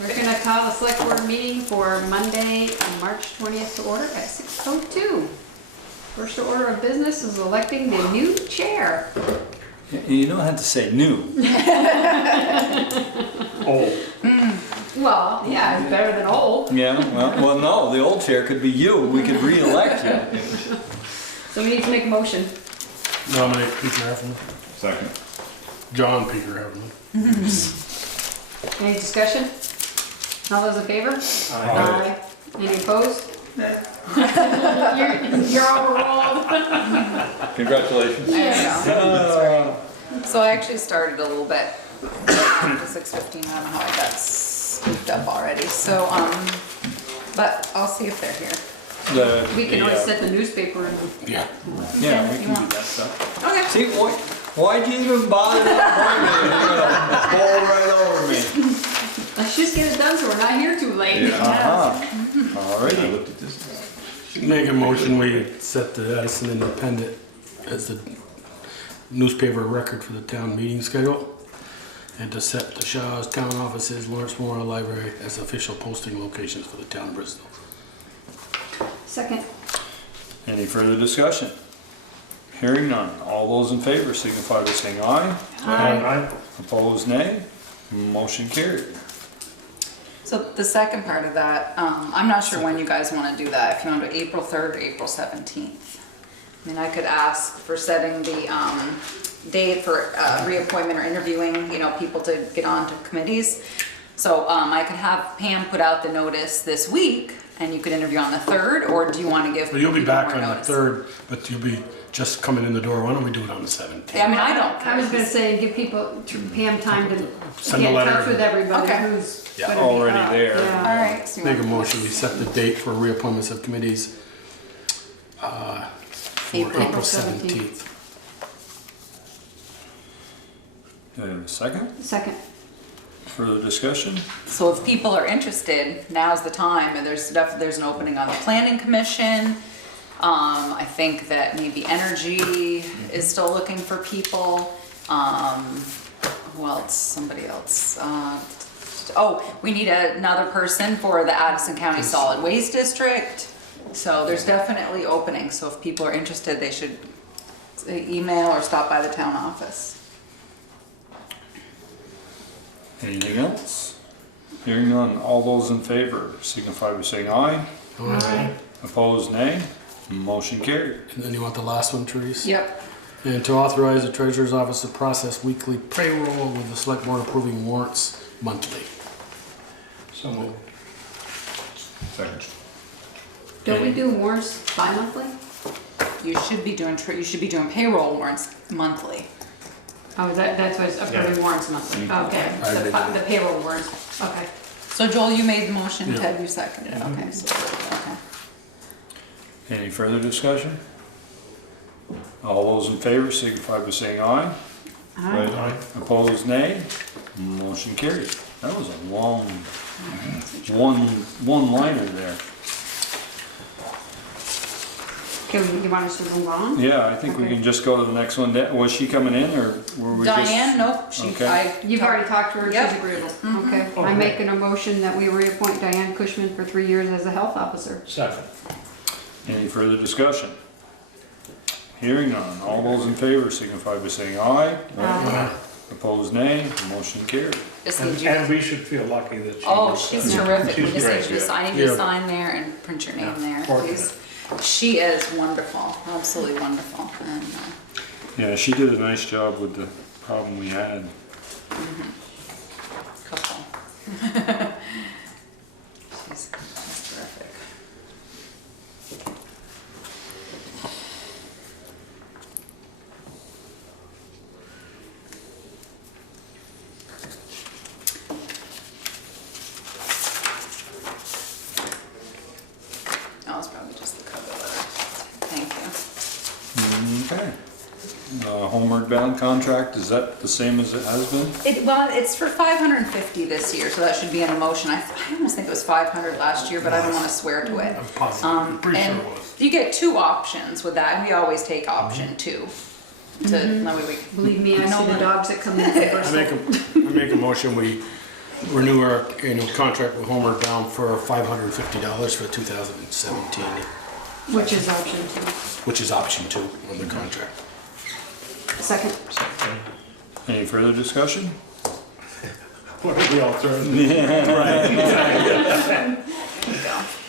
we're gonna call the select board meeting for Monday, March 20th to order at 6:02. First order of business is electing the new chair. You don't have to say new. Oh, Well, yeah, it's better than old. Yeah, well, no, the old chair could be you. We could re-elect you. So we need to make a motion. nominate Peter Heffernan. Second. John Peter Heffernan. Any discussion? All those in favor? Aye. Any opposed? You're overruled. Congratulations. There you go. So I actually started a little bit after 6:15. I don't know how I got scooped up already. So, but I'll see if they're here. We can always set the newspaper and. Yeah. Yeah, we can do that stuff. Okay. See, why'd you even bother to appoint me? You're gonna bowl right over me. Let's just get it done so we're not here too late. Uh-huh. I Alrighty. looked at this. Make a motion, we set the Addison Independent as the newspaper record for the town meeting schedule. And to set the Shaw's town offices, Lawrence Memorial Library as official posting locations for the town of Bristol. Second. Any further discussion? Hearing none. All those in favor signify by saying aye. Aye. Opposed, nay. Motion carried. So the second part of that, I'm not sure when you guys want to do that. If you want to do April 3rd or April 17th. I mean, I could ask for setting the date for reappointment or interviewing, people to get on to committees. So I could have Pam put out the notice this week, and you could interview on the 3rd, or do you want to give Well, you'll be people back more on the notice? 3rd, but you'll be just coming in the door. Why don't we do it on the 17th? I mean, I don't care. I was gonna say, give people, Pam time to Send get a in letter. touch with everybody Okay. who's Yeah, gonna be already up. there. Yeah. All right. So you Make a want- motion, we set the date for reappointments of committees for April 17th. Do I have a second? Second. Further discussion? So if people are interested, now's the time, and there's an opening on the planning commission. I think that maybe energy is still looking for people. Who else? Somebody else. We need another person for the Addison County Solid Waste District. So there's definitely openings, so if people are interested, they should email or stop by the town office. Anything else? Hearing none. All those in favor signify by saying aye. Aye. Opposed, nay. Motion carried. And then you want the last one, Therese? Yep. And to authorize the treasurer's office to process weekly payroll with the select board approving warrants monthly. So moved. Second. Don't we do warrants bi-monthly? You should be doing payroll warrants monthly. Oh, that's why it's approving warrants monthly. Okay, I did it. the payroll warrants, okay. So Joel, you made the motion, Yeah. Ted, you seconded, okay, so, okay. Any further discussion? All those in favor signify by saying aye. Aye. Opposed, nay. Motion carried. That was a long one-liner there. Okay, you want us to move on? Yeah, I think we Okay. can just go to the next one. Was she coming in, or were we just? Diane, nope, Okay. You've already talked to her, Yep. she's agreeable. Okay, I'm making a motion that we reappoint Diane Cushman for 3 years as a health officer. Second. Any further discussion? Hearing none. All those in favor signify by saying aye. Aye. Opposed, nay. Motion carried. just need you. And we should feel lucky that she. Oh, was- she's terrific, we She's just need great, you to yeah. sign, I need you to Yeah. sign there and print your name there, fortunate. please. She is wonderful, absolutely wonderful, and, Yeah, she did a nice job with the problem we had. couple. She's terrific. Oh, it's probably just the cover letter. Thank you. Okay. Homeward bound contract, is that the same as it has been? Well, it's for 550 this year, so that should be in a motion. I almost think it was 500 last year, but I don't want to swear to it. I'm positive, I'm pretty sure And it was. you get 2 options with that, and we always take option 2. That way we Believe me, I know the dogs that come in from I Bristol. make a motion, we renew our annual contract with Homeward Bound for $550 for 2017, Which is option 2. which is option 2 on the contract. Second. Any further discussion? What are the alternatives?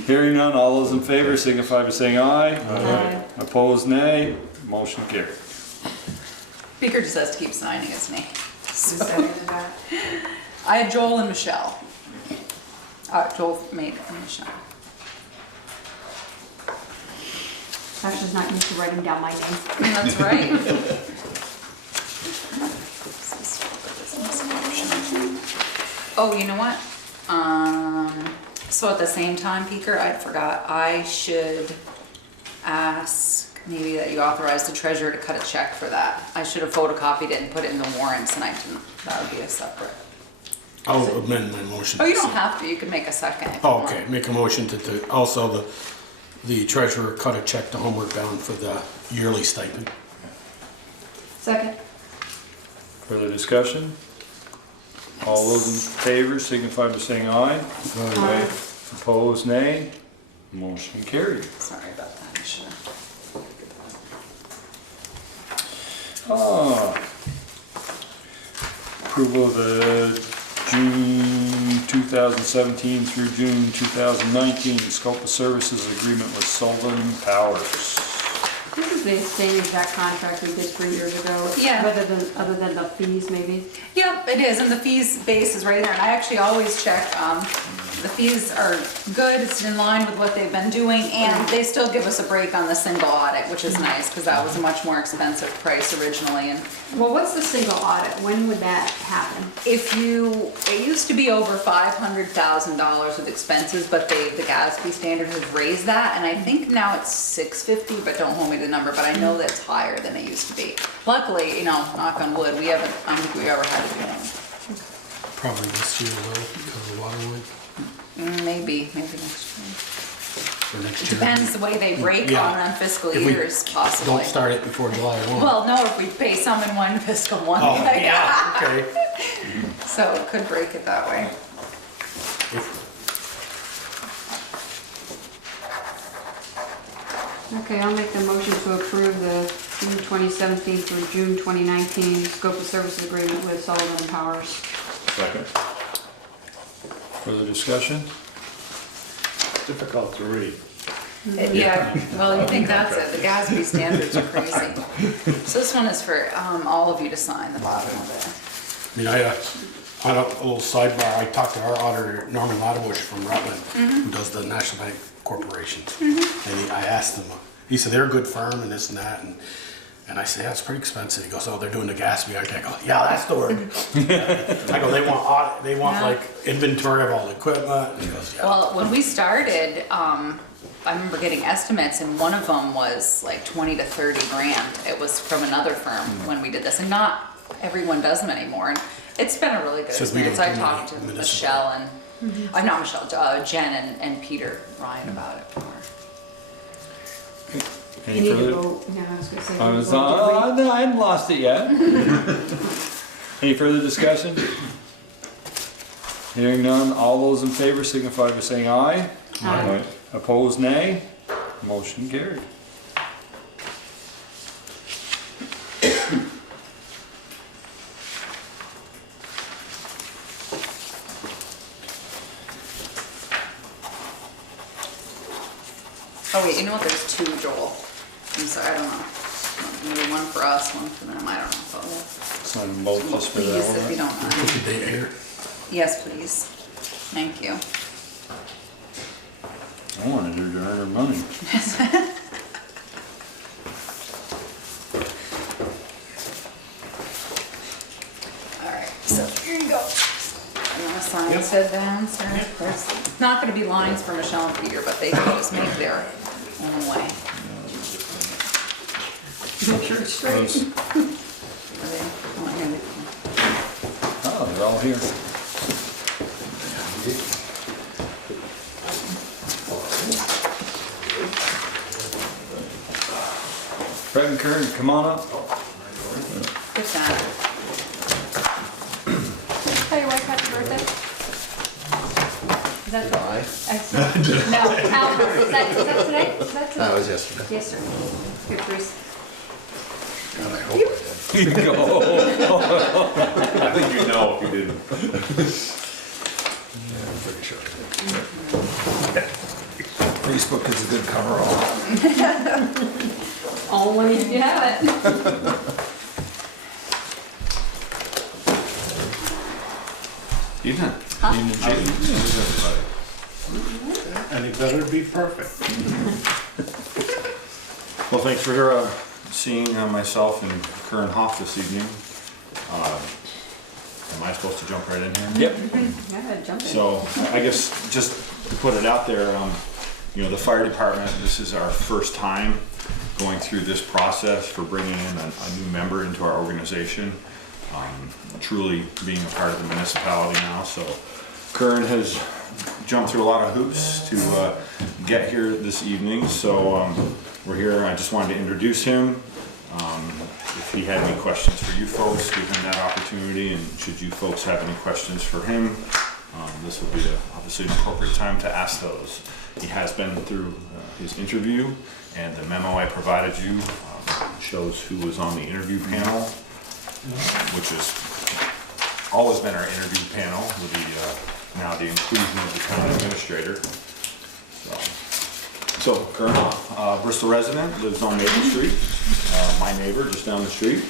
Hearing none, all those in favor signify by saying aye. Aye. Opposed, nay. Motion carried. Speaker just has to keep signing his name. Who seconded that? I had Joel and Michelle. Joel made it and Michelle. Tasha's not used to writing down my name. That's right. Oh, you know what? So at the same time, Peter, I forgot, I should ask maybe that you authorize the treasurer to cut a check for that. I should have photocopied it and put it in the warrants and I didn't. That would be a separate. I'll amend my motion. Oh, you don't have to, you can make a second. if you Oh, want. okay, make a motion to also the treasurer cut a check to Homeward Bound for the yearly stipend. Second. Further discussion? All those in favor signify by saying aye. Aye. Opposed, nay. Motion carried. Sorry about that, I should have. Approval of the June 2017 through June 2019 scope of services agreement with Sullivan Powers. This is the same exact contract we did 3 years ago. Yeah. Other than the fees maybe. Yep, it is, and the fees base is right there, and I actually always check, the fees are good, it's in line with what they've been doing, and they still give us a break on the single audit, which is nice, because that was a much more expensive price originally, and Well, what's the single audit? When would that happen? if you, it used to be over $500,000 with expenses, but the GASB standard has raised that, and I think now it's $650, but don't hold me to the number, but I know that's higher than it used to be. Luckily, you know, knock on wood, we haven't, I don't think we ever had to do one. Probably this year though, because of water line, Maybe next year. or next year. Depends the way they break Yeah. on fiscal If we years, possibly. Don't start it before July 1. Well, no, if we pay some in one fiscal one. Oh, yeah, okay. So it could break it that way. Okay, I'll make the motion to approve the June 2017 through June 2019 scope of services agreement with Sullivan Powers. Second. Further discussion? Difficult to read. Yeah, well, you think that's it, the GASB standards are crazy. So this one is for all of you to sign the bottom of I mean, on a little sidebar, I talked to our auditor, Norman Lattabush from Rutland, who does the National Bank Corporations. And I asked him, he said, they're a good firm and this and that. And I said, yeah, it's pretty expensive. He goes, oh, they're doing the GASB. I go, yeah, that's the word. I go, they want audit, they want Yeah. like inventory of all the equipment. And he goes, it. yeah. Well, when we started, I remember getting estimates and one of them was like 20 to 30 grand. It was from another firm when we did this, and not everyone does them anymore. And it's been a really good Says we experience. don't I do talked to any municipal. Michelle and, not Michelle, Jen and Peter Ryan about it more. You Any need to further? vote, yeah, I was gonna say. I was vote to no, I hadn't lost it yet. Any further discussion? Hearing none, all those in favor signify by saying aye. Aye. Opposed, nay. Motion carried. Oh wait, you know what, there's two, Joel. I'm sorry, I don't know. Maybe one for us, one for them, I don't know. But Sign them both just for that please, if you one. don't mind. Put the date here. Yes, please. Thank you. I wanted her to earn her money. Alright, so here you go. You wanna sign this down, sir? There's not gonna be lines for Michelle and Peter, but they can just make their own way. Make sure it's straight. Those- Are they- oh, here they come. Oh, they're all here. Fred and Kern, come on up. Good job. Tell your wife happy birthday. Is that July. No, Albert, is that today? Is that today? That was yesterday. Yes, sir. Good, Bruce. God, I hope I did. I think you know if you didn't. Yeah, I'm pretty sure I did. Facebook is a good coverall. Only if you have it. Evening. And it better be perfect. Well, thanks for seeing myself and Kern Hoff this evening. Am I supposed to jump right in here? Yep. Yeah, jump in. So I guess just to put it out there, you know, the fire department, this is our first time going through this process for bringing in a new member into our organization. Truly being a part of the municipality now. So Kern has jumped through a lot of hoops to get here this evening. So we're here. I just wanted to introduce him. If he had any questions for you folks, give him that opportunity. And should you folks have any questions for him, this will be obviously an appropriate time to ask those. He has been through his interview, and the memo I provided you shows who was on the interview panel, which has always been our interview panel with now the inclusion of the town administrator. So Kern Hoff, Bristol resident, lives on Maple Street, my neighbor just down the street.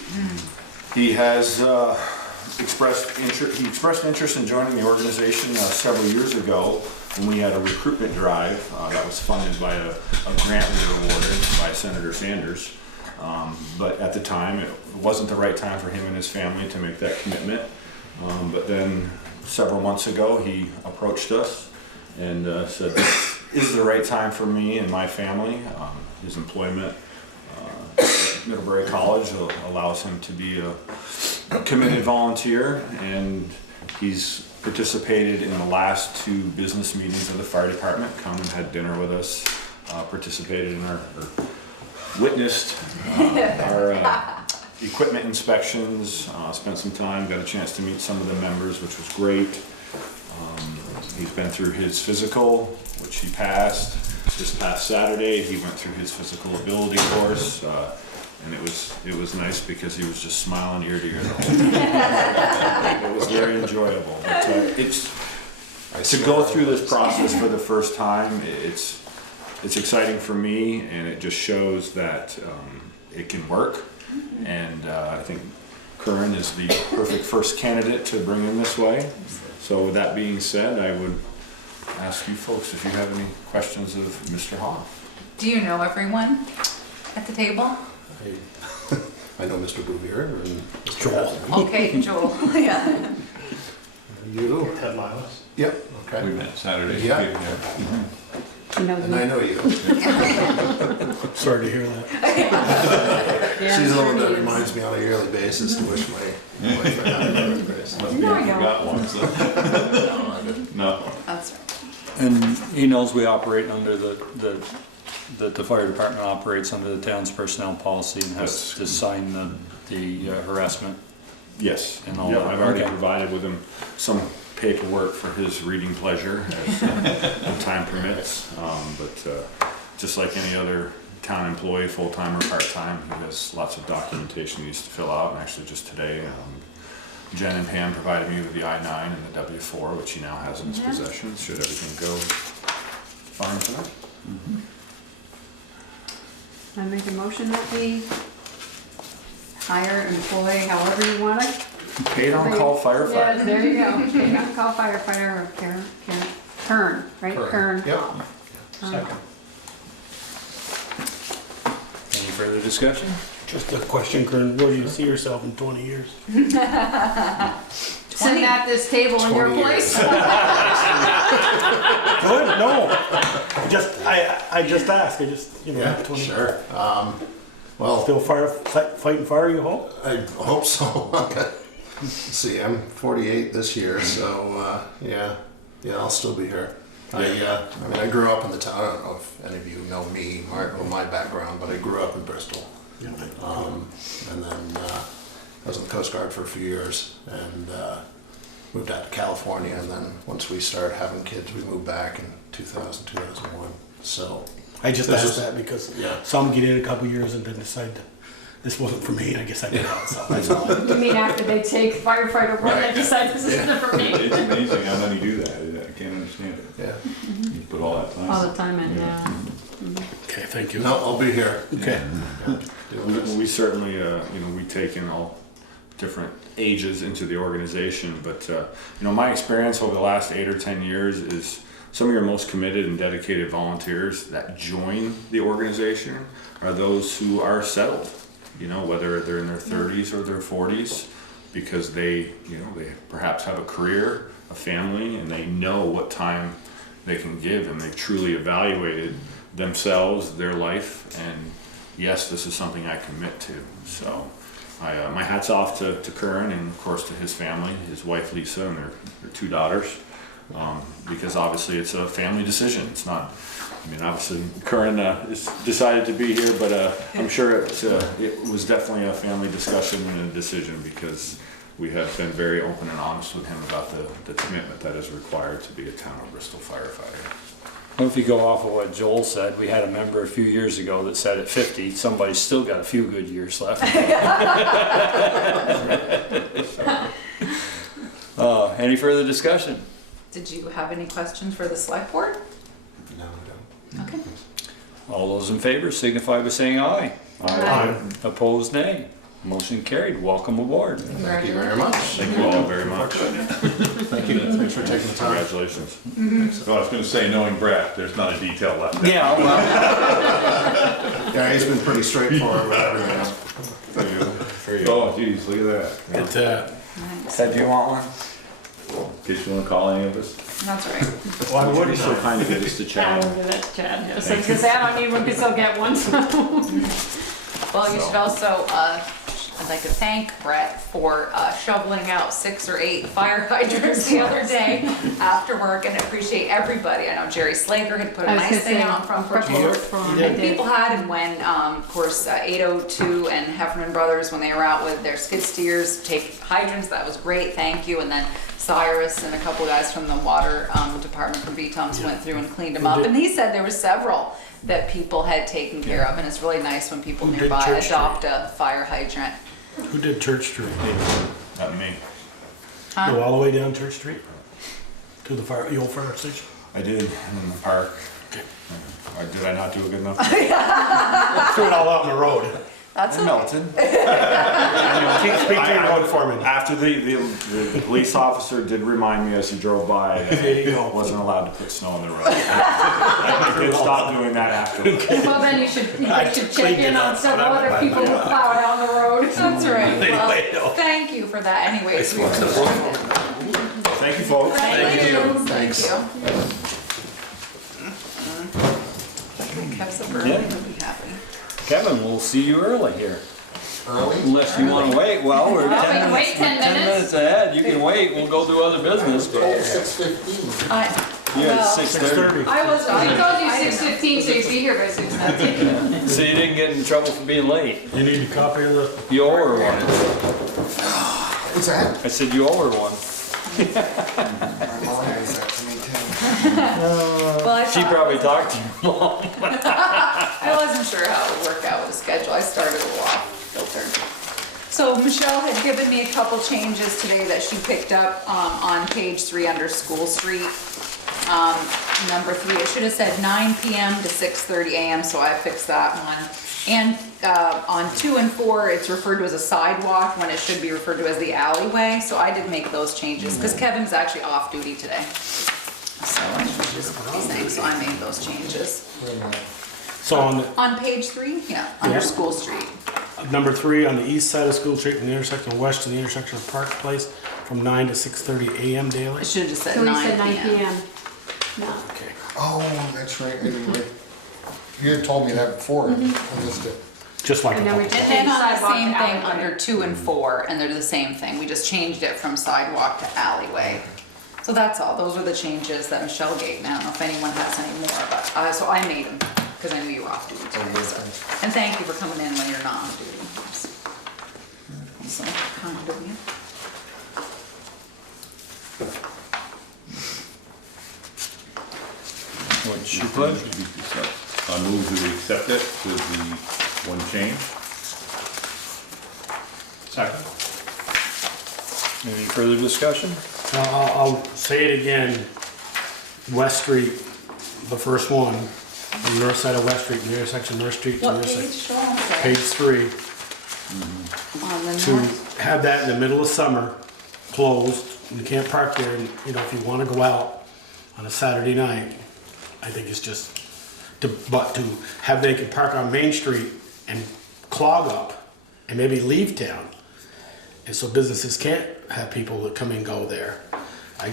He has expressed interest in joining the organization several years ago when we had a recruitment drive that was funded by a grant we were awarded by Senator Sanders. But at the time, it wasn't the right time for him and his family to make that commitment. But then several months ago, he approached us and said, "This is the right time for me and my family." His employment at Middlebury College allows him to be a committed volunteer, and he's participated in the last 2 business meetings of the fire department, come and had dinner with us, participated in or witnessed our equipment inspections, spent some time, got a chance to meet some of the members, which was great. He's been through his physical, which he passed. This past Saturday, he went through his physical ability course, and it was nice because he was just smiling ear to ear the whole time. It was very enjoyable. But, to go through this process for the first time, it's exciting for me, and it just shows that it can work. And I think Kern is the perfect first candidate to bring in this way. So with that being said, I would ask you folks if you have any questions of Mr. Hoff. Do you know everyone at the table? I know Mr. Bouvier and Mr. Joel. Okay, Joel, yeah. You? Ted Miles. Yep, We okay. met Saturday. Yeah. You know And I know you. Sorry to hear that. Yeah, She's the one that sure is. reminds me on a yearly basis to wish my wife a happy birthday. So. Must be No, I I don't. forgot one, so. No, I didn't. No. That's right. And he knows we operate under that the fire department operates under the town's personnel policy and has to sign the harassment. Yes, And all yeah, that. I've already Okay. provided with him some paperwork for his reading pleasure as when time permits. But just like any other town employee, full-time or part-time, he has lots of documentation he needs to fill out. And actually just today, Jen and Pam provided me with the I-9 and the W-4, which he now has in his possession, should everything go fine tonight. I make a motion that we hire, employ, however you want it. Paid on-call Yes, firefighter. there you go. Paid on-call firefighter or Kern, right? Kern. Yep. Second. Any further discussion? Just a question, Kern, where do you see yourself in 20 years? Sitting at this table in your 20 place. Good, no. I just asked, Yeah, 20. sure. Well, Still fighting fire, you hope? I hope so. Let's see, I'm 48 this year, so yeah, I'll still be here. I mean, I grew up in the town. I don't know if any of you know me or my background, but I grew up in Bristol. And then I was in the Coast Guard for a few years, and moved out to California, and then once we started having kids, we moved back in 2001. So I just This asked is- that because yeah. some get in a couple years and then decide this wasn't for me, and I guess I did out, so that's all. You mean after they take firefighter one, they decide this isn't for me? It's amazing how many do that. I can't understand it. yeah. You put all that time. All the time in, yeah. Okay, thank you. No, I'll be here. Okay. We certainly, we take in all different ages into the organization, but, my experience over the last 8 or 10 years is some of your most committed and dedicated volunteers that join the organization are those who are settled, whether they're in their 30s or their 40s, because they perhaps have a career, a family, and they know what time they can give, and they've truly evaluated themselves, their life, and yes, this is something I commit to. So my hat's off to Curran, and of course to his family, his wife Lisa and their 2 daughters, because obviously it's a family decision. It's not, obviously Curran has decided to be here, but I'm sure it was definitely a family discussion and a decision, because we have been very open and honest with him about the commitment that is required to be a town of Bristol firefighter. Well, if you go off of what Joel said, we had a member a few years ago that said at 50, somebody's still got a few good years left. Any further discussion? Did you have any questions for the select board? No, I don't. Okay. All those in favor signify by saying aye. Aye. Opposed, nay. Motion carried. Welcome aboard. Thank you very much. Thank you all very much. Thank you. Thanks for taking the time. Congratulations. So I was gonna say, knowing Brett, there's not a detail left. Yeah, well, Yeah, he's been pretty straightforward with everything. For you. Oh, geez, look at that. It's, Said you want one? In case you wanna call any of us. That's all right. Why wouldn't So kind of get us to I chat. will do that, Chad. Yes, I was gonna say, I don't need one because I'll get one, so. Well, you should also, I'd like to thank Brett for shoveling out 6 or 8 fire hydrants the other day after work, and I appreciate everybody. I know Jerry Slager had put a I was nice gonna thing say, out front for Purple people. for him, I And did. people had, and when, of course, 802 and Heffernan Brothers, when they were out with their skid steers, take hydrants, that was great, thank you. And then Cyrus and a couple guys from the water department from VTOMS went through and cleaned them up. And he said there were several that people had taken care of, and it's really nice when people Who did nearby Church adopt a fire hydrant. who did Church Street? Not me. Go all the way down Church Street? To the old fire station? I did in the park. Okay. Did I not do a good enough? Threw it all out on the road. That's In a, Melton. Speak to your road foreman. After the police officer did remind me as he drove by, There you go. I wasn't allowed to put snow on the road. I did stop doing that afterwards. Well, then you should check cleaned in it on up, several so that other might people be who bad. plowed down the road. that's right. Anyway, no. Well, thank you for that anyways. We appreciate it. Thank you, folks. Thank you. Thanks. Thank you. Kev's up early, Yeah. he'll be happy. Kevin, we'll see you early here. Early? Unless you want to wait. Well, we're Well, we 10 can minutes, wait 10 minutes. ahead. You can wait. We'll go do other business. But 6:15. you're at Well, 6:30. I told you 6:15, so you'd be here by 6:15. So you didn't get in trouble for being late. You need a copy of the, You owe her one. What's that? I said you owe her one. My mom does that to me too. Well, I She thought- probably talked to you. I wasn't sure how it would work out with the schedule. I started a little off filter. So Michelle had given me a couple changes today that she picked up on page 3 under School Street. Number 3, it should have said 9 PM to 6:30 AM, so I fixed that one. And on 2 and 4, it's referred to as a sidewalk when it should be referred to as the alleyway. So I did make those changes because Kevin's actually off duty today. So I just put these things, so I made those changes. so on On page 3, yeah, under Yeah. School Street. number 3, on the east side of School Street, from the intersection of West to the intersection of Park Place, from 9 to 6:30 AM daily. It should have just said So we 9 said 9 PM. PM. No. Okay. Oh, that's right. I didn't wait. You had told me that before. I missed it. Just like a And then we couple. And then on the Sidewalk same to thing alleyway. under 2 and 4, and they're the same thing. We just changed it from sidewalk to alleyway. So that's all. Those were the changes that Michelle gave me. I don't know if anyone has any more, but, so I made them because I knew you were off duty today. So. And thank you for coming in when you're not on duty. So kind of you. Which you pledge? I move that we accept it with the one change. Second. Any further discussion? I'll say it again. West Street, the first one, on the north side of West Street, the intersection of North Street to What North page, Side. Sean? Sorry. Page 3, On the to north? have that in the middle of summer, closed, you can't park there, and, you know, if you wanna go out on a Saturday night, I think it's just, but to have they can park on Main Street and clog up and maybe leave town. And so businesses can't have people that come and go there. I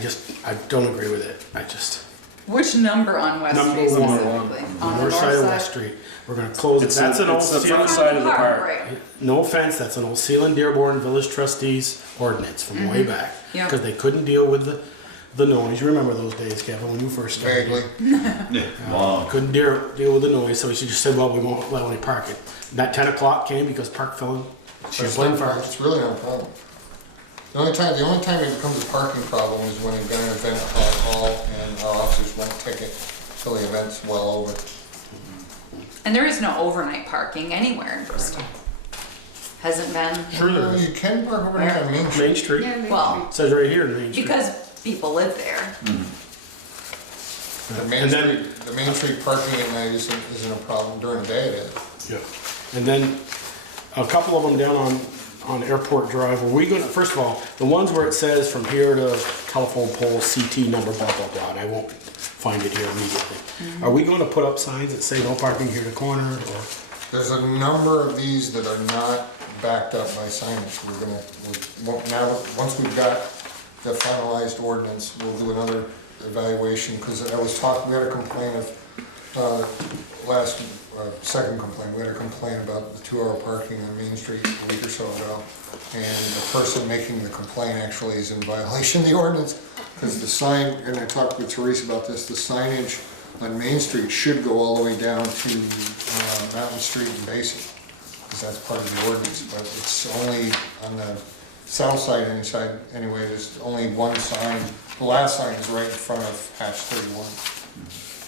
don't agree with it. Which number on West Number Street one, specifically? on the north side of West Street, we're gonna close it. That's an old It's the front Sealand, side of the park. Right. no offense, that's an old Sealand Dearborn Village Trustees ordinance from way back. Yeah. Because they couldn't deal with the noise. You remember those days, Kevin, when you first started? Vaguely. Long. Couldn't deal with the noise, so she just said, well, we won't let any parking. That 10 o'clock came because Park fell in Champlain Farms. It's really not a problem. The only time it becomes a parking problem is when you've got an event hall and our officers won't ticket till the event's well over. And there is no overnight parking anywhere in Bristol. Hasn't been. Sure there Well, is. you can park over there on Main Street. Main Street, Yeah, Main Well, says right here in Main Street. because people live there. The Main Street, the Main Street parking at night isn't a problem. During the day it is. Yeah. And then a couple of them down on Airport Drive, are we gonna, first of all, the ones where it says from here to telephone pole, CT number, blah, blah, blah, and I won't find it here immediately. Are we gonna put up signs that say no parking here to corner, or? There's a number of these that are not backed up by signage. Now, once we've got the finalized ordinance, we'll do another evaluation, because we had a complaint of, second complaint, we had a complaint about the 2-hour parking on Main Street a week or so ago. And the person making the complaint actually is in violation of the ordinance, because the sign, and I talked with Teresa about this, the signage on Main Street should go all the way down to Mountain Street and Basin, because that's part of the ordinance, but it's only on the south side anyway, there's only one sign. The last sign is right in front of hatch 31.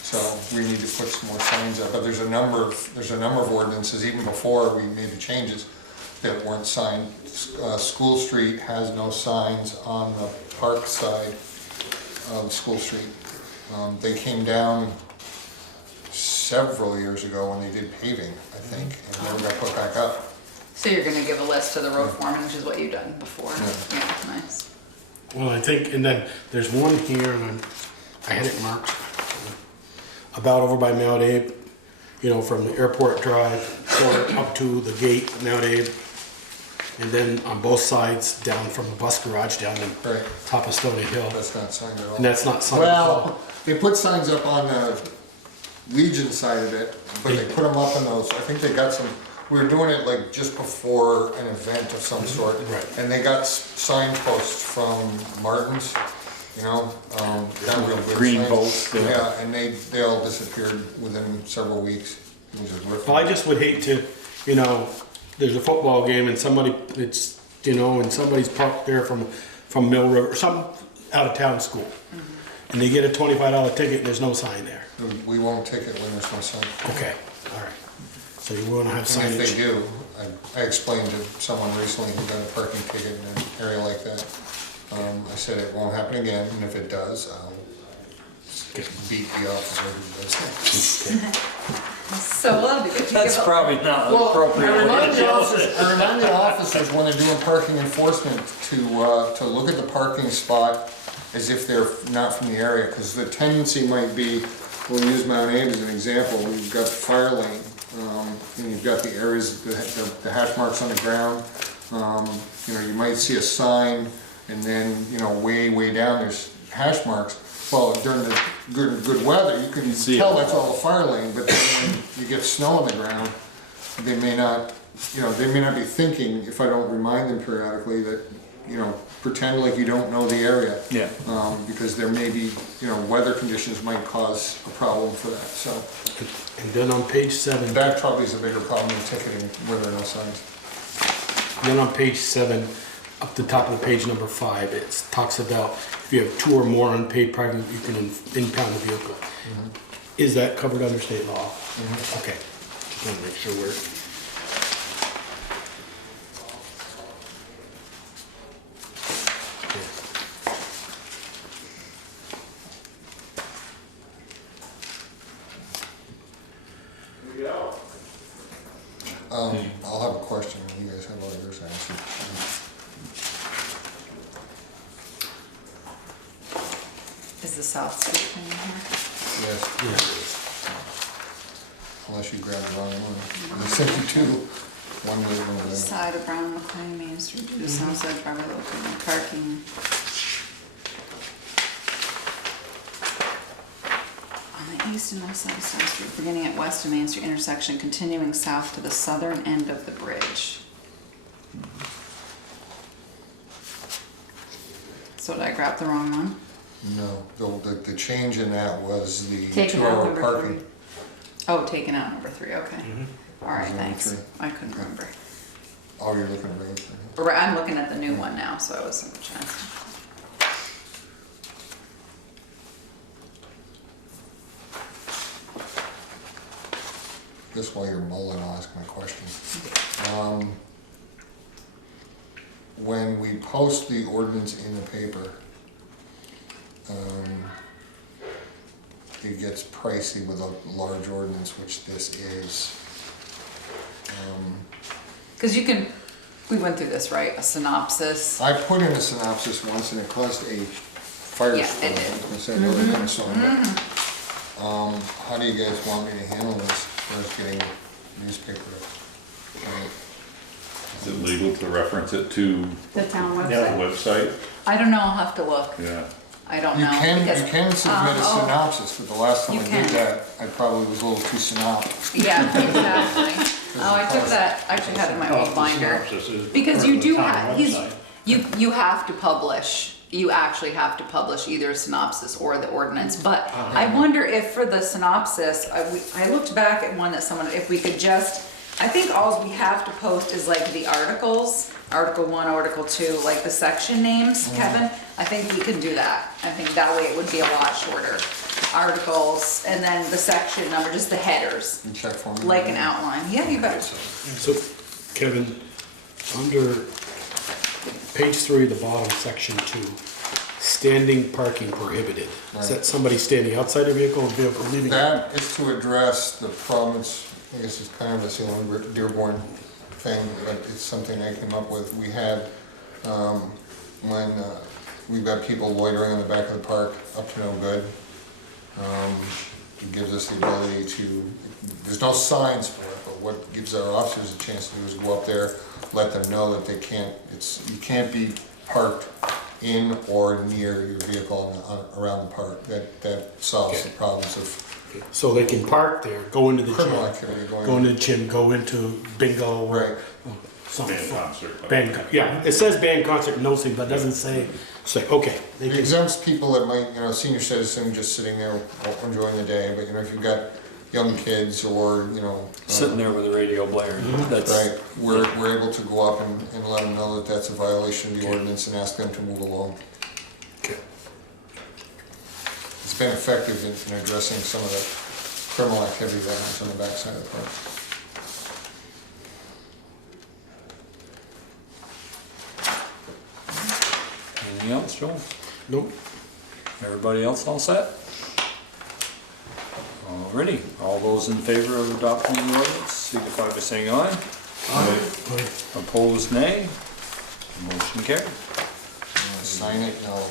So we need to put some more signs up, but there's a number of ordinances, even before we made the changes, that weren't signed. School Street has no signs on the park side of School Street. They came down several years ago when they did paving, I think, and never got put back up. So you're gonna give a list to the road foreman, which is what you've done before. Yeah. Yeah, nice. Well, I think, and then there's one here, and I had it marked, about over by Mount Abe, you know, from the Airport Drive corner up to the gate, Mount Abe, and then on both sides, down from the bus garage down to Right. top of Stony Hill. That's not signed at all. And that's not signed at all. Well, they put signs up on the Legion side of it, but they put them up in those, I think they got some, we were doing it like just before an event of some sort. Right. And they got signposts from Martin's, you know, not real good Green signs. posts, yeah. Yeah, and they all disappeared within several weeks. It was a rip. Well, I just would hate to, you know, there's a football game and somebody, it's, you know, and somebody's parked there from Mill River, some out of town school. And they get a $25 ticket and there's no sign there. We won't take it when there's no sign. Okay, all right. So you want to have And if they signage. do, I explained to someone recently who got a parking ticket in an area like that. I said it won't happen again, and if it does, I'll beat the officer who does that. So that'll be good. You That's give a- probably not Well, appropriate. I remind the officers when they're doing parking enforcement to look at the parking spot as if they're not from the area, because the tendency might be, we'll use Mount Abe as an example, we've got the fire lane, and you've got the areas, the hash marks on the ground. You know, you might see a sign, and then, you know, way down, there's hash marks. Well, during the good weather, you can See tell it. that's all the fire lane, but then when you get snow on the ground, they may not, you know, they may not be thinking, if I don't remind them periodically, that, you know, pretend like you don't know the area. Yeah. Because there may be, you know, weather conditions might cause a problem for that, so And then on page 7, that probably is a bigger problem than ticketing where there are no signs. then on page 7, up the top of the page number 5, it talks about if you have 2 or more unpaid parking, you can impound the vehicle. Is that covered under state law? Okay, just wanna make sure we're. I'll have a question, and you guys have all yours answered. Is the South Street thing in here? Yes, Yeah. unless you grabbed the wrong one. I sent you two. One was one of them. Side of Brown McLean Main Street due to Southside driveway located in parking. On the east and west side of South Street, beginning at West and Main Street intersection, continuing south to the southern end of the bridge. So did I grab the wrong one? No, the change in that was the Taking out 2 hour number parking. 3. Oh, taken out number 3, okay. All right, Number thanks. 3. I couldn't remember. Oh, you're looking at it. Right, I'm looking at the new one now, so I wasn't checking. Just while you're mulling, I'll ask my question. When we post the ordinance in the paper, it gets pricey with a large ordinance, which this is. Because you can, we went through this, right? A synopsis. I put in a synopsis once and it caused a firestorm. Yeah, it did. I was gonna say another kind of storm, but, how do you guys want me to handle this as far as getting newspaper? Is it legal to reference it to The town the website. website? I don't know, I'll have to look. Yeah. I don't You know. can, because- you can submit a oh, synopsis, but the last time You I did can. that, I probably was a little too synoptic. Yeah, exactly. Oh, I took that, I actually had it in my old binder. Because you do have, you have to publish, you actually have to publish either a synopsis or the ordinance. But I wonder if for the synopsis, I looked back at one that someone, if we could just, I think all we have to post is like the articles, Article 1, Article 2, like the section names, Kevin. I think we can do that. I think that way it would be a lot shorter. Articles, and then the section number, just the headers, And check for me. like an outline. Yeah, you bet. So, Kevin, under page 3, the bottom, section 2, standing parking prohibited. Is that somebody standing outside the vehicle or vehicle leaving? That is to address the problems, I guess it's kind of a Sealand Dearborn thing, but it's something I came up with. We had, when we've got people loitering in the back of the park, up to no good. It gives us the ability to, there's no signs for it, but what gives our officers a chance to do is go up there, let them know that they can't, you can't be parked in or near your vehicle around the park. That solves the problems of So they can park there, go into the criminal gym, activity go into the gym, go into bingo. Right. Something. Band concert. Yeah, it says band concert, no thing, but it doesn't say, okay. They It can, exempts people that might, senior citizen just sitting there enjoying the day, but if you've got young kids or, Sitting there with the radio blaring, that's, right, we're able to go up and let them know that that's a violation of the ordinance and ask them to move along. okay. It's been effective in addressing some of the criminal activity that happens on the backside of the park. anything else, Joel? Nope. Everybody else all set? Alrighty, all those in favor of adopting the ordinance, signify by saying aye. Aye. Opposed, nay. Motion carried. Sign it, no.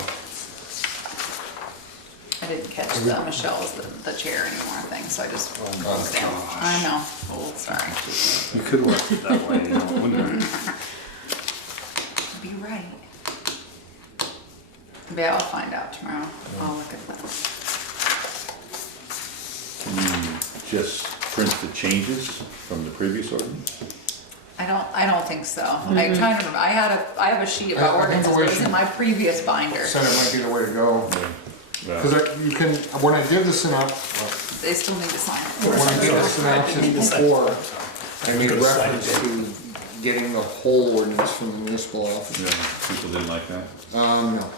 I didn't catch that Michelle was the chair anymore thing, so I just. Oh, I know. Oh, sorry. You could have left it that way, wouldn't you? Be right. Maybe I'll find out tomorrow. I'll look at that. Can you just print the changes from the previous ordinance? I don't think so. I trying to remember. I have a sheet about I think the ordinances, way but it's in she- my previous binder. Said it might be the way to go. Yeah. Because you can, when I did the synopsis, They still need to sign it. when I did the synopsis before, I made reference to getting the whole ordinance from the municipal office. Yeah, people didn't like that. No.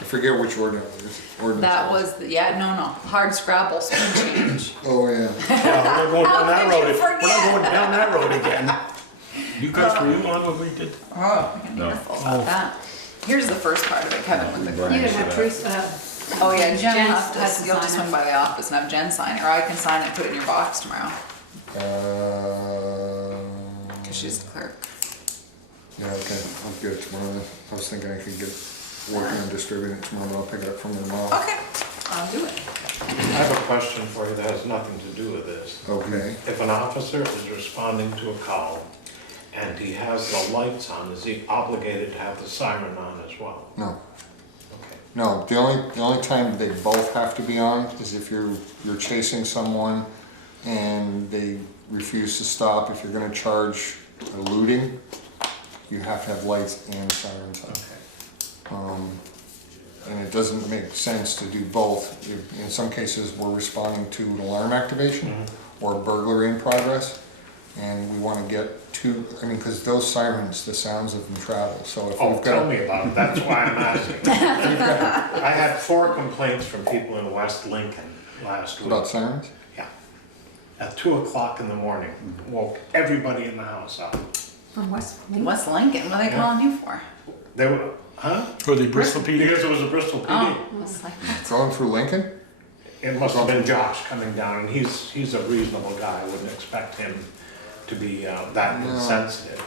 I forget which ordinance. That was, no, hard scrabble speed change. Oh, yeah. Yeah, we're not going down that How could road. you We're not forget? going down that road again. You guys, were you on when we did? Oh, I'm No. careful about that. Here's the first part of it, Kevin, with the. You didn't have Teresa, Oh yeah, Jen Jen will has have to to, you'll have to sign it. swing by the office and have Jen sign it, or I can sign it and put it in your box tomorrow, cause she's the clerk. Yeah, okay, I'll get it tomorrow then. I was thinking I could get working on distributing it tomorrow, but I'll pick it up from the mall. Okay, I'll do it. I have a question for you that has nothing to do with this. Okay. If an officer is responding to a call and he has the lights on, is he obligated to have the siren on as well? No. Okay. No, the only time they both have to be on is if you're chasing someone and they refuse to stop. If you're gonna charge eluding, you have to have lights and sirens on. And it doesn't make sense to do both. In some cases, we're responding to an alarm activation or burglary in progress, and we wanna get to, because those sirens, the sounds of them travel, so if Oh, we've tell got. me about it, that's why I'm asking. I had 4 complaints from people in West Lincoln last week. About sirens? Yeah. At 2 o'clock in the morning, woke everybody in the house up. from West. West Lincoln, what are they calling you for? They were, huh? For the Bristol PD? Because it was a Bristol PD. Oh, I was like, Going through Lincoln? It must have been Josh coming down, and he's a reasonable guy, I wouldn't expect him to be that insensitive.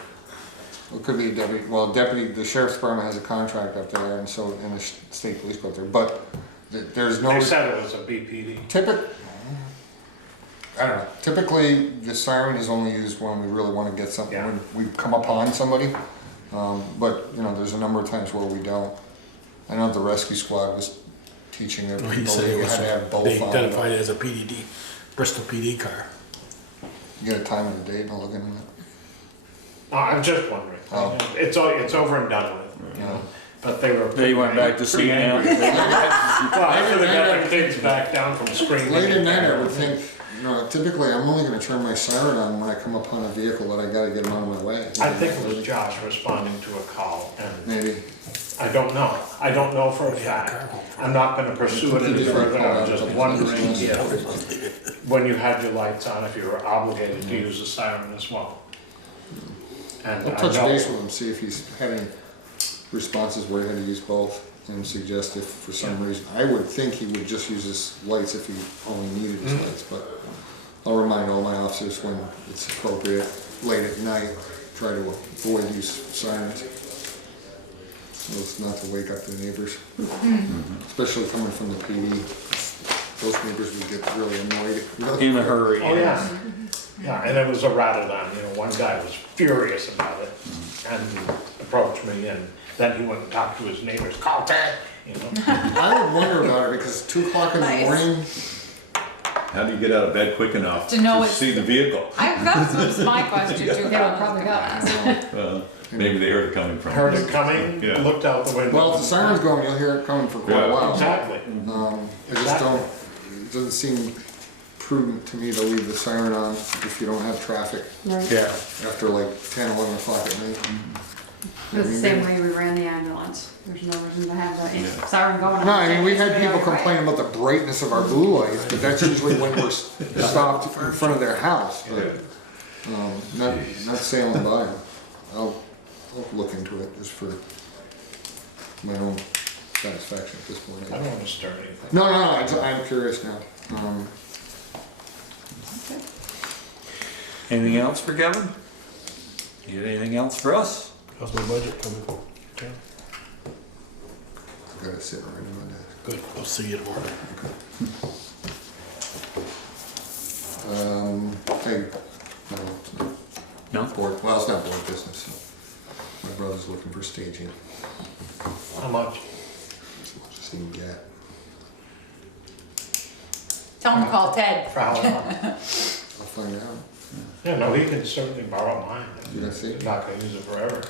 It could be the sheriff's department has a contract up there, and so, and the state police go up there, but there's no. They said it was a BPD. I don't know, typically, the siren is only used when we really wanna get something, Yeah. when we come upon somebody. But, there's a number of times where we don't. I know the rescue squad was teaching their Well, he people said that it you was, had to have both they on. identified it as a PDD, Bristol PD car. You get a time and a date, and I'll look into it. Oh, I'm just wondering. Oh. It's over and done with, you know, but they were. They went back to sleep now. Well, I should have got the kids back down from screaming. Late at night, I would think, typically, I'm only gonna turn my siren on when I come upon a vehicle that I gotta get them out of my way. I think it was Josh responding to a call, and Maybe. I don't know. I don't know for a fact. I'm not gonna pursue it any further. I'm just wondering if, when you had your lights on, if you were obligated to use the siren as well. And I'll I touch know- base with him, see if he's had any responses where he had to use both, and suggest if for some reason, I would think he would just use his lights if he only needed his lights, but I'll remind all my officers when it's appropriate, late at night, try to avoid these sirens. So as not to wake up the neighbors, especially coming from the PD. Those neighbors would get really annoyed. In a hurry. Oh, yeah. Yeah, and it was a rattle-on, one guy was furious about it and approached me, and then he went and talked to his neighbors, call Ted, I would wonder about it, because 2 o'clock in the Nice. morning, How do you get out of bed quick enough To know to it's- see the vehicle? that was my question too. They would probably go. Maybe they heard it coming from. heard it coming, Yeah. looked out the window. well, if the siren's going, you'll hear it coming for quite a Yeah. while. Exactly. I just don't, it doesn't seem prudent to me to leave the siren on if you don't have traffic Right. Yeah. after like 10, 11 o'clock at night. It's the same way we ran the ambulance. There's no reason to have the siren going. No, I mean, we had Right people away. complain about the brightness of our blue lights, but that's usually when we're stopped in front of their house. But, not sailing by them. I'll look into it just for my own satisfaction at this point. I don't want to stir anything. No, I'm curious now. Anything else for Kevin? You got anything else for us? How's my budget coming? Okay. I've got to sit right in my desk. Good, I'll see you tomorrow. Hey, no, it's not No? board, well, it's not board business. My brother's looking for staging, How much? as much as he can get. Tell him to call Ted. For how long? I'll find out. Yeah, no, he can certainly borrow mine. You guys see? He's not gonna use it forever.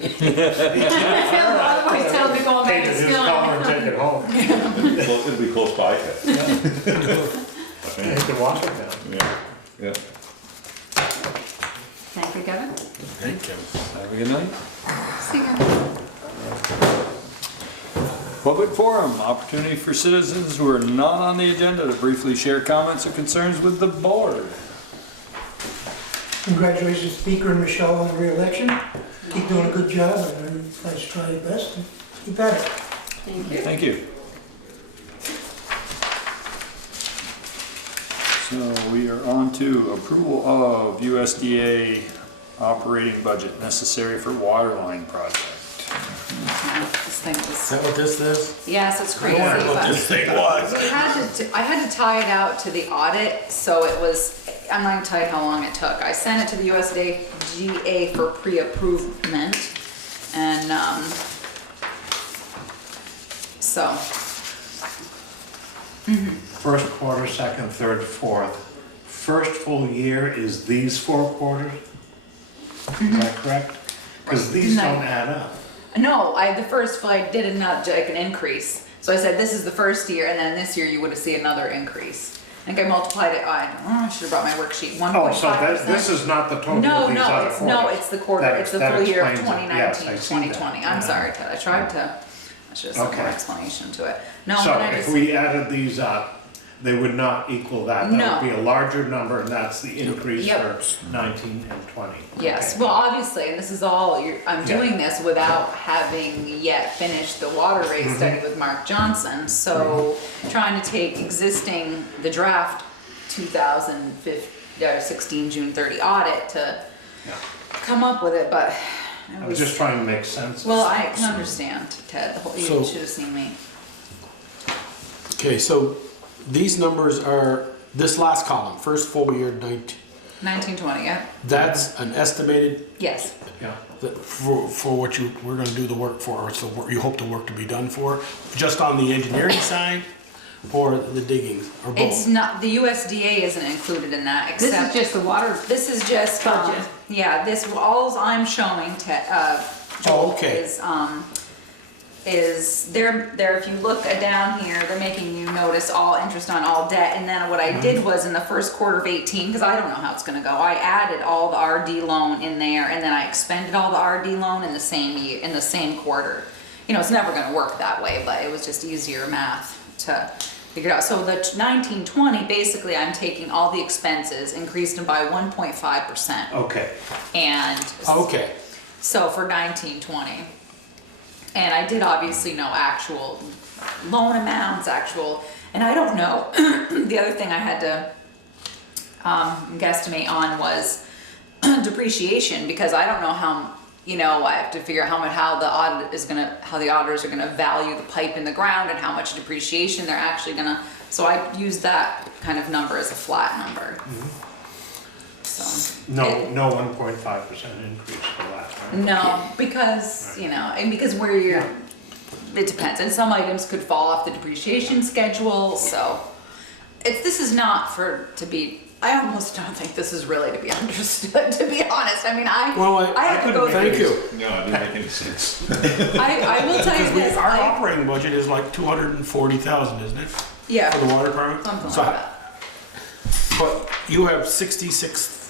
Otherwise, tell them to go back Take to it his school. color and take it home. It'll be close by. Yeah, he can wash it down. Yeah. Thank you, Kevin. Thank you. Have a good night. See you. Public forum, opportunity for citizens who are not on the agenda to briefly share comments or concerns with the board. Congratulations, Speaker and Michelle, on the re-election. Keep doing a good job, and let's try your best and keep at it. Thank you. Thank you. So we are on to approval of USDA operating budget necessary for water line project. This thing Is was, that what this is? yes, it's crazy, I wondered what but this thing was. I had to tie it out to the audit, so it was, I'm not gonna tell you how long it took. I sent it to the USDA for pre-approvement, and, so, First quarter, second, third, fourth. First full year is these 4 quarters? Is that correct? Because these No. don't add up. no, the first flight did not like an increase. So I said, this is the first year, and then this year you would have seen another increase. I think I multiplied it, I should have brought my worksheet, 1.5%. Oh, so this is not the total No, of these other no, quarters? it's the quarter, That- it's the that full year of explains it. Yes, 2019, I see that. 2020. I'm sorry, Ted, I tried to, I should have some more Okay. explanation to it. No, So when I if just, we added these up, they would not equal that? That No. would be a larger number, and that's the increase Yep. for 19 and 20? yes, Okay. well, obviously, and this is all, I'm Yeah. doing this without having yet finished the water rate Mm-hmm. study with Mark Johnson, so trying to take existing, the draft 2016 June 30 audit to Yeah. come up with it, but I was just trying to make sense. well, I can understand, Ted, you So- should have seen me. Okay, so these numbers are, this last column, first full year 19, 1920, yeah? that's an estimated, Yes. Yeah. for what we're gonna do the work for, or so you hope the work to be done for, just on the engineering side, or the digging, or It's both? not, the USDA isn't included in that, This is except, just the water. this is just, Budget. yeah, this, alls I'm showing, Joel, okay. is there, if you look down here, they're making you notice all interest on all debt, and then what I did was in the first quarter of 18, because I don't know how it's gonna go, I added all the RD loan in there, and then I expended all the RD loan in the same year, in the same quarter. You know, it's never gonna work that way, but it was just easier math to figure it out. So the 1920, basically, I'm taking all the expenses, increased them by 1.5%, Okay. and Okay, so for 1920. And I did obviously know actual loan amounts, and I don't know, the other thing I had to guesstimate on was depreciation, because I don't know how, I have to figure out how the auditors are gonna value the pipe in the ground and how much depreciation they're actually gonna, so I used that kind of number as a flat number. So. No, it- no 1.5% increase for that, right? No, because, and because it depends, and some items could fall off the depreciation schedule, so. This is not I almost don't think this is really to be understood, to be honest. I mean, well, I have to go through. thank you. No, it didn't make any sense. I will tell you this, Our operating budget is like 240,000, isn't it, for yeah, the water department? something So, like that. But you have 66,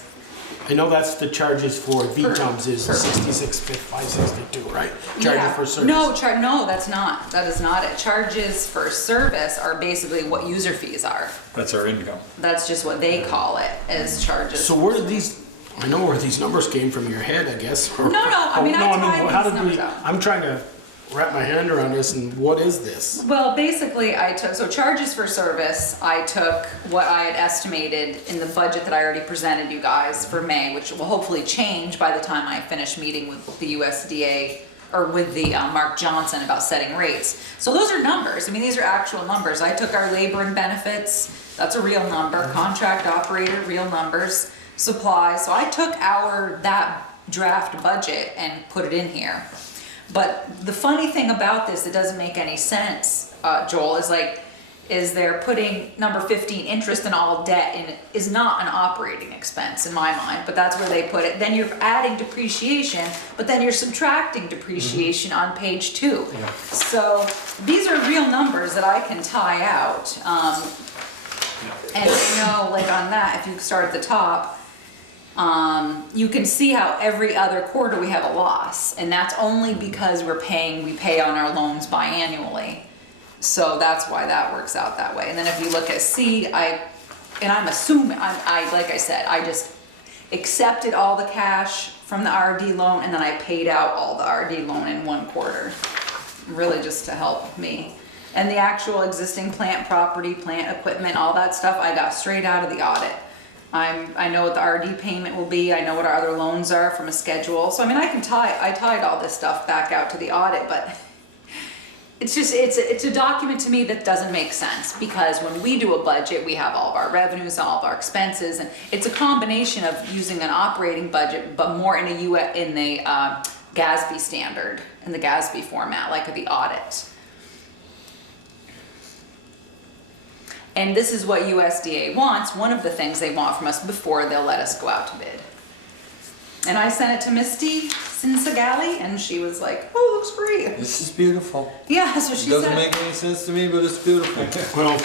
I know that's the charges for VTUMs is per- 66,562, right? Charges Yeah. for service. No, that's not. That is not it. Charges for service are basically what user fees are. That's our income. That's just what they call it, as charges. So where did these, I know where these numbers came from, your head, I guess. No, I mean, I tried how these did numbers out. I'm trying to wrap my hand around this, and what is this? Well, basically, so charges for service, I took what I had estimated in the budget that I already presented you guys for May, which will hopefully change by the time I finish meeting with the USDA, or with the Mark Johnson about setting rates. So those are numbers, these are actual numbers. I took our labor and benefits, that's a real number, contract operator, real numbers, supplies, so I took that draft budget and put it in here. But the funny thing about this that doesn't make any sense, Joel, is they're putting number 15, interest in all debt, in is not an operating expense in my mind, but that's where they put it. Then you're adding depreciation, but then you're subtracting depreciation on page 2. Yeah. So these are real numbers that I can tie out. And on that, if you start at the top, you can see how every other quarter we have a loss, and that's only because we pay on our loans biannually. So that's why that works out that way. And then if you look at C, I'm assuming, like I said, I just accepted all the cash from the RD loan, and then I paid out all the RD loan in one quarter, really just to help me. And the actual existing plant property, plant equipment, all that stuff, I got straight out of the audit. I know what the RD payment will be, I know what our other loans are from a schedule. So I mean, I tied all this stuff back out to the audit, but it's a document to me that doesn't make sense, because when we do a budget, we have all of our revenues, all of our expenses, and it's a combination of using an operating budget, but more in the GASB standard, in the GASB format, like the audit. And this is what USDA wants, one of the things they want from us before they'll let us go out to bid. And I sent it to Misty Sinsagali, and she was like, oh, it looks great. This is beautiful. Yeah, that's what she Doesn't said. make any sense to me, but it's beautiful. Well,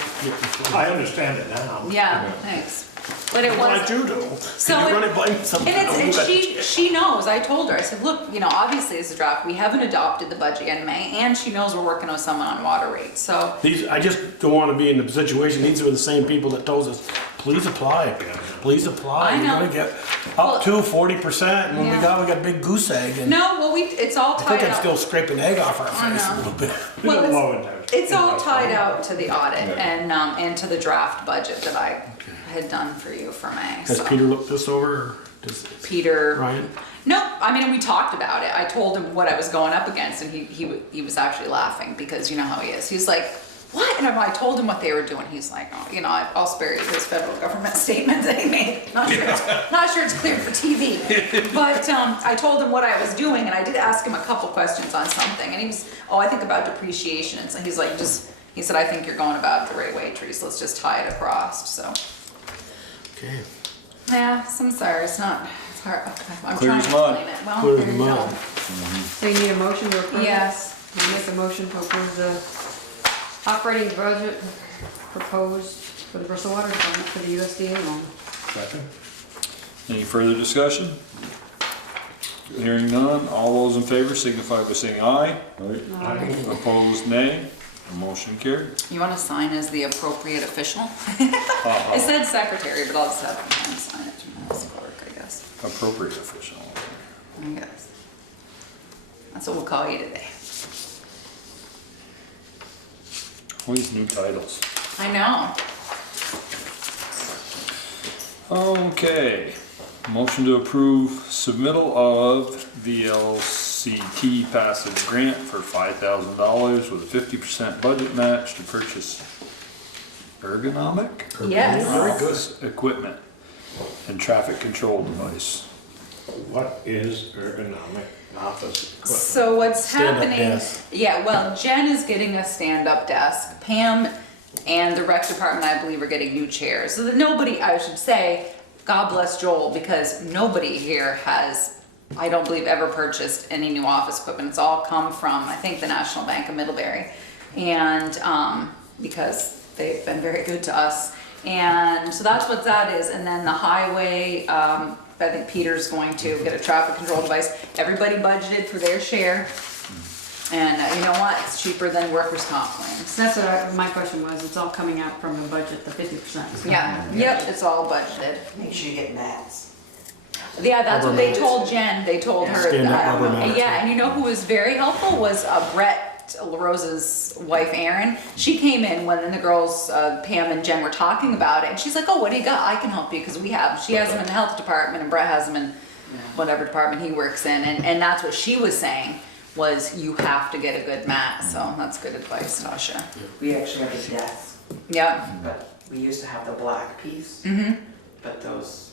I understand it now. Yeah, thanks. But it what I was, do do. So Can you it- run it by something? and she knows, I told her, I said, look, obviously it's a draft, we haven't adopted the budget yet in May, and she knows we're working with someone on water rates, so. I just don't want to be in the situation, these are the same people that told us, please apply, please apply. I You're know. gonna get Well, up to 40%, and when we yeah. got a big goose egg, and No, well, it's all I tied think I'm up. still scraping egg off our I face a know. little bit. Well, Little low in there. it's all tied out to the audit and to the draft budget that I had done for you for May, Has so. Peter looked this over, or does Peter. Ryan? No, I mean, we talked about it. I told him what I was going up against, and he was actually laughing, because you know how he is. He's like, what? And I told him what they were doing. He's like, oh, I'll spare you his federal government statement that he made. Not sure it's clear for TV. But I told him what I was doing, and I did ask him a couple questions on something, and he was, I think about depreciation. And so he's like, he said, I think you're going about it the right way, Teresa. Let's just tie it across. So. Okay. Yeah, so I'm sorry, it's hard, okay, I'm Clear trying as to mud. explain it. Well, Clear as there you mud. go. So you need a motion to approve? Yes. I make a motion to approve the operating budget proposed for the Bristol Water Department for the USDA loan. Second? Any further discussion? Hearing none, all those in favor signify by saying aye. Opposed, nay. Motion carried. You want to sign as the appropriate official? It said secretary, but I'll just have him sign it as clerk, I guess. Appropriate official. I guess. That's what we'll call you today. All these new titles. I know. Okay, motion to approve submittal of Vlct passive grant for $5,000 with a 50% budget match to purchase ergonomic Yes. office equipment and traffic control device. What is ergonomic office equipment? So what's Stand-up happening? desk. Yeah, well, Jen is getting a stand-up desk. Pam and the rec department, I believe, are getting new chairs. So that nobody, I should say, God bless Joel, because nobody here has, I don't believe, ever purchased any new office equipment. It's all come from, I think, the National Bank of Middlebury. And because they've been very good to us. And so that's what that is. And then the highway, I think Peter's going to get a traffic control device. Everybody budgeted for their share. And you know what? It's cheaper than workers' comp claims. That's what my question was, it's all coming out from the budget, the 50%. Yeah, yep, it's all budgeted. Make sure you get mats. Yeah, that's what they told Jen. They told her Stand-up that. rubber mats. Yeah, and you know who was very helpful was Brett, Rose's wife, Erin. She came in when the girls, Pam and Jen, were talking about it, and she's like, "Oh, what do you got? I can help you because we have." She has them in the health department, and Brett has them in whatever department he works in, and that's what she was saying. Was you have to get a good mat, so that's good advice, Tasha. We actually have a desk, Yep. but we used to have the black piece, Mhm. but those,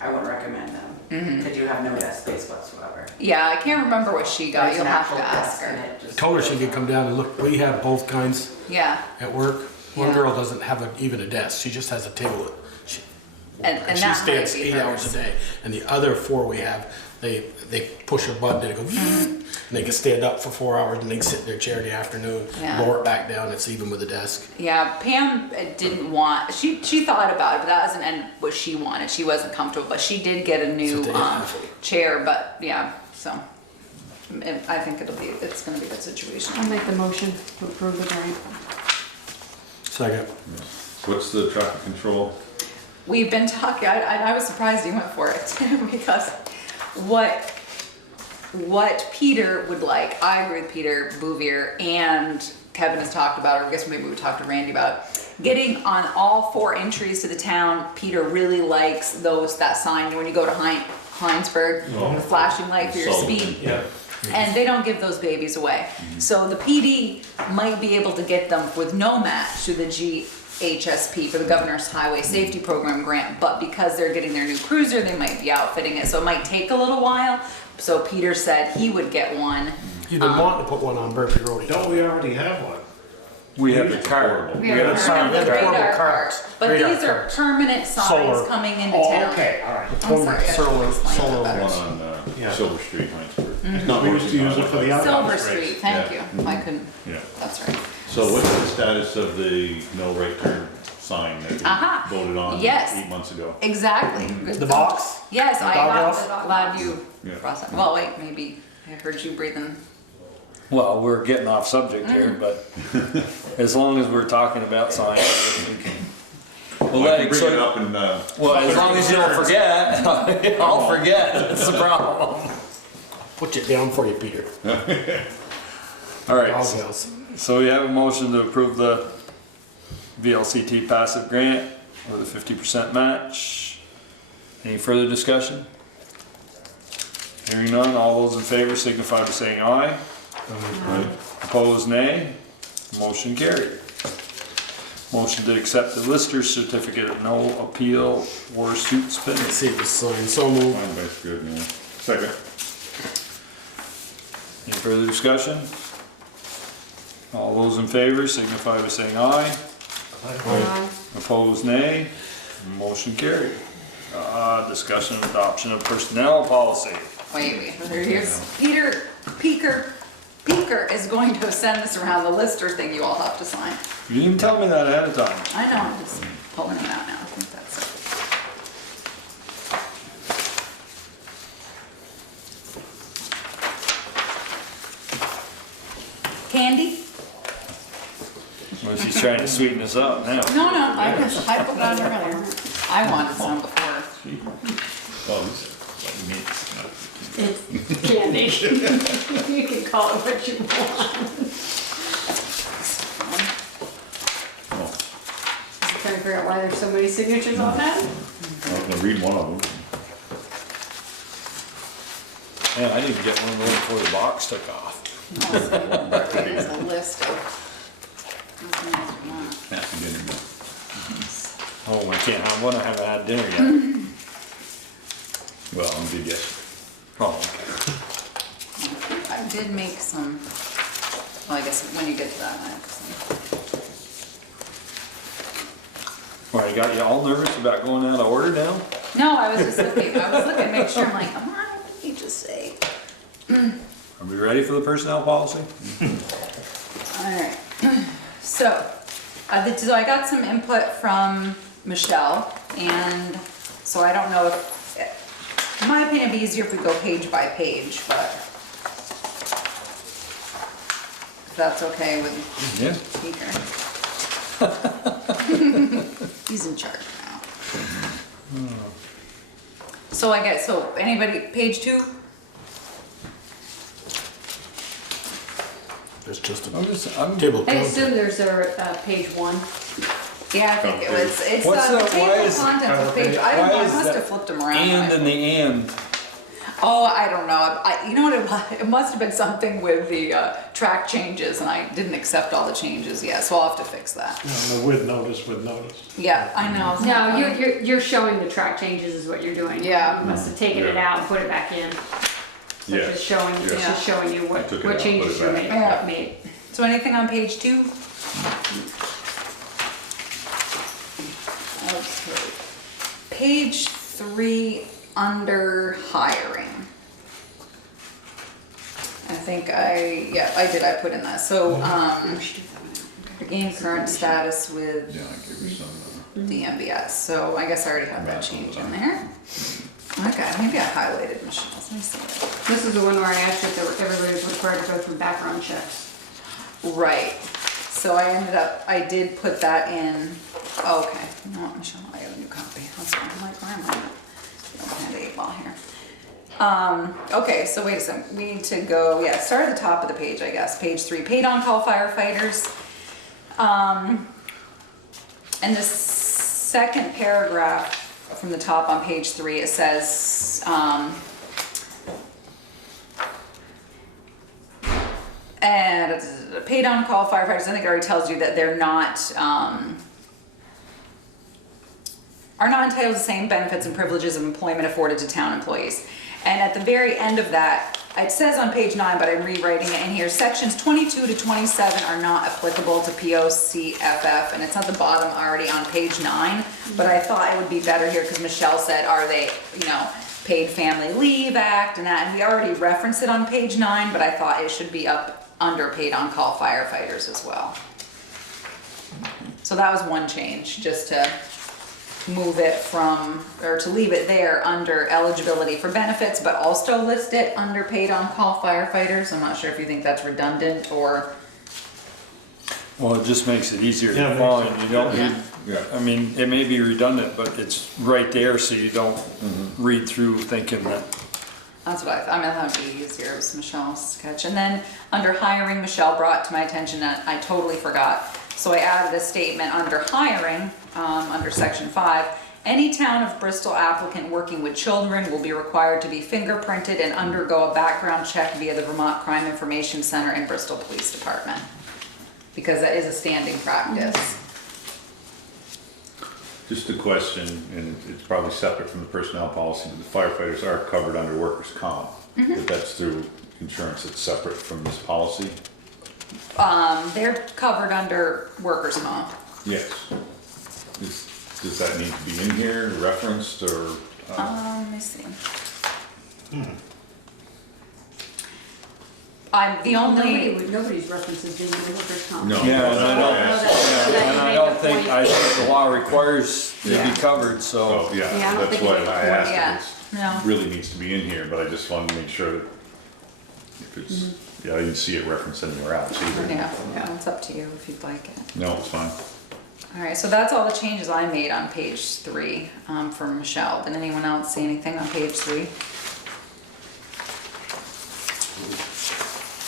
I wouldn't recommend them. Mhm. Because you have no desk space whatsoever. Yeah, I can't remember what she got. There's You'll an have to actual ask desk in her. it, just- Told her she could come down and look, we have both kinds Yeah, at work. One Yeah. girl doesn't have even a desk, she just has a table. and She that stands might be 8 hours hers. a day. And the other 4 we have, they push a button and it goes, And they can stand up for 4 hours and they can sit in their chair in the afternoon, Yeah. lower it back down, it's even with the desk. Yeah, Pam didn't want, she thought about it, but that wasn't what she wanted. She wasn't comfortable, but she did get a new So they have chair, but yeah, so. I think it's gonna be a good situation. I'll make the motion to approve the grant. Second. What's the traffic control? We've been talking, I was surprised he went for it because what Peter would like, I agree with Peter Bouvier, and Kevin has talked about, or I guess maybe we talked to Randy about, getting on all 4 entries to the town. Peter really likes that sign when you go to Heinsberg, the flashing light for your speed. Yeah. And they don't give those babies away. So the PD might be able to get them with no match through the GHSP for the Governor's Highway Safety Program grant, but because they're getting their new cruiser, they might be outfitting it. So it might take a little while. So Peter said he would get one. You've been wanting to put one on Burpee Road. Don't we already have one? We have the car. We have a the sign. The portable radar carts. cars. But Radar these are carts. permanent signs Solar. coming into Oh, town. okay, all right. I'm sorry, I should Solar- explain solar that better. One on Yeah. Silver Street, Heinsberg. Mm-hmm. Not We used to working use on it for the other Silver race. Street, thank Yeah. you. I couldn't, Yeah. that's right. So what's the status of the no right turn sign that Aha. we voted on Yes. 8 months ago? Exactly. The box? Yes, The I doghouse? got, glad you Yeah. brought that. Well, wait, maybe I heard you breathing. Well, we're getting off subject here, but as long as we're talking about signs, I think. Well, I can bring it up and, Well, as long as you don't forget, I'll forget, that's the problem. Put it down for you, Peter. All right, Doghouse. so we have a motion to approve the VLCT passive grant with a 50% match. Any further discussion? Hearing none, all those in favor signify by saying aye. Opposed, nay. Motion carried. Motion to accept the lister's certificate of no appeal or suit spin. Let's see this sign, so moved. fine, that's good, yeah. Second. Any further discussion? All those in favor signify by saying aye. Opposed, nay. Motion carried. Discussion and adoption of personnel policy. Wait, here's Peter Peeker is going to send this around, the lister thing you all have to sign. You didn't even tell me that ahead of time. I know, I'm just pulling them out now, I think that's it. Candy? Well, she's trying to sweeten us up now. No, I put it on earlier. I wanted some before. Oh, this meats. It's candy. You can call it what you want. Just trying to figure out why there's so many signatures on that. I'm gonna read one of them. Man, I didn't get one of those before the box took off. There's a list of. Happy dinner. Oh, I can't have one, I haven't had dinner yet. Well, I'm good yesterday. Oh, okay. I did make some, well, I guess when you get to that, I have some. Well, I got you all nervous about going out of order now? No, I was looking to make sure, I'm like, oh, what did he just say? Are we ready for the personnel policy? Alright, so I got some input from Michelle, and so I don't know if, in my opinion, it'd be easier if we go page by page, but if that's okay with Yeah. Speaker. He's in charge now. So anybody, page 2? There's just I'm a table. I assume there's a page 1. Yeah, I think it was, it's What's the that? table Why of is- contents of page, I don't know, why I is must that have flipped them around. and in the and. Oh, I don't know, you know what it was, it must have been something with the track changes, and I didn't accept all the changes yet, so I'll have to fix that. No, with notice. Yeah, I know. No, you're showing the track changes is what you're doing. Yeah. You must have taken it out and put it back in. So Yeah. it's just showing you I took it what out, changes put you it back. made. So anything on page 2? Okay. Page 3, under hiring. think I did, I put in that, so, regain current status with Yeah, I give you some, the MBS, so I guess I already have that change in there. Okay, maybe I highlighted Michelle's, let me see. This is the one where I asked if everybody's required to go through background checks. Right, so I did put that in, okay, you know what, Michelle, I got a new copy, that's fine, I'm like, where am I at? Don't have the 8-ball here. Okay, so wait a second, we need to go, yeah, start at the top of the page, I guess, page 3, paid on-call firefighters. And the second paragraph from the top on page 3, it says, and paid on-call firefighters, I think it already tells you that they're not, are not entitled to the same benefits and privileges of employment afforded to town employees. And at the very end of that, it says on page 9, but I'm rewriting it in here, sections 22 to 27 are not applicable to POCFF, and it's at the bottom already on page 9, but I thought it would be better here because Michelle said, are they, you know, Paid Family Leave Act and that, and we already referenced it on page 9, but I thought it should be up under paid on-call firefighters as well. So that was one change, just to move it from, or to leave it there under eligibility for benefits, but also list it under paid on-call firefighters. I'm not sure if you think that's redundant or. Well, it just makes it easier Yeah, to it find, makes you don't need, Yeah. I mean, it may be redundant, but it's right there, so you don't read through thinking that. That's what I mean, that would be easier, it was Michelle's sketch. And then under hiring, Michelle brought to my attention that I totally forgot. So I added a statement under hiring, under section 5. Any town of Bristol applicant working with children will be required to be fingerprinted and undergo a background check via the Vermont Crime Information Center and Bristol Police Department. Because that is a standing practice. Just a question, and it's probably separate from the personnel policy, but the firefighters are covered under workers' comp. But that's through insurance that's separate from this policy? They're covered under workers' comp. Yes. Does that need to be in here, referenced, or? Let me see. I'm the only. Nobody's references being in the workers' comp. No. Yeah, and I don't think, I think the law requires they Yeah. be covered, so. Oh, Yeah, I yeah, don't that's think why it- I Yeah, asked no. it. It really needs to be in here, but I just wanted to make sure that if it's, yeah, I didn't see it referenced anywhere else either. Yeah, it's up to you if you'd like it. No, it's fine. All right, so that's all the changes I made on page 3 from Michelle. Did anyone else see anything on page 3?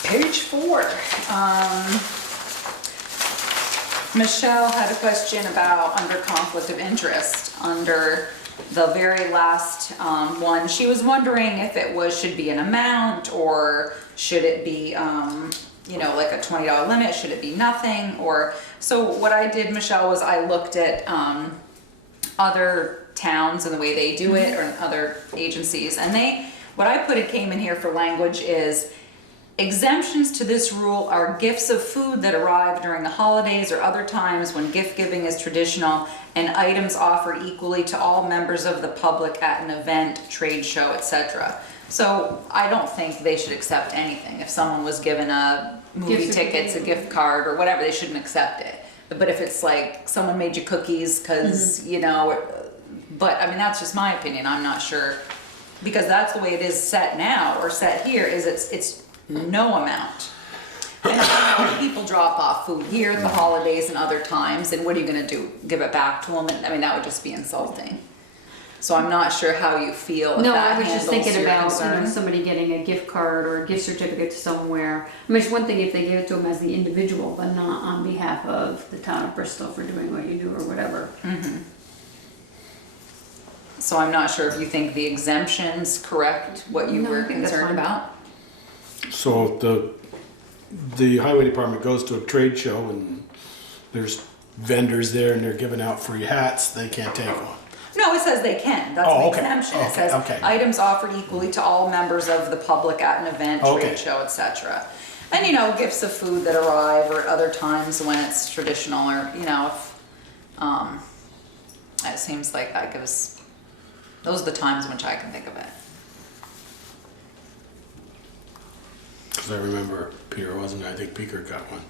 Page 4. Michelle had a question about under conflict of interest, under the very last one. She was wondering if it should be an amount, or should it be, you know, like a $20 limit, should it be nothing, or, so what I did, Michelle, was I looked at other towns and the way they do it, or other agencies, and what I put, it came in here for language is, exemptions to this rule are gifts of food that arrive during the holidays or other times when gift giving is traditional, and items offered equally to all members of the public at an event, trade show, etc. So I don't think they should accept anything. If someone was given a movie tickets, a gift card, or whatever, they shouldn't accept it. But if it's like someone made you cookies because, you know, but I mean, that's just my opinion. I'm not sure, because that's the way it is set now, or set here, is it's no amount. And you know, people drop off food here at the holidays and other times, and what are you gonna do? Give it back to them? And I mean, that would just be insulting. So I'm not sure how you feel if No, that I was just handles thinking your about, concern. somebody getting a gift card or a gift certificate to somewhere. I mean, it's one thing if they give it to them as the individual, but not on behalf of the town of Bristol for doing what you do or whatever. So I'm not sure if you think the exemptions correct what you No, I were think that's concerned fine. about. So if the highway department goes to a trade show and there's vendors there and they're giving out free hats, they can't take one. No, it says they can. That's Oh, the okay. exemption. It Okay, says okay. items offered equally to all members of the public at an event, Okay. trade show, etc. And you know, gifts of food that arrive, or other times when it's traditional, or you know, if it seems like that gives. Those are the times in which I can think of it. Because I remember Peter wasn't, I think Peter got one.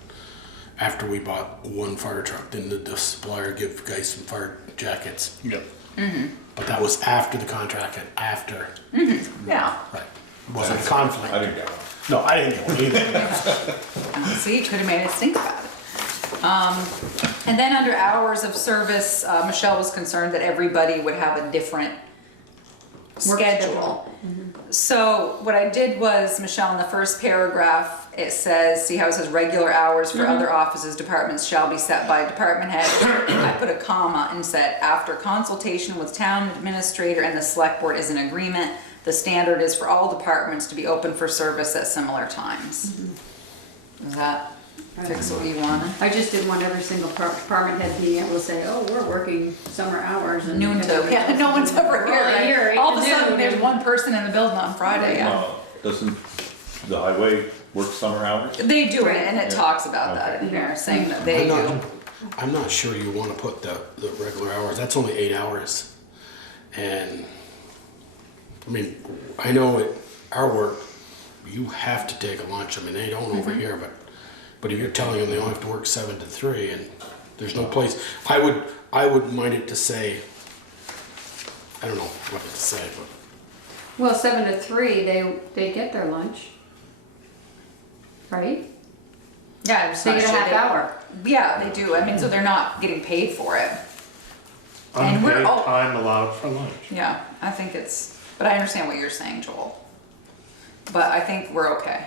After we bought one fire truck, didn't the supplier give guys some fire jackets? Yep. But that was after the contract and after. Yeah. Right. It wasn't a conflict. I didn't get one. No, I didn't get one either. See, you could have made us think about it. And then under hours of service, Michelle was concerned that everybody would have a different schedule. So what I did was, Michelle, in the first paragraph, it says, see how it says regular hours for other offices, departments shall be set by department head. I put a comma and said, after consultation with town administrator and the select board is in agreement, the standard is for all departments to be open for service at similar times. Does that fix what you wanted? I just didn't want every single department head being able to say, oh, we're working summer hours. And Noon to, yeah, no one's ever We're only here, here, right? 8 All of to a sudden, noon. there's one person in the building on Friday, yeah. Doesn't the highway work summer hours? They do it, and it Yeah. talks about that in here, saying that they do. I'm not sure you want to put the regular hours. That's only 8 hours. And, I mean, I know at our work, you have to take a lunch. I mean, they don't over here, but if you're telling them they only have to work 7 to 3 and there's no place, I would mind it to say, I don't know what to say, but. Well, 7 to 3, they get their lunch. Right? Yeah, I'm just They not get a sure half they- hour. Yeah, they do, I mean, so they're not getting paid for it. And we're Unpaid all- time allowed for lunch. Yeah, I think it's, but I understand what you're saying, Joel. But I think we're okay.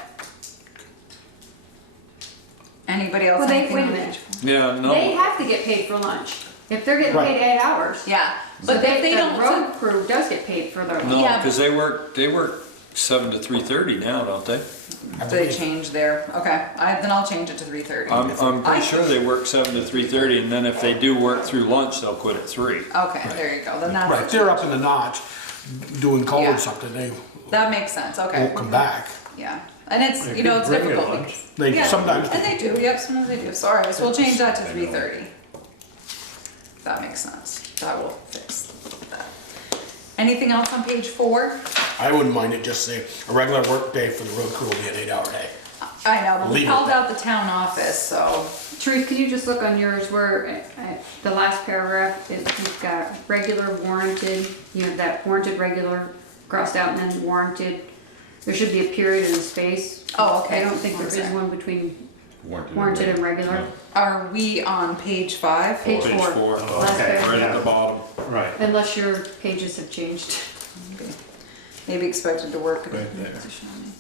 Anybody else? Well, anything wait a on minute. page four? Yeah, They no, have to get paid for lunch. If they're getting Right. paid 8 hours. Yeah, So but if they the don't, road crew does get paid for their lunch. no, Yeah. because they work 7 to 3:30 now, don't they? they change their, okay, then I'll change it to 3:30. I'm pretty sure they work 7 to 3:30, and then if they do work through lunch, they'll quit at 3. Okay, there you go, then Right, that's, they're up in the notch doing cold Yeah. or something, they that makes sense, okay. won't come back. Yeah, and it's, They you know, could it's bring you difficult. lunch. because- They Yeah, sometimes and they do, yep, sometimes they do, so alright, so we'll change that to 3:30. That makes sense, that will fix that. Anything else on page 4? I wouldn't mind it just saying a regular work day for the road crew will be an 8-hour day. I know, but we Leave it. called out the town office, so, Truth, could you just look on yours where, the last paragraph, it's got regular, warranted, you know, that warranted, regular, crossed out, and then warranted. There should be a period and a space. Oh, okay. I don't think there One is sec. one between Warranted warranted and regular. are we on page 5? Page Page 4. 4, Last okay, right paragraph. at the bottom. Right. Unless your pages have changed. Maybe expected to work at a Right there. position on the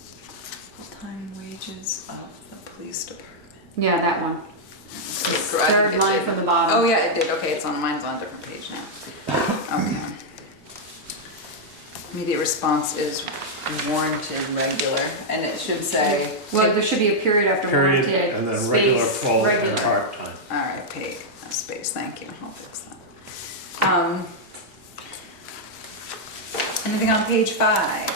full-time wages of the police department. Yeah, that one. I Third think it line did. from the bottom. Oh, yeah, it did, okay, it's on, mine's on a different page now. Okay. Immediate response is warranted regular, and it should say. Well, there should be a period after Period, warranted, and then regular, space, full, and regular. part-time. All right, pig, no space, thank you, I'll fix that. Anything on page 5?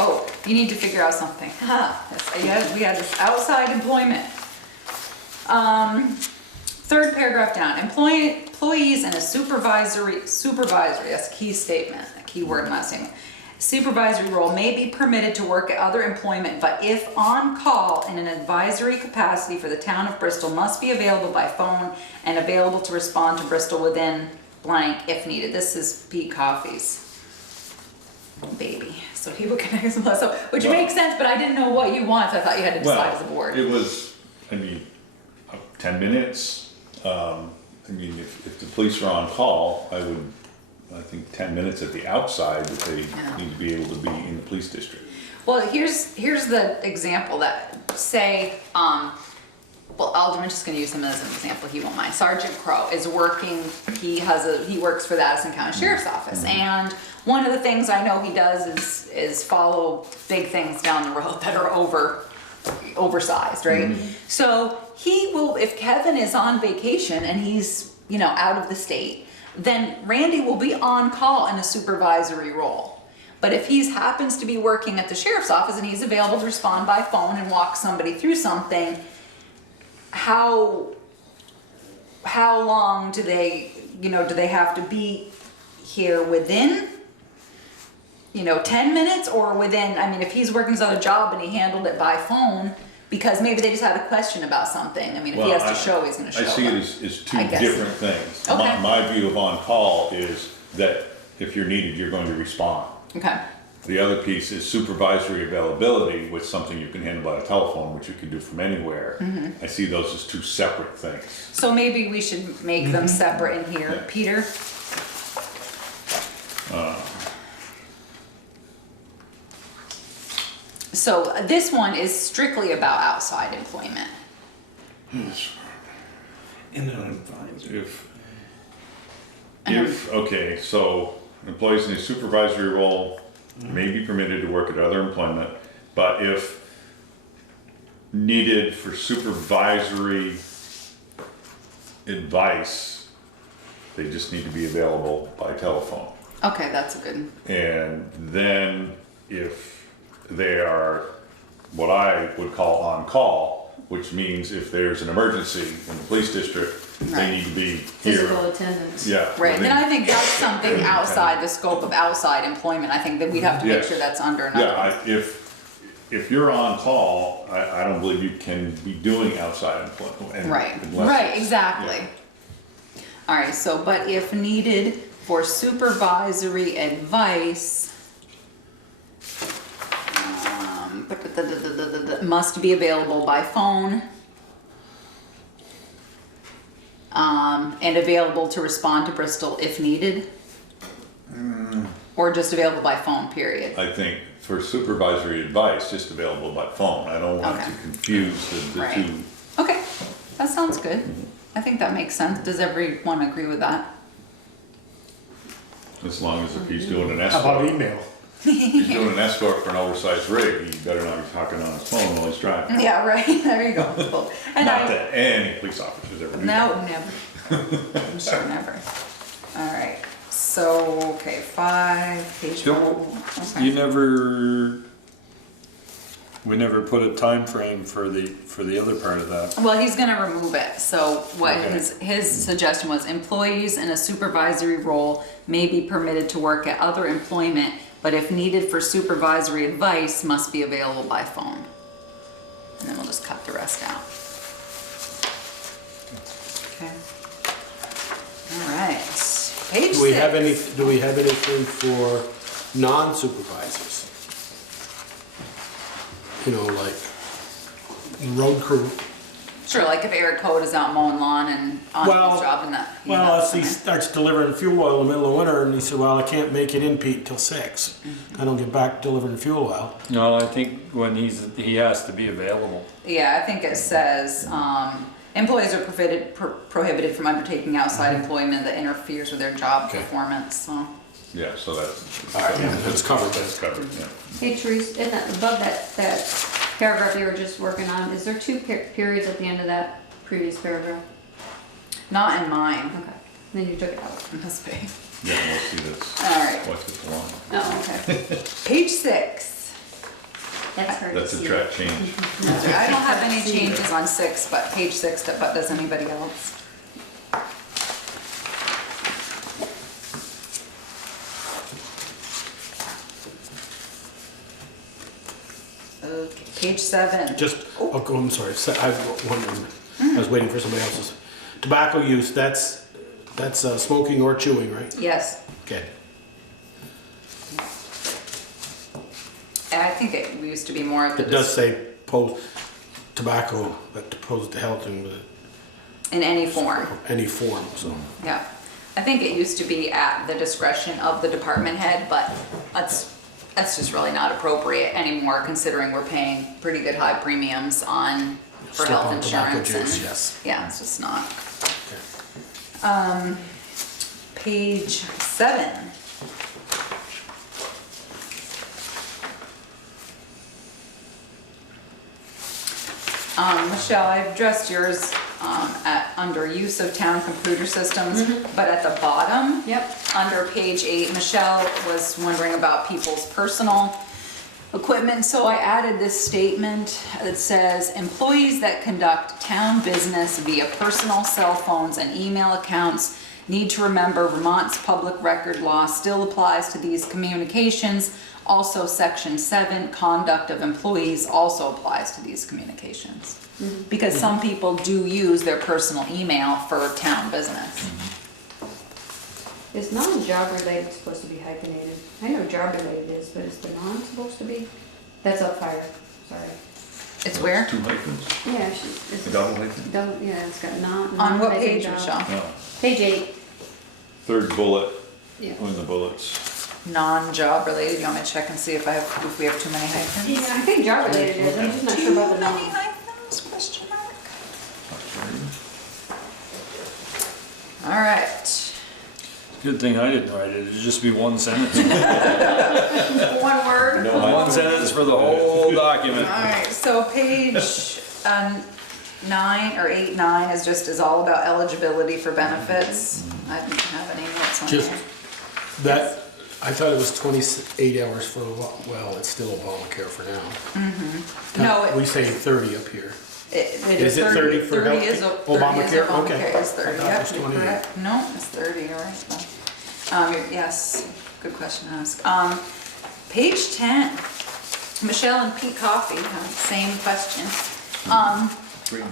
Oh, you need to figure out something. We had this outside employment. Third paragraph down, employees in a supervisory, that's a key statement, a key word in that statement. Supervisory role may be permitted to work at other employment, but if on call in an advisory capacity for the town of Bristol, must be available by phone and available to respond to Bristol within blank if needed. This is Pete Coffey's baby, so he would connect with us, so, which makes sense, but I didn't know what you want, so I thought you had to decide as a board. It was, 10 minutes. If the police are on call, I think 10 minutes at the outside, that they need to be able to be in the police district. Well, here's the example that, say, I'm just gonna use him as an example, he won't mind. Sergeant Crow is working, he works for the Addison County Sheriff's Office, and one of the things I know he does is follow big things down the road that are oversized, right? So he will, if Kevin is on vacation and he's, out of the state, then Randy will be on call in a supervisory role. But if he happens to be working at the sheriff's office and he's available to respond by phone and walk somebody through something, how long do they have to be here within 10 minutes or within, I mean, if he's working his other job and he handled it by phone, because maybe they just had a question about something. I mean, if he Well, has to show, he's gonna show. I see it but- as two I guess. different things. Okay. My view of on-call is that if you're needed, you're going to respond. Okay, The other piece is supervisory availability, which is something you can handle by a telephone, which you can do from anywhere. I see those as two separate things. so maybe we should make them separate in here. Yeah. Peter? So this one is strictly about outside employment. Okay, so employees in a supervisory role may be permitted to work at other employment, but if needed for supervisory advice, they just need to be available by telephone. Okay, that's a good, And then if they are what I would call on call, which means if there's an emergency in the police district, Right. they need to be here. Physical attendance. Yeah. right, then I think that's something Yeah. outside the scope of outside employment. I think that we'd have to make Yes. sure that's under another. Yeah, if you're on call, I don't believe you can be doing outside employment. Right, unless right, it's- exactly. yeah. All right, so, but if needed for supervisory advice, must be available by phone. And available to respond to Bristol if needed. Or just available by phone, period. I think for supervisory advice, just available by phone. I don't want Okay. to confuse the Right. two. Okay, that sounds good. I think that makes sense. Does everyone agree with that? As long as if he's doing an How about escort. email? He's doing an escort for an oversized rig, he better not be talking on his phone while he's driving. Yeah, right, there you go. And Not I, that any police officers ever do that. no, never. I'm sure never. All right, so, okay, 5, page Don't- 1. You we never put a time frame for the other part of that. Well, he's gonna remove it, so what Okay. his suggestion was, employees in a supervisory role may be permitted to work at other employment, but if needed for supervisory advice, must be available by phone. And then we'll just cut the rest out. Okay. All right, page 6. Do we have anything for non-supervisors? Like road crew. Sure, like if Eric Code is out mowing lawn and on Well, his job and that. Well, if he starts delivering fuel oil in the middle of winter and he said, well, I can't make it in, Pete, till 6. I don't get back delivering fuel oil. No, I think when he has to be available. Yeah, I think it says, employees are prohibited from undertaking outside employment that interferes with their job Okay. performance, so. Yeah, so that's. All right, yeah, that's covered. That's covered, yeah. Hey Therese, above that paragraph you were just working on, is there two periods at the end of that previous paragraph? Not in mine. Okay, then you took it out. Must be. Yeah, we'll see that's. All right. What's it along? Oh, okay. Page 6. That's hard to That's a see. track change. I don't have any changes on 6, but page 6, but does anybody else? Okay, page 7. I'm sorry, I was waiting for somebody else's. Tobacco use, that's smoking or chewing, right? Yes, Okay. and I think it used to be more of the. It does say tobacco that poses to health in In any form. any form, so. Yeah, I think it used to be at the discretion of the department head, but that's just really not appropriate anymore, considering we're paying pretty good high premiums for Still health on tobacco insurance juice, and, yes. yeah, it's just not. Okay. Page 7. Michelle, I've addressed yours under use of town computer systems, but at the bottom, Yep. under page 8, Michelle was wondering about people's personal equipment, so I added this statement that says, employees that conduct town business via personal cell phones and email accounts Need to remember Vermont's public record law still applies to these communications. Also, section 7, conduct of employees, also applies to these communications. Because some people do use their personal email for town business. Is non-job related supposed to be hyphenated? I know job related is, but is the non supposed to be? That's up higher, sorry. It's where? 2 hyphens, Yeah, it's a double hyphen. yeah, it's got non. On what non-hyphen page, job. Michelle? No, Page 8. 3rd bullet Yeah. in the bullets. Non-job related, you want me to check and see if we have too many hyphens? Yeah, I think job related is, I'm just not sure about the Too non. many hyphens, question mark? All right. Good thing I didn't write it, it'd just be one sentence. One word? No One hyphens. sentence for the whole document. All right, so page 9 or 8, 9 is all about eligibility for benefits. I didn't have any notes on Just here. that, I thought it was 28 hours for, well, it's still Obamacare for now. No, We say 30 up here. It Is it 30 for 30 health- is Obamacare? Okay. Obamacare is 30, I thought it yep, was you're 28. correct. No, it's 30, you're right. Yes, good question to ask. Page 10, Michelle and Pete Coffey have the same question. 3 more.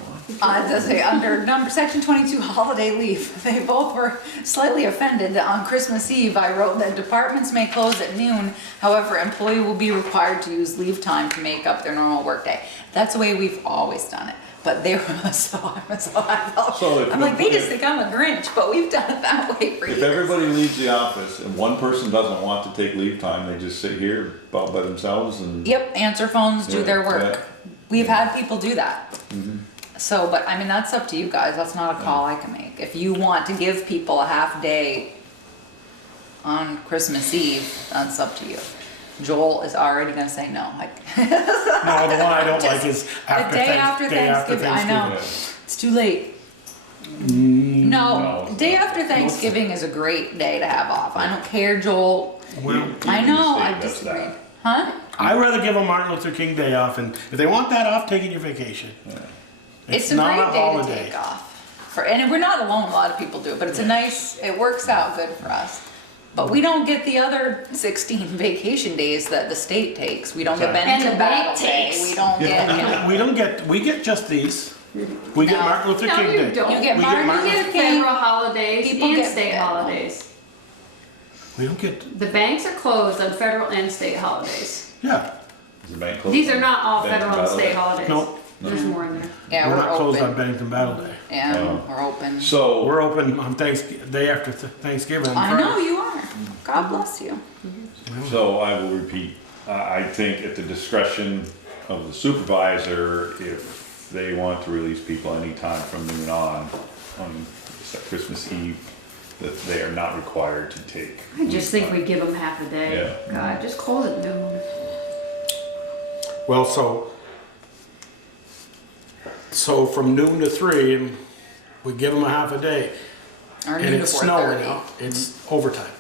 Does say under section 22 holiday leave, they both were slightly offended that on Christmas Eve I wrote that departments may close at noon, however, employee will be required to use leave time to make up their normal workday. That's the way we've always done it. But they were so I'm like, they just think I'm a Grinch, but we've done it that way for If years. everybody leaves the office and one person doesn't want to take leave time, they just sit here all by themselves and. Yep, answer phones, do Yeah, their work. yeah. We've had people do that. Mhm. So, but I mean, that's up to you guys. That's not a call I can make. If you want to give people a half day on Christmas Eve, that's up to you. Joel is already gonna say no. No, the one I don't like is The after day after Thanksgiving, I know, it's too late. No, No. day after Thanksgiving is a great day to have off. I don't care, Joel. Well, I Even the know, state I does disagree. that. Huh? I'd rather give them Martin Luther King Day off, and if they want that off, take it your vacation. It's a not great day to holiday. take off. And we're not alone, a lot of people do, but it's a nice, it works out good for us. But we don't get the other 16 vacation days that the state takes. We don't get And Bennington the Battle bank Day. takes. We don't get, We get just these. We get No. Martin Luther No, King you Day. don't. You get We Martin You Luther get King. federal holidays People and get state federal. holidays. We don't get, The banks are closed on federal and state holidays. yeah. Is the bank closed? These are not all Bank federal and Battle state Day? holidays. No, There's more in there. yeah, we're we're not closed on open. Bennington Battle Day. Yeah, Oh. we're open. So, We're open on day after Thanksgiving on I Friday. know you are. God bless you. so I will repeat, I think at the discretion of the supervisor, if they want to release people anytime from noon on Christmas Eve, that they are not required to take. I just think leave we give them half a day. Yeah. God, just close at noon. Well, so from noon to 3, and we give them a half a day. Or And noon to it's 4:30. snowing, it's overtime.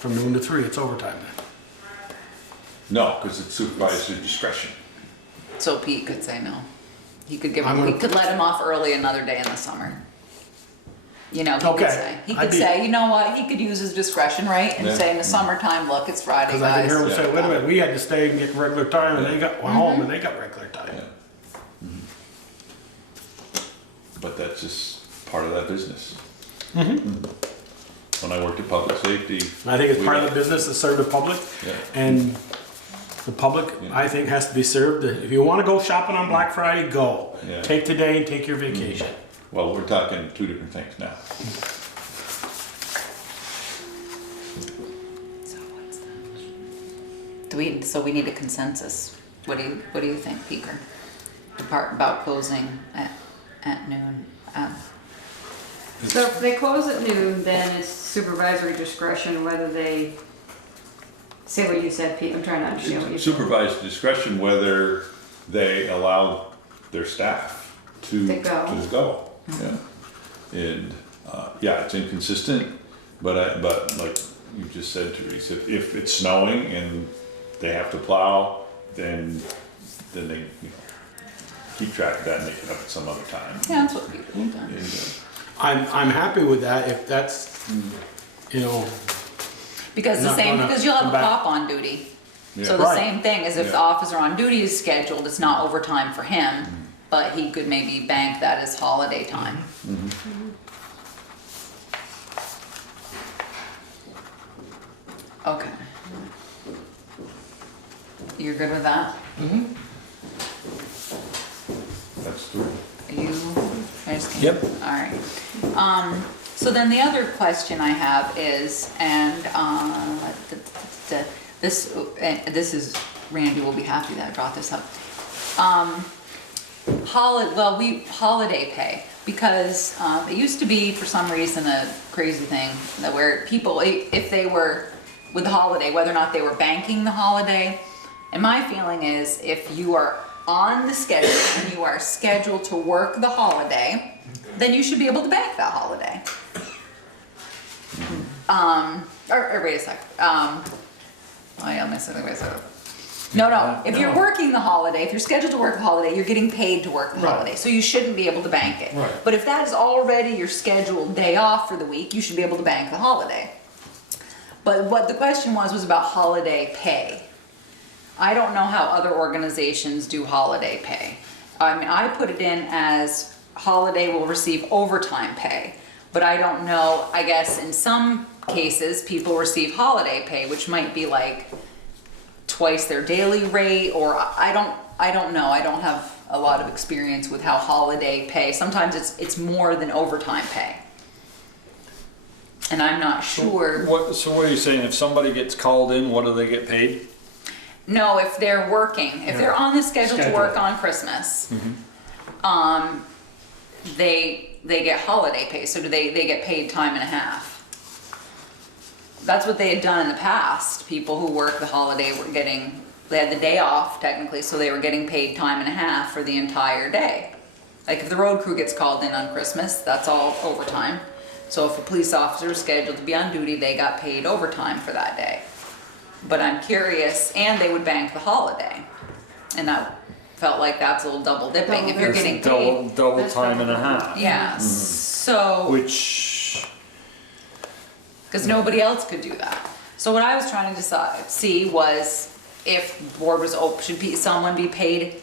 From noon to 3, it's overtime then. No, because it's supervisor's discretion. So Pete could say no. He could give I'm him, he gonna- could let him off early another day in the summer. You know, he Okay. could say, I'd be- you know what, he could use his discretion, right? And Yeah. say in the summertime, look, it's Friday, Because I can guys. hear them say, wait a minute, we had to stay and get regular time, and they got, Mm-hmm. went home and they got regular time. Yeah. But that's just part of that business. When I worked at public safety. I think it's we part of got- the business to serve the public, Yeah. and the public, I think, has to be served. If you want to go shopping on Black Friday, go. Yeah. Take the day and take your vacation. Well, we're talking 2 different things now. So what's that? So we need a consensus. What do you think, Peter? About closing at noon. So if they close at noon, then it's supervisory discretion whether they say what you said, Pete. I'm trying to understand what you said. Supervised discretion whether they allow their staff to To go. go. Yeah. And, yeah, it's inconsistent, but like you just said, Therese, if it's snowing and they have to plow, then they, keep track of that and make it up at some other time. Yeah, that's what people have done. And, I'm happy with that if that's, you know, Because Not gonna because you'll have come a back. cop on duty. So Yeah. the Right. same thing is if the Yeah. officer on duty is scheduled, it's not overtime for him, but he could maybe bank that as holiday time. Okay. You're good with that? That's true. You, I just can't. Yep. Alright. So then the other question I have is, and, this is, Randy will be happy that I brought this up. Holiday pay, because, it used to be for some reason a crazy thing that where people, if they were with the holiday, whether or not they were banking the holiday, and my feeling is if you are on the schedule and you are scheduled to work the holiday, then you should be able to bank that holiday. Or wait a sec. Oh yeah, wait a second. No. If you're working the holiday, if you're scheduled to work the holiday, you're getting paid to work the holiday, so you shouldn't be able to bank it. Right. But if that is already your scheduled day off for the week, you should be able to bank the holiday. But what the question was about holiday pay. I don't know how other organizations do holiday pay. I mean, I put it in as holiday will receive overtime pay, but I don't know, I guess in some cases, people receive holiday pay, which might be like twice their daily rate, or I don't know. I don't have a lot of experience with how holiday pay, sometimes it's more than overtime pay. And I'm not sure. So what are you saying, if somebody gets called in, what do they get paid? No, if they're working, if they're on the schedule to work on Christmas, they get holiday pay, so they get paid time and a half. That's what they had done in the past. People who work the holiday they had the day off technically, so they were getting paid time and a half for the entire day. Like if the road crew gets called in on Christmas, that's all overtime. So if a police officer is scheduled to be on duty, they got paid overtime for that day. But I'm curious, and they would bank the holiday. And I felt like that's a little double dipping if you're getting paid. Double That's time and a double. half. Yeah, so, Which, because nobody else could do that. So what I was trying to see was if the board was open, someone be paid,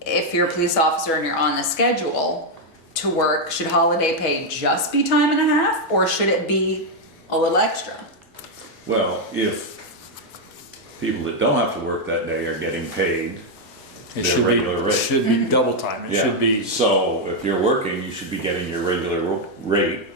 if you're a police officer and you're on the schedule to work, should holiday pay just be time and a half, or should it be a little extra? Well, if people that don't have to work that day are getting paid it their regular rate. should be double time. It Yeah. should be So if you're working, you should be getting your regular rate.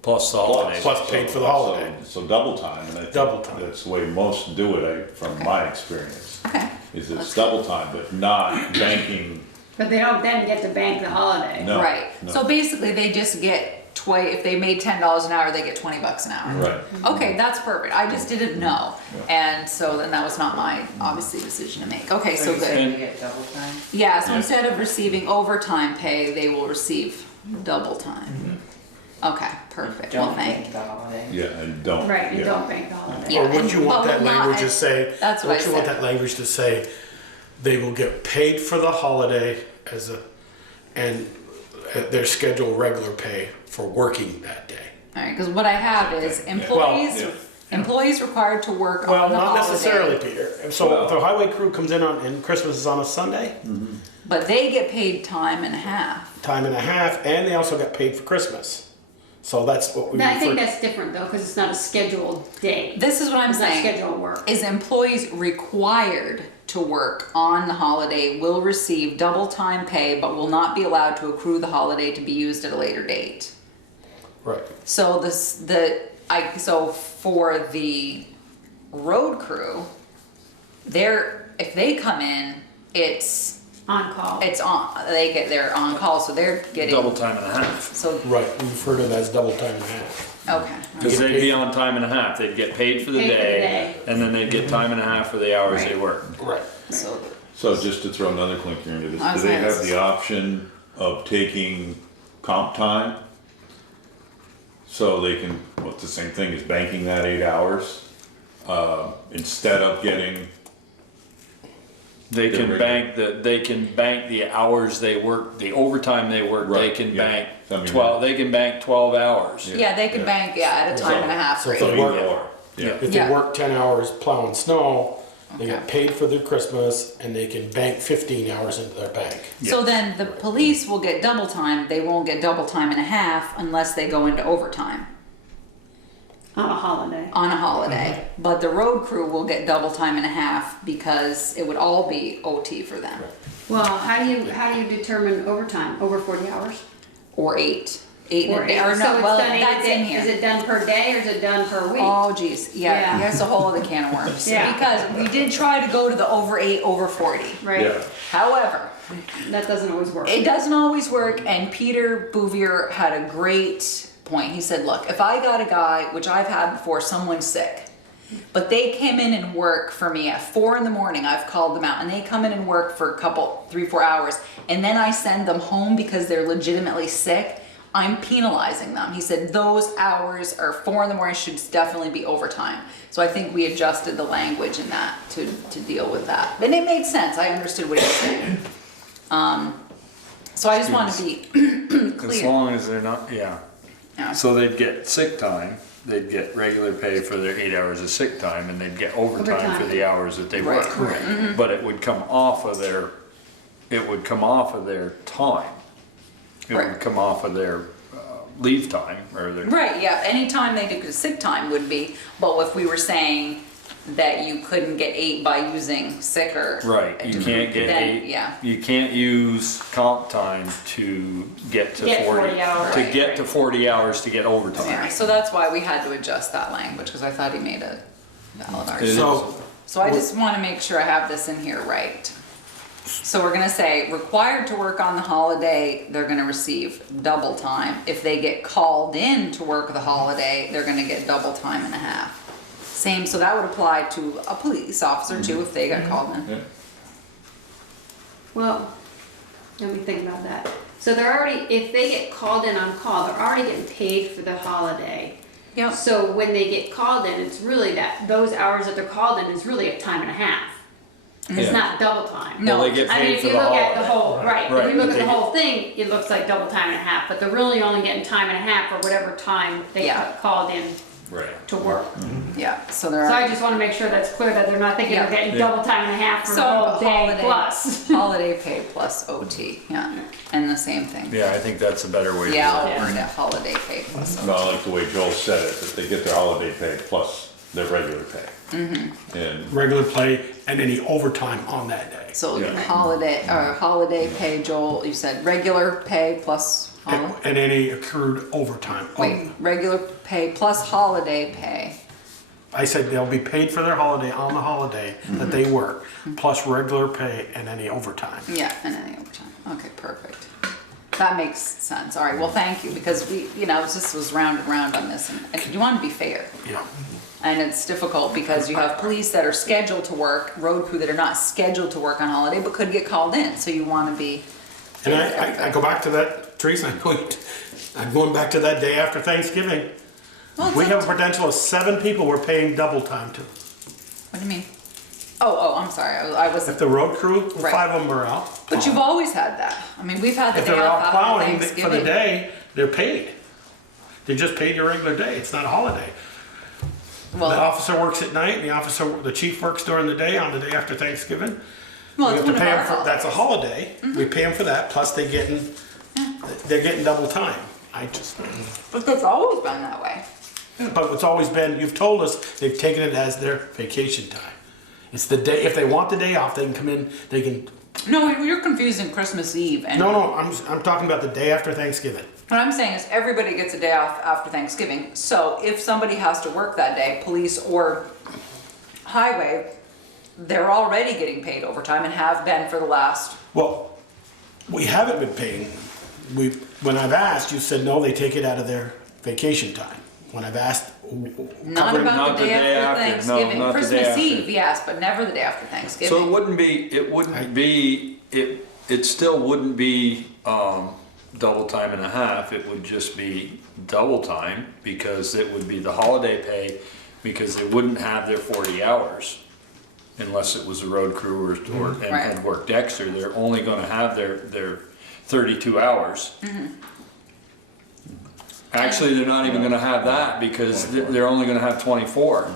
plus the holidays. plus paid for the holiday. So double time, and I think Double time. that's the way most do it, from my experience. Okay. Is it's double time, but not banking, But they don't then get to bank the holiday. no. Right, no. so basically they just get if they made $10 an hour, they get $20 an hour. Right. Okay, that's perfect, I just didn't know, and so then that was not my, obviously, decision to make. Okay, so you good. saying you get double time? Yeah, so Yeah. instead of receiving overtime pay, they will receive double time. Okay, perfect, well, Don't thank bank the holiday. Yeah, and don't. Right, you yeah. don't bank the holiday. Yeah, Or would you want but that will not- language to say, That's what I don't you want said. that language to say, they will get paid for the holiday and their scheduled regular pay for working that day? Alright, because what I have is employees, yeah. employees required to work Well, on the not holiday. necessarily, Peter. So Well- if the highway crew comes in and Christmas is on a Sunday, But they get paid time and a half. time and a half, and they also got paid for Christmas. So that's what we I refer think to. that's different though, because it's not a scheduled day. This is what I'm It's not saying. scheduled work. Is employees required to work on the holiday will receive double time pay, but will not be allowed to accrue the holiday to be used at a later date. Right. So so for the road crew, if they come in, On call. they're on call, so they're getting. Double time and a half. So, Right, we refer to it as double time and a half. okay. Because they'd be on time and a half. They'd get paid for the Paid for the day, day. and then they'd get time and a half for the hours they Right. work. Right. So, So just to throw another clinker into this, I was do they gonna have s- the option of taking comp time? So they can, what's the same thing as banking that 8 hours, instead of getting They They're can bank the hours they work, the overtime they work, they Right, can yeah. bank I mean, 12, they can bank 12 hours. Yeah, they could bank, at a time and a half So rate. if they work, Yeah. if Yeah. they work 10 hours plowing snow, they Okay. get paid for their Christmas and they can bank 15 hours into their bank. So then the police will get double time, they won't get double time and a half unless they go into overtime On a holiday. on a holiday. But the road crew will get double time and a half because it would all be OT for them. Well, how do you determine overtime? Over 40 hours? Or eight in Or a day, eight? or So no, it's well, done eight that's a day. in here. Is it done per day or is it done per week? Oh geez, Yeah. yeah, that's a whole other can of worms. Yeah. Because we did try to go to the over 8, over 40. Right, Yeah. However, that doesn't always work. it doesn't always work, and Peter Bouvier had a great point. He said, look, if I got a guy, which I've had before, someone's sick, but they came in and work for me at 4 in the morning, I've called them out, and they come in and work for a couple, 3-4 hours, and then I send them home because they're legitimately sick, I'm penalizing them. He said those hours or 4 in the morning should definitely be overtime. So I think we adjusted the language in that to deal with that. And it made sense, I understood what he was saying. So I just want to be As clear. long as they're not, yeah. Yeah. So they'd get sick time, they'd get regular pay for their 8 hours of sick time, and they'd get overtime for Overtime. the hours that they Right. work. Correct. But it would come off of their, time. It Right. would come off of their leave time, or their. Right, yeah, anytime they do, 'cause sick time would be, but if we were saying that you couldn't get 8 by using sick or. Right, you can't get then, 8. Yeah, You can't use comp time to get to Get 40 hours. To Right, get right. to 40 hours to get overtime. yeah, so that's why we had to adjust that language, because I thought he made a valid It argument. is. So I just wanna make sure I have this in here right. So we're gonna say, required to work on the holiday, they're gonna receive double time. If they get called in to work the holiday, they're gonna get double time and a half. Same, so that would apply to a police officer too, if they got called in. Yeah. Well, let me think about that. So they're already, if they get called in on call, they're already getting paid for the holiday. Yep. So when they get called in, it's really those hours that they're called in is really a time and a half. It's Yeah. not double time. No, Well, they get I mean, paid if for you the look at the holiday. whole, right, Right, if you look but at the they whole thing, it looks like double time and a half, but they're really only getting time and a half for whatever time they Yeah. got called in Right. to work. Yeah, so they're. So I just wanna make sure that's clear, that they're not thinking they're Yeah. getting Yeah. double time and a half for So the whole day holiday- plus. Holiday pay plus OT, yeah, and the same thing. Yeah, I think that's a better way to do it. Yeah, I'll word it, holiday pay plus No, OT. I like the way Joel said it, that they get their holiday pay plus their regular pay. And, Regular pay and any overtime on that day. So Yeah. holiday pay, Joel, you said regular pay plus, And any accrued overtime. wait, regular pay plus holiday pay. I said they'll be paid for their holiday on the holiday that they work, plus regular pay and any overtime. Yeah, and any overtime, okay, perfect. That makes sense, all right, well, thank you, because this was round and round on this, and you want to be fair. Yeah. And it's difficult because you have police that are scheduled to work, road crew that are not scheduled to work on holiday, but could get called in, so you wanna be. And I go back to that, Teresa, I'm going back to that day after Thanksgiving. Well, We it's have up a potential of 7 people we're paying double time to. What do you mean? Oh, I'm sorry, I was, If the road crew, Right. 5 of them are out. but you've always had that. I mean, we've had the If day they're off out after plowing for the Thanksgiving. day, they're paid. They're just paid your regular day, it's not a holiday. The Well, officer works at night, the chief works during the day on the day after Thanksgiving. well, We it's have to one of pay our them for, that's a holidays. holiday, we pay them for that, plus they're getting double time. But it's always been that way. But it's always been, you've told us, they've taken it as their vacation time. It's the day, if they want the day off, they can come in, they can, No, you're confusing Christmas Eve and. no, I'm talking about the day after Thanksgiving. What I'm saying is everybody gets a day off after Thanksgiving. So if somebody has to work that day, police or highway, they're already getting paid overtime and have been for the last. Well, we haven't been paying, when I've asked, you said, no, they take it out of their vacation time. When I've asked. Not covering- about not the day after no, Thanksgiving. not the day Christmas after. Eve, yes, but never the day after So Thanksgiving. it still wouldn't be, double time and a half, it would just be double time, because it would be the holiday pay, because they wouldn't have their 40 hours. unless it was a road crew or and Right. had worked extra, they're only gonna have their 32 hours. Actually, they're not even gonna have that because they're only gonna have 24.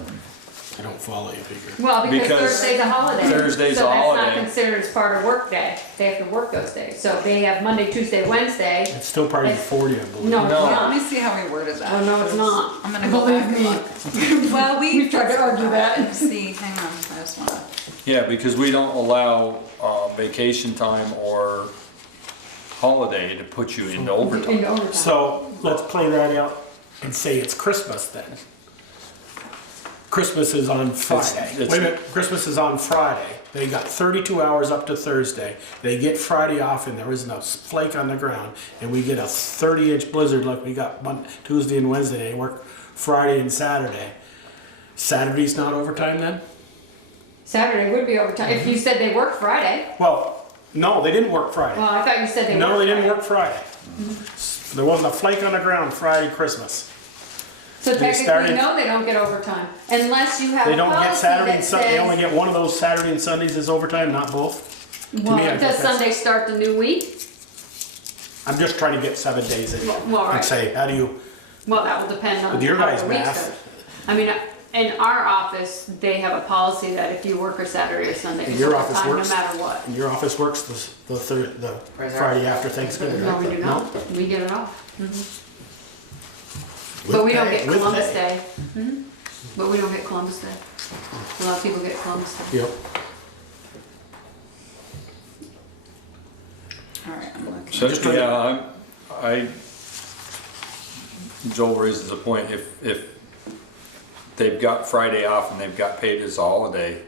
I don't follow you, Peter. Well, because Because Thursday's a holiday. Thursday's a So that's holiday. not considered as part of work day. They have to work those days. So they have Monday, Tuesday, Wednesday. It's still part of the 40, I believe. No, it's No. Let not. me see how we worded that. Oh, no, it's not. I'm gonna go back and look. Well, We've tried to argue that. See, hang on, I just wanna. Yeah, because we don't allow vacation time or holiday to put you into overtime. Into overtime. So let's play that out and say it's Christmas then. Christmas is on Friday. it's- Wait a minute, Christmas is on Friday. They got 32 hours up to Thursday. They get Friday off and there isn't a flake on the ground. And we get a 30-inch blizzard like we got Tuesday and Wednesday. They work Friday and Saturday. Saturday's not overtime then? Saturday would be overtime. If you said they worked Friday. Well, no, they didn't work Friday. Well, I thought you said they worked No, they didn't Friday. work Friday. There wasn't a flake on the ground Friday, Christmas. So They technically, started- no, they don't get overtime. Unless you have They a don't get policy Saturday that and Sunday, they only says, get one of those Saturday and Sundays as overtime, not both. well, me, I think does that's- Sunday start the new week? I'm just trying to get 7 days in. Well, right. And say, how do you, Well, that will depend on With your how guys' the week math. starts. I mean, in our office, they have a policy that if you work a Saturday or Sunday, And it's your office overtime no works? matter what. and your office works the Friday after Thanksgiving, No, right? we do not. We get it off. But we don't get With Columbus pay. Day. But we don't get Columbus Day. A lot of people get Columbus Day. Yep. Alright, I'm looking. So, Just trying to- yeah, Joel raises a point, if they've got Friday off and they've got paid as a holiday,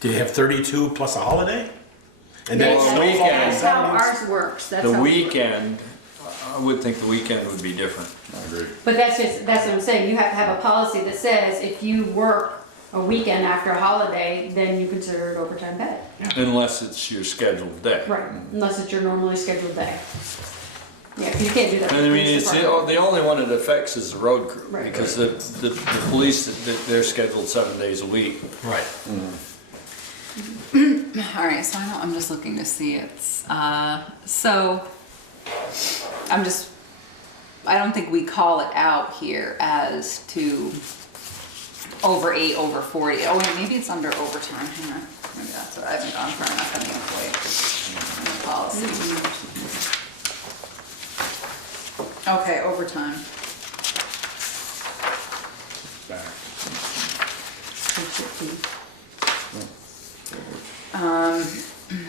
Do you have 32 plus a holiday? And then Well, it snows all weekend. on That's how Saturdays? ours works. That's the how it works. weekend, I would think the weekend would be different. I agree. But that's what I'm saying. You have to have a policy that says if you work a weekend after a holiday, then you consider it overtime pay. Unless it's your scheduled day. Right, unless it's your normally scheduled day. Yeah, you can't do that. And I mean, it's the only one it affects is the road crew, Right. because the police, they're scheduled 7 days a week. Right. Alright, so I'm just looking to see it's, so, I don't think we call it out here as to over 8, over 40. Oh, wait, maybe it's under overtime, hang on. Maybe that's what I haven't gone far enough on the employee. In the policy. Okay, overtime. Back.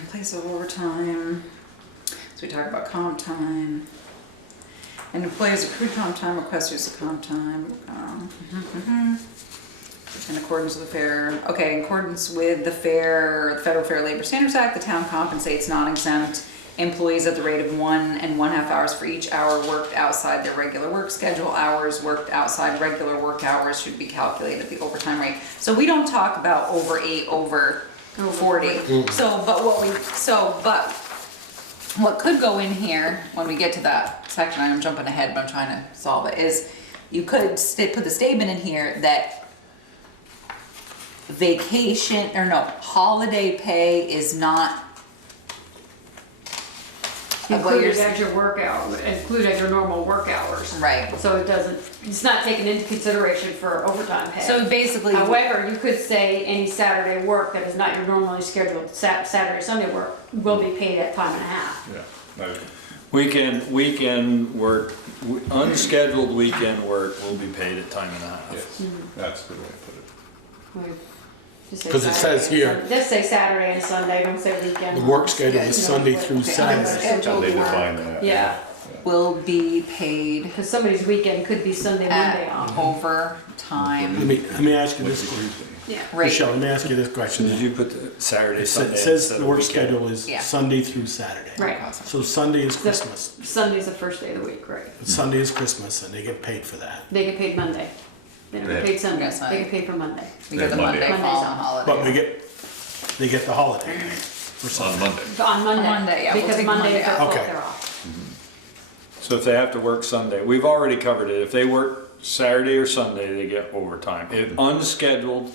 Place of overtime. So we talk about comp time. And employees accrued comp time, request use of comp time. In accordance with the in accordance with the Federal Fair Labor Standards Act, the town compensates non-exempt employees at the rate of 1.5 hours for each hour worked outside their regular work schedule. Hours worked outside regular work hours should be calculated at the overtime rate. So we don't talk about over 8, over 40. But what could go in here when we get to that section, I'm jumping ahead, but I'm trying to solve it, is you could put the statement in here that holiday pay is not Included as your work hour, included as your normal work hours. right. So it's not taken into consideration for overtime pay. So basically, However, you could say any Saturday work that is not your normally scheduled Saturday, Sunday work will be paid at time and a half. Yeah. Weekend work, unscheduled weekend work will be paid at time and a half. Yes, that's the way to put it. Just say 'Cause it Saturday says and here- Sun- Just say Saturday and Sunday, don't say weekend. The work schedule is Sunday through Okay. Saturday. How they define that. Yeah, will be paid because somebody's weekend could be Sunday, Monday at off. overtime Let me ask you this question. Yeah. rate. Michelle, let me ask you this question. Did you put the Saturday, It Sunday? says instead the of work weekend? schedule is Yeah. Sunday through Saturday. Right. So Sunday is Christmas. Sunday's the first day of the week, right? Sunday is Christmas and they get paid for that. They get paid Monday. They don't get Right. paid Sunday, Yes, I- they get paid for Monday. Because the Monday. Monday Monday's fall off. holiday. But they get the holiday for Sunday. On Monday. On Monday. Monday, yeah, we'll Because take Monday Monday is their off. fault, Okay. they're off. So if they have to work Sunday, we've already covered it. If they work Saturday or Sunday, they get overtime. If unscheduled,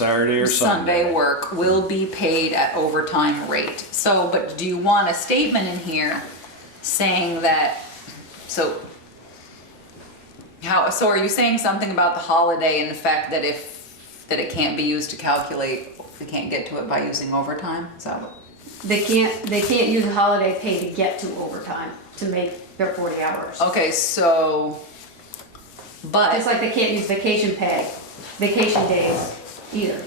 Saturday or Sunday work will be paid at overtime rate. So, but do you want a statement in here saying that, so are you saying something about the holiday and the fact that that it can't be used to calculate, we can't get to it by using overtime? Is that what? They can't use holiday pay to get to overtime, to make their 40 hours. Okay, so, but. It's like they can't use vacation pay, vacation days either.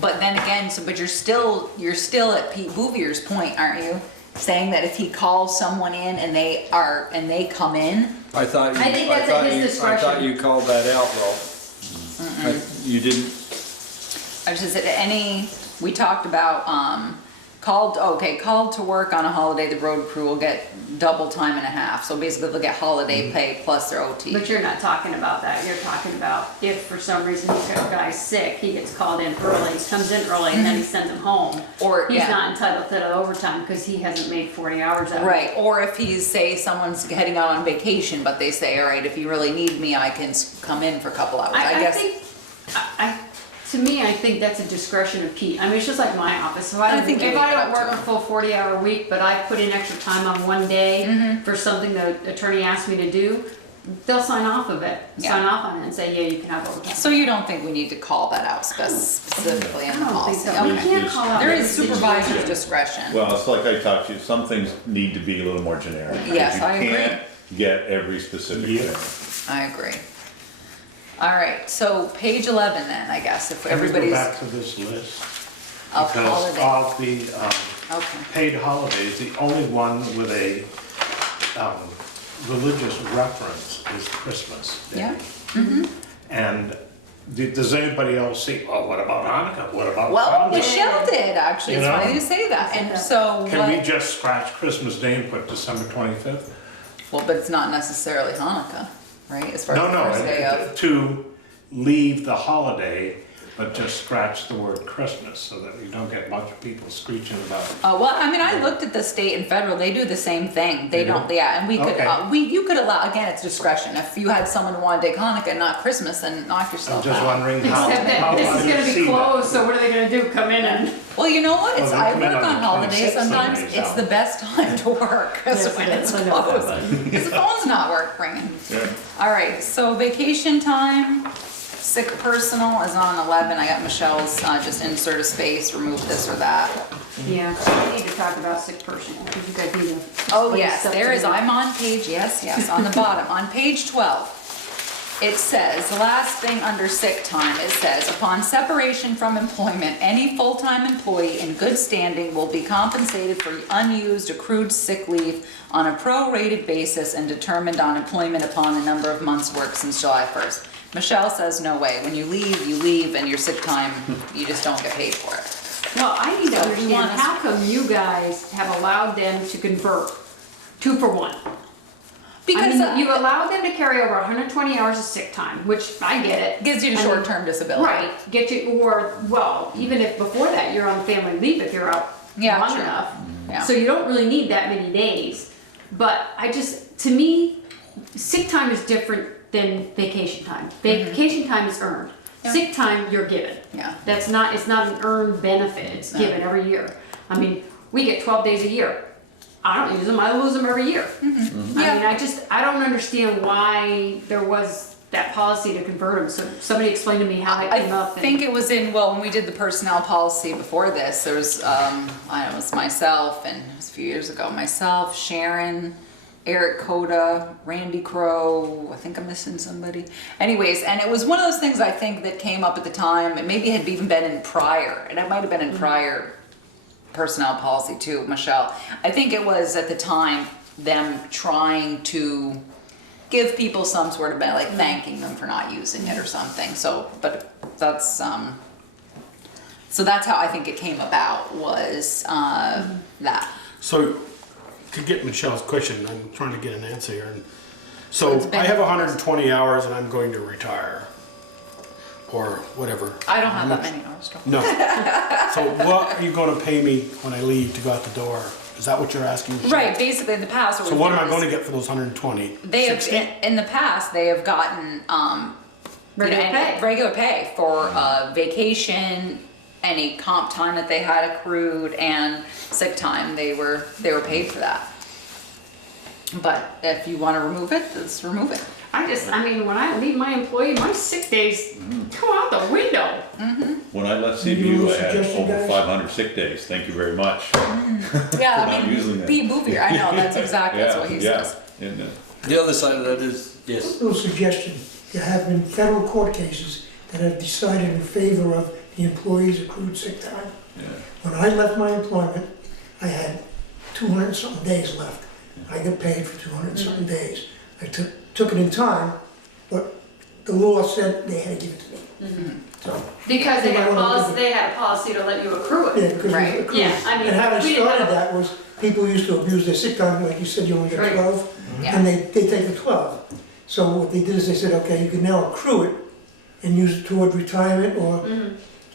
But then again, but you're still at Pete Bouvier's point, aren't you? Saying that if he calls someone in and they come in, I thought I think that's at his discretion. I thought you called that out, though. You didn't? I just said we talked about, called to work on a holiday, the road crew will get double time and a half. So basically they'll get holiday pay plus their OT. But you're not talking about that. You're talking about if for some reason he's got a guy sick, he gets called in early, he comes in early, and then he sends him home. Or, he's yeah. not entitled to the overtime because he hasn't made 40 hours out of it. Right, or if someone's heading out on vacation, but they say, all right, if you really need me, I can come in for a couple hours. To me, I think that's a discretion of Pete. I mean, it's just like my office. If I don't work a full 40-hour week, but I put in extra time on one day for something the attorney asked me to do, they'll sign off of it, sign off on it and say, yeah, you can have overtime. So you don't think we need to call that out specifically in the I don't think policy? so. We Okay. can't call out There every is supervisor's situation. discretion. Well, it's like I talked to you, some things need to be a little more generic. Yes, I agree. You can't get every specific thing. I agree. All right, so page 11 then, I guess, if Can we go everybody's back to this list? of Because holiday. of the Okay. paid holidays, the only one with a religious reference is Christmas Day. Yeah. And does anybody else see, oh, what about Hanukkah? What about Well, Kwanzaa? Michelle did, actually. It's You know? funny you say that. And so Can we what, just scratch Christmas Day and put December 25th? well, but it's not necessarily Hanukkah, right? As far as the first day of. To leave the holiday, but just scratch the word Christmas so that you don't get a bunch of people screeching about it. Well, I mean, I looked at the state and federal, they do the same thing. They They do? don't, yeah, and we could, Okay. you could allow, again, it's discretion. If you had someone who wanted to take Hanukkah and not Christmas, then knock I'm yourself just out. wondering how. Except how that this is others gonna be see that. closed, so what are they gonna do? Come in and? Well, you know what? Well, It's, they I come in work on on the holidays, 26th sometimes days it's out. the best time to work, is Yes, when it it's is. I know that, closed. Because the phone's not working. Yeah. All right, so vacation time, sick personal is on 11. I got Michelle's, just insert a space, remove this or that. Yeah, we need to talk about sick personal, because you guys need to. Oh, explain yes, stuff there to is, me. I'm on page, yes, on the bottom, on page 12. It says, the last thing under sick time, it says, upon separation from employment, any full-time employee in good standing will be compensated for unused accrued sick leave on a prorated basis and determined on employment upon the number of months worked since July 1st. Michelle says, no way, when you leave, and your sick time, you just don't get paid for it. Well, I need to So we understand, want to- how come you guys have allowed them to convert 2 for 1? Because I mean, you allowed them to carry over 120 hours of sick time, which I get it. gives you a I mean, short-term disability. Right, get you, or, well, even if before that, you're on family leave if you're out Yeah, long true. enough. Yeah. So you don't really need that many days. But to me, sick time is different than vacation time. Vacation time is earned. Mm-hmm. Yeah. Sick time, you're given. Yeah. It's not an earned benefit, it's No. given every year. I mean, we get 12 days a year. I don't use them, I lose them every year. I mean, I don't understand why there was that policy to convert them, so somebody explain to me how that came up. I think it was when we did the personnel policy before this, there was, I don't know, it was myself, and it was a few years ago, myself, Sharon, Eric Coda, Randy Crow, I think I'm missing somebody. Anyways, and it was one of those things I think that came up at the time, and maybe had even been in prior, and it might have been in prior personnel policy too, Michelle. I think it was at the time them trying to give people some sort of like thanking them for not using it or something. So, but that's so that's how I think it came about, was that. So, to get Michelle's question, I'm trying to get an answer here. So So it's been- I have 120 hours and I'm going to retire, or whatever. I don't have that many hours. No. So what are you going to pay me when I leave to go out the door? Is that what you're asking? Michelle? Right, basically in the past. So what am I going to get for those 120? They have, 60? in the past, they have gotten, Regular any pay. regular pay for vacation, any comp time that they had accrued, and sick time. They were paid for that. But if you want to remove it, let's remove it. I mean, when I leave my employee, my sick days go out the window. When I left Maybe CBU, we'll I had suggest you over guys- 500 sick days. Thank you very much. Yeah, not I mean, using it. be movier. I know that's exactly that's what he Yeah, says. and, The other side of that is, yes. Little suggestion, there have been federal court cases that have decided in favor of the employee's accrued sick time. yeah. When I left my employment, I had 200 and something days left. I got paid for 200 and something days. I took it in time, but the law said they had to give it to me. So, Because they had a Well, policy, they had a policy to let you accrue yeah, it. because Right. it accrued. Yeah, I mean, And how we it didn't started have a- that was, people used to abuse their sick time, like you said, you only get Right. 12, Yeah. and they take the 12. So what they did is they said, okay, you can now accrue it and use it toward retirement or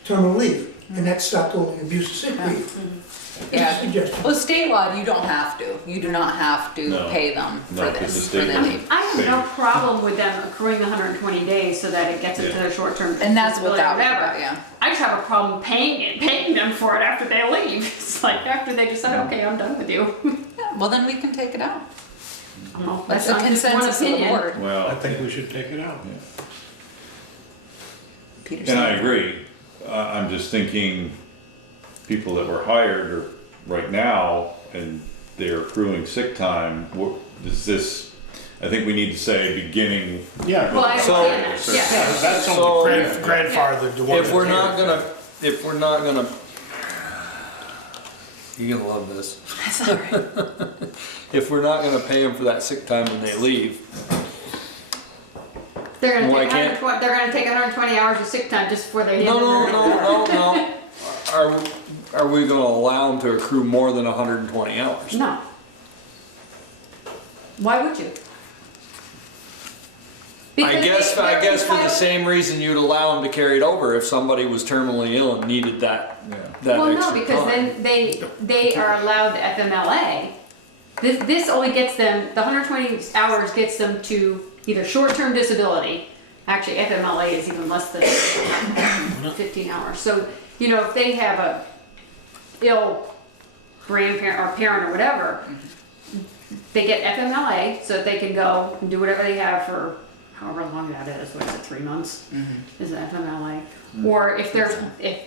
terminal leave. And that stopped all the abuse of sick leave. Yeah. Just a suggestion. Well, statewide, you don't have to. You do not have to No. pay them No, for 'cause this. the For state the won't. leave. I have no problem with them accruing the 120 days so that it gets into their short-term And that's what disability, that was whatever. about, yeah. I just have a problem paying them for it after they leave. It's like after they decide, okay, I'm done with you. Yeah, well, then we can take it out. Well, That's the just one consensus of the opinion. board. Well, I think we should take it out. Peter and I said. agree. I'm just thinking, people that were hired or right now and they're accruing sick time, is this, I think we need to say beginning. Yeah. Well, I So- understand that, yeah. Yeah, that's So- only. Grandfather, the one. If we're not gonna, you're gonna love this. That's all right. If we're not gonna pay them for that sick time when they leave, They're gonna Why take can't- 120, they're gonna take 120 hours of sick time just before they hand no, in no, their- no, no, no. Are we gonna allow them to accrue more than 120 hours? No. Why would you? I Because guess they're for the entitled- same reason you'd allow them to carry it over if somebody was terminally ill and needed that Well, no, extra because time. then they are allowed the FMLA. This only gets them, the 120 hours gets them to either short-term disability, actually FMLA is even less than 15 hours. So, you know, if they have a ill grandparent or parent or whatever, they get FMLA so that they can go and do whatever they have for however long that is, what is it, 3 months? Is it FMLA? Or if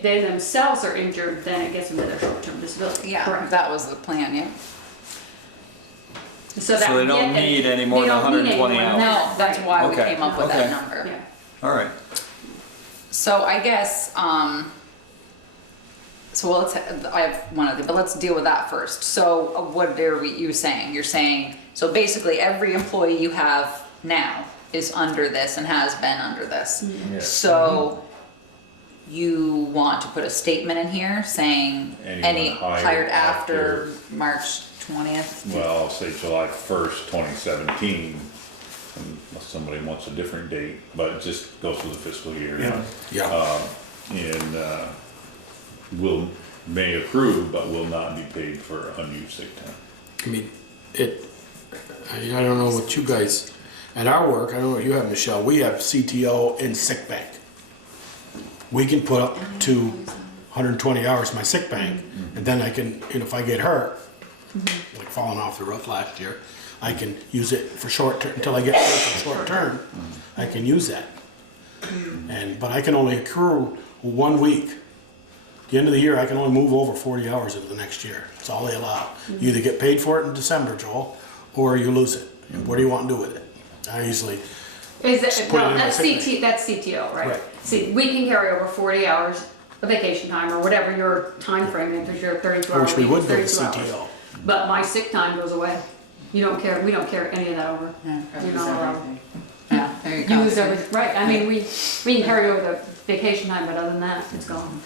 they themselves are injured, then it gets them to their short-term disability. Yeah, Correct. that was the plan, yeah. that So they would don't get need them- any more they than don't need any 120 more than hours. that, No, that's right. why we Okay, came up with okay. that number. Yeah. All right. So I guess, so let's, I have one other, but let's deal with that first. So what are you saying? You're saying, so basically every employee you have now is under this and has been under this. So you want to put a statement in here saying Anyone any hired hired after after- March 20th? Well, I'll say July 1st, 2017, unless somebody wants a different date, but it just goes through the fiscal year. Yeah. Yeah. And may accrue, but will not be paid for unused sick time. I mean, I don't know what you guys, at our work, I don't know what you have, Michelle, we have CTO and sick bank. We can put up to 120 hours my sick bank, and then I can, and if I get hurt, like falling off the roof last year, I can use it for short term, until I get hurt for short term, I can use that. But I can only accrue 1 week. At the end of the year, I can only move over 40 hours into the next year. That's all they allow. You either get paid for it in December, Joel, or you lose it. And what do you want to do with it? I usually, Is Just it, put it no, in my that's sick CT, that's CTO, right? Right. See, we can carry over 40 hours of vacation time or whatever your time frame is, if you're 32 I hours. wish we would go to 32 hours. CTO. But my sick time goes away. We don't carry any of that over. Yeah. You're not allowed. Yeah, there you go. Use everything, right, I mean, we can carry over the vacation time, but other than that, it's gone.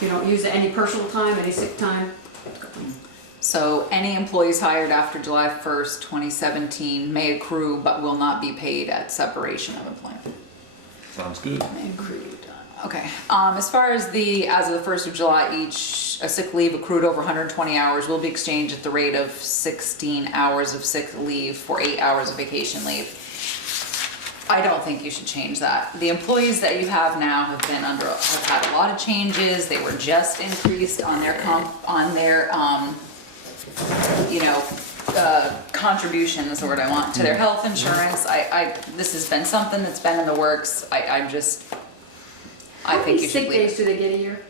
You don't use any personal time, any sick time, it's gone. So any employees hired after July 1st, 2017 may accrue but will not be paid at separation of employment. Sounds good. May accrue, okay. As far as as of the 1st of July, a sick leave accrued over 120 hours will be exchanged at the rate of 16 hours of sick leave for 8 hours of vacation leave. I don't think you should change that. The employees that you have now have had a lot of changes. They were just increased on their contribution is the word I want, to their health insurance. This has been something that's been in the works. I think you should Sick leave days it. do they get a year?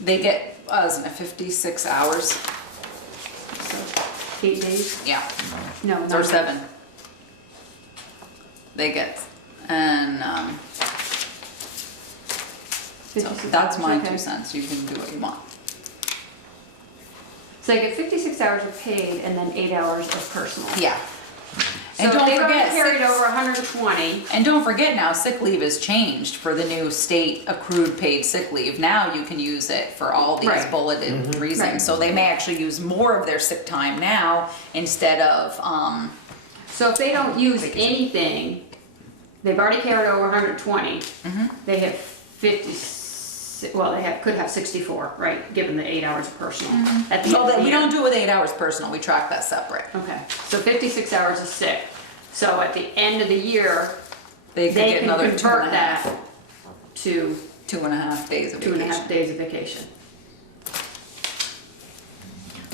They get, isn't it 56 hours? So 8 days? Yeah, No, or not 7. They get, and, so 56 that's my hours, okay. 2 cents. You can do what you want. So they get 56 hours of paid and then 8 hours of personal. Yeah. So And don't they've already forget, carried over 120. and don't forget now, sick leave has changed for the new state accrued paid sick leave. Now you can use it for all these Right. bulleted reasons. Right. So they may actually use more of their sick time now instead of, So if they don't use anything, they've already carried over 120. They have 50, well, could have 64, right? Given the 8 hours of personal. At the end of the we year. don't do it with 8 hours personal, we track that separate. Okay, so 56 hours is sick. So at the end of the year, They could they get can another convert that to 2.5 days of 2.5 vacation. days of vacation.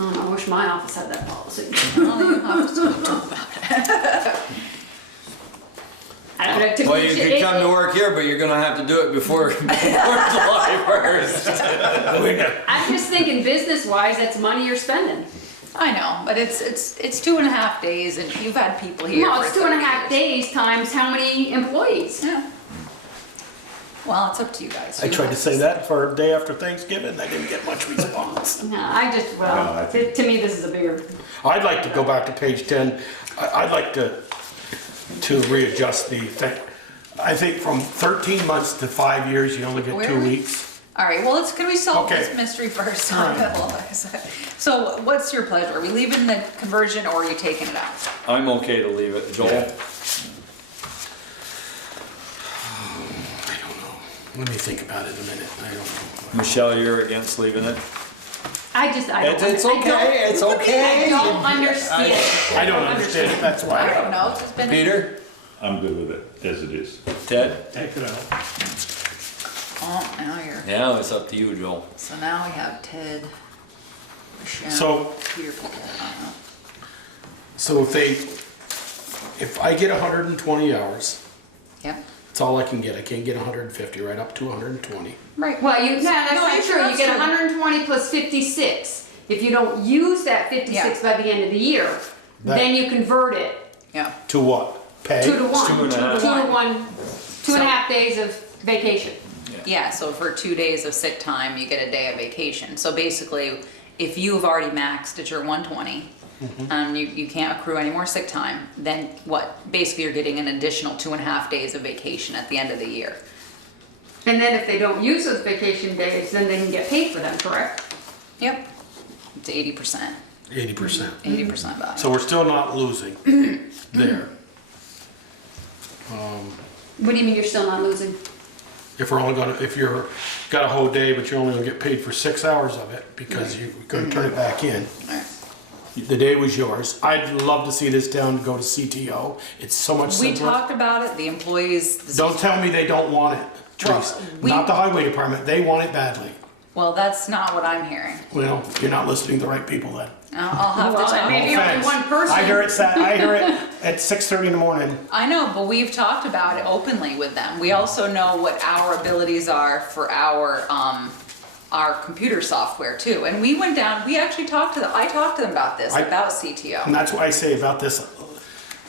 I wish my office had that policy. Well, you have to talk about it. I don't know, to Well, me, you it- could come to work here, but you're gonna have to do it before July 1st. I'm just thinking business-wise, that's money you're spending. I know, but it's 2.5 days and you've had people here No, for it's 30 2.5 years. days times how many employees? Yeah. Well, it's up to you guys. I You tried have to say that for a day after Thanksgiving, I didn't get much response. No, I just, No, I well, think- to me, this is a bigger, I'd like to go back to page 10. I'd like to readjust the thing. I think from 13 months to 5 years, you only get Where 2 are we? weeks. All right, well, can we solve Okay. this mystery first? All right. So what's your pleasure? Are we leaving the conversion or are you taking it out? I'm okay to leave it, Joel. I don't know. Let me think about it a minute. I don't know. Michelle, you're against leaving it? I don't. It's I don't- okay, it's okay. I don't understand. I don't understand it, that's I why. don't know, it's been. Peter? I'm good with it as it is. Ted? Take it out. Oh, now you're, Now it's up to you, Joel. so now we have Ted, Michelle, So- Peter, I don't know. So if I get 120 hours, Yep. that's all I can get. I can't get 150, right up to 120. Right. Well, that's No, not you true. You get should. 120 plus 56. If you don't use that 56 by the end of the year, then you convert it Yeah. To what? Pay? 2 to 1. 2.5. 2 to 1, 2.5 days of vacation. Yeah, so for 2 days of sick time, you get a day of vacation. So basically, if you've already maxed at your 120, and you can't accrue any more sick time, then what? Basically, you're getting an additional 2.5 days of vacation at the end of the year. And then if they don't use those vacation days, then they can get paid for them, correct? Yep. It's 80%, 80%. 80% value. So we're still not losing there. What do you mean you're still not losing? If we're only gonna, if you're, got a whole day, but you're only gonna get paid for 6 hours of it because you're gonna turn it back in. Alright. The day was yours. I'd love to see this town go to CTO. It's so much We simpler. talked about it, the employees. Don't tell me they don't want it, Teresa. we- Not the highway department. They want it badly. Well, that's not what I'm hearing. Well, you're not listening to the right people then. I'll have to Well, check. maybe No only offense. one person. I hear it at 6:30 in the morning. I know, but we've talked about it openly with them. We also know what our abilities are for our computer software too. And we went down, we actually talked to them, I talked to them about this, about And CTO. that's why I say about this,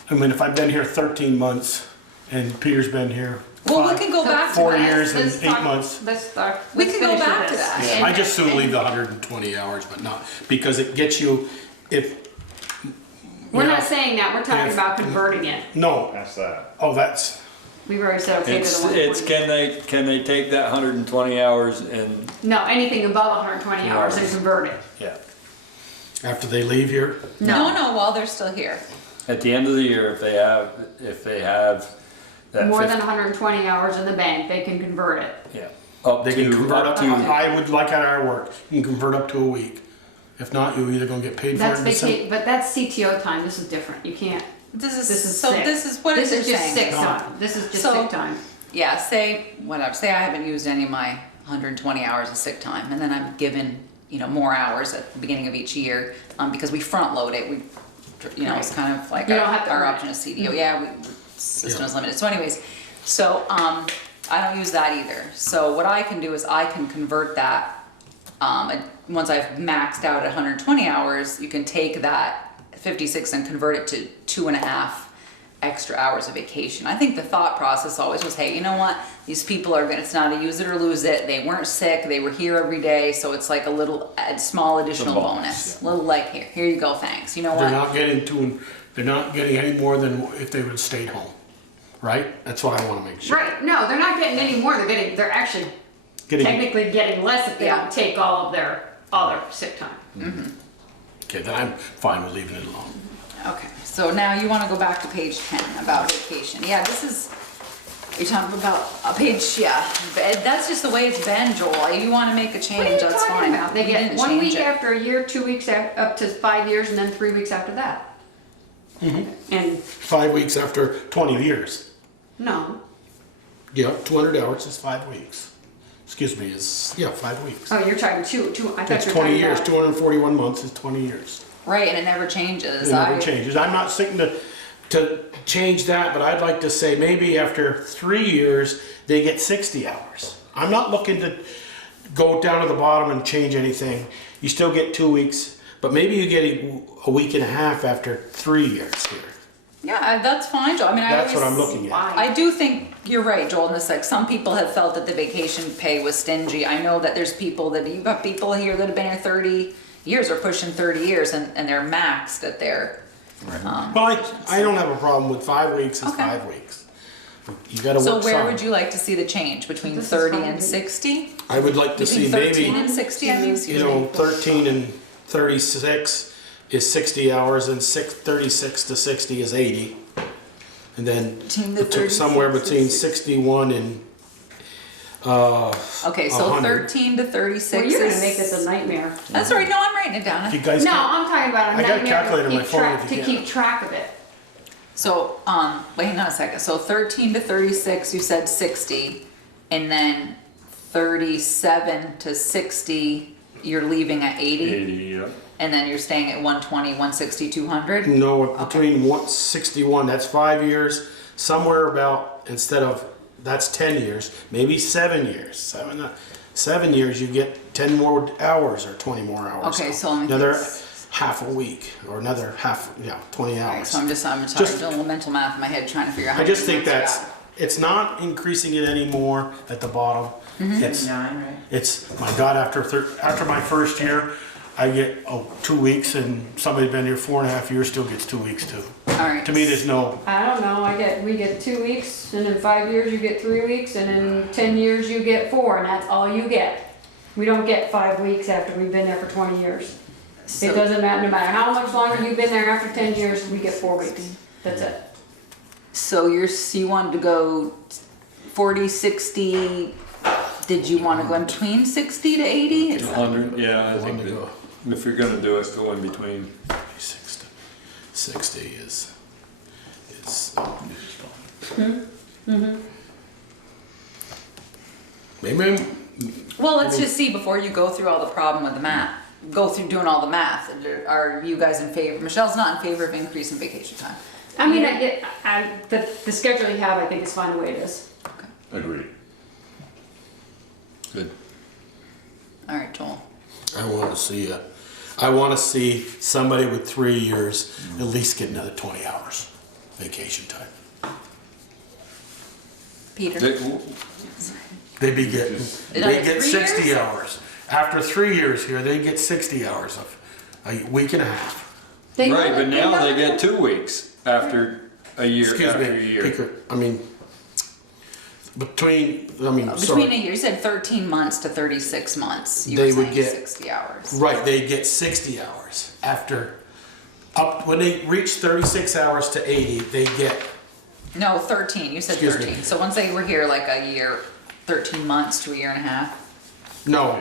I mean, if I've been here 13 months and Peter's been here Well, we can go back to 4 that. years and Let's 8 talk- months. Let's start. We let's can go finish with back to this. that. Yeah, I just soon leave the 120 hours, but not, because it gets you, if. We're you not know, saying that, we're talking if- about converting it. No, That's that. oh, that's, We've already said okay to the 120. It's can they take that 120 hours and, No, anything above 120 hours and convert it. yeah. after they leave here, No, while they're still here. At the end of the year, if they have that More 50 than 120 hours in the bank, they can convert it. yeah. Up they can to, convert up up to, to, I would like at our work, you can convert up to a week. If not, you're either gonna get paid for it That's in December. but that's CTO time, this is different. You can't, This is sick. this is what This it's is just saying. sick time. This is just So- sick time. Yeah, say I haven't used any of my 120 hours of sick time, and then I'm given, more hours at the beginning of each year, because we front load it. It's kind of like You don't have to our earn it. option is CDO. Yeah, system is limited. So anyways, I don't use that either. So what I can do is I can convert that, once I've maxed out at 120 hours, you can take that 56 and convert it to 2.5 extra hours of vacation. I think the thought process always was, hey, you know what? These people it's not a use it or lose it. They weren't sick. They were here every day. So it's like a small additional bonus. Little like, here you go, thanks. You know They're what? they're not getting any more than if they would have stayed home, right? That's what I want to make sure. Right, no, they're not getting any more, they're actually technically getting less if they Yeah. don't take all of their other sick time. Okay, then I'm fine with leaving it alone. Okay, so now you want to go back to page 10 about vacation. Yeah, you're talking about a page, that's just the way it's been, Joel. You want to make a What are change, you that's talking fine. about? They We get didn't 1 change week it. after a year, 2 weeks up to 5 years, and then 3 weeks after that. And, 5 weeks after 20 years. no, Yeah, 200 hours is 5 weeks. Excuse me, 5 weeks. oh, you're talking two, I thought That's you were 20 talking years, about. 241 months is 20 years. Right, and it never changes. It never changes. I'm not seeking to change that, but I'd like to say maybe after 3 years, they get 60 hours. I'm not looking to go down to the bottom and change anything. You still get 2 weeks, but maybe you get a week and a half after 3 years here. Yeah, that's fine, Joel. I mean, That's what I'm looking at. Why? I do think you're right, Joel, in this, like, some people have felt that the vacation pay was stingy. I know that you've got people here that have been here 30 years or pushing 30 years and they're maxed at their, Well, I don't have a problem with 5 weeks is Okay. 5 weeks. You gotta so work where some. would you like to see the change between This is 30 fine, and dude. 60? I would like to see Between 13 maybe, and 60, I mean, excuse me. 13 and 36 is 60 hours and 36 to 60 is 80. And then Between the somewhere 36 between and 61 and Okay, so 100. 13 to 36 Well, you're is... gonna make this a nightmare. That's all right, no, I'm writing it down. If you guys No, can't- I'm talking about a I got a nightmare calculator on to my keep phone track, if to you keep can't. track of it. So, wait, hang on a second. So 13 to 36, you said 60, and then 37 to 60, you're leaving at 80, 80, yeah. and then you're staying at 120, 160, 200? No, between 61, that's 5 years, somewhere about, instead of, that's 10 years, maybe 7 years. 7 years, you get 10 more hours or 20 more hours. Okay, so let me another think. half a week or another half, 20 Alright, hours. so I'm sorry, Just- doing a little mental math in my head, trying to figure out how I just many think months that's, you it's not increasing it anymore at the bottom. Mm-hmm. It's, 9, right? it's, my God, after my first year, I get 2 weeks, and somebody been here 4.5 years still gets 2 weeks too. got. Alright. To me, there's no, I don't know, we get 2 weeks, and in 5 years you get 3 weeks, and in 10 years you get 4, and that's all you get. We don't get 5 weeks after we've been there for 20 years. It So- doesn't matter, no matter how much longer you've been there, after 10 years, we get 4 weeks. That's it. So you wanted to go 40, 60, did you want to go in between 60 to 80? Is that- 100, yeah, I think One to go. that if you're gonna do it, go in between. 60 is, it's, maybe, Well, let's just see before you go through all the problem with the math. Go through doing all the math. Are you guys in favor? Michelle's not in favor of increasing vacation time. I mean, the schedule you have, I think is fine the way it is. Agreed. Good. All right, Joel. I want to see somebody with 3 years at least get another 20 hours vacation time. Peter. They get 60 years? hours. After 3 years here, they get 60 hours of a week and a half. They Right, know but that- now know they that- get 2 weeks after a year, Excuse after a me, year. between a Between a year, you said 13 months to 36 months. You They were would saying get- 60 hours. right, they get 60 hours after, when they reach 36 hours to 80, they get, No, 13. You said Excuse me. 13. So once they were here like a year, 13 months to a year and a half. no,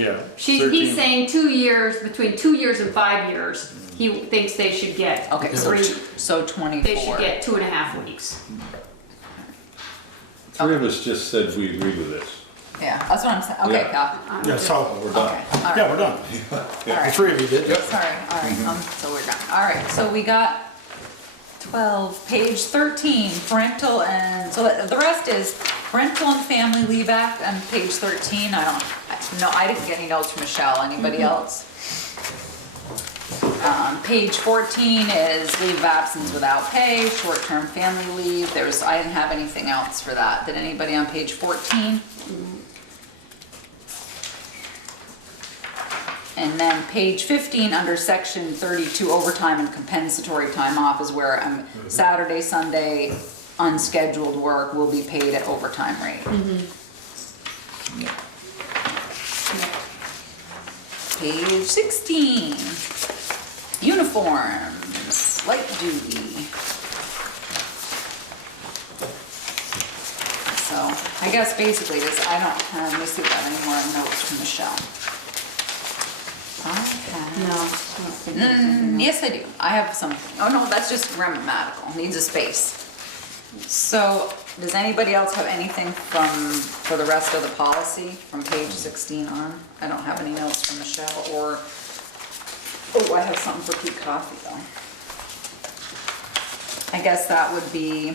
Yeah. He's 13. saying 2 years, between 2 years and 5 years, he thinks they should get. Okay, so 24. They should get 2.5 weeks. Three of us just said we agree with this. Yeah, that's what I'm saying, okay, Yeah. yeah. Yeah, so, We're done. Okay, all right. yeah, we're done. All The right. three of you did. Sorry, all right, so we're done. All right, so we got 12, page 13, parental and, so the rest is parental and family leave act on page 13. I didn't get any notes from Michelle, anybody else? Page 14 is leave of absence without pay, short-term family leave. I didn't have anything else for that. Did anybody on page 14? And then page 15, under section 32, overtime and compensatory time off is where Saturday, Sunday, unscheduled work will be paid at overtime rate. Page 16, uniforms, light duty. So I guess basically this, I don't have, let me see if I have any more notes from Michelle. No, I don't think there's anything else. Yes, I do. I have some, oh no, that's just grammatical, needs a space. So, does anybody else have anything for the rest of the policy from page 16 on? I don't have any notes from Michelle or, oh, I have something for Pete Coffee though. I guess that would be,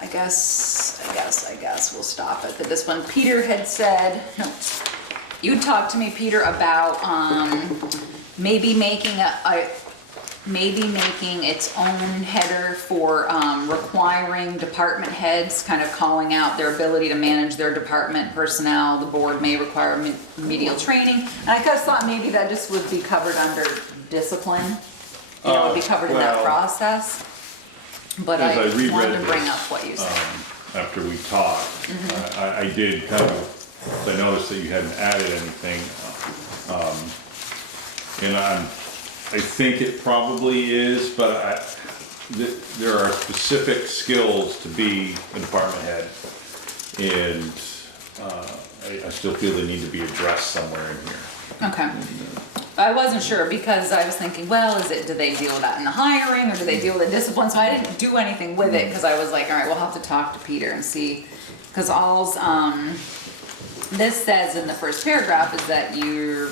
I guess we'll stop at this one. Peter had said, no, you talked to me, Peter, about maybe making its own header for requiring department heads, kind of calling out their ability to manage their department personnel. The board may require remedial training. And I just thought maybe that just would be covered under discipline. You know, it would be covered in that well, process. But I as I reread wanted to bring this, up what you said. After we talked, I did kind of, I noticed that you hadn't added anything. And I think it probably is, but there are specific skills to be a department head. And I still feel they need to be addressed somewhere in here. Okay. I wasn't sure because I was thinking, well, do they deal with that in the hiring or do they deal with the discipline? So I didn't do anything with it because I was like, all right, we'll have to talk to Peter and see. Because this says in the first paragraph is that you're,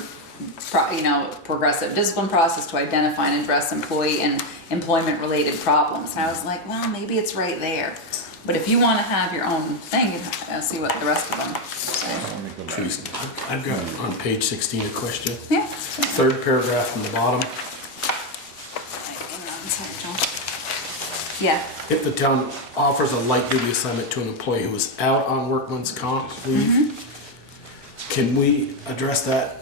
progressive discipline process to identify and address employee and employment related problems. And I was like, well, maybe it's right there. But if you want to have your own thing, I'll see what the rest of them say. I've got on page 16 a question. Yeah. Third paragraph from the bottom. Yeah. If the town offers a light duty assignment to an employee who is out on workman's comp leave, can we address that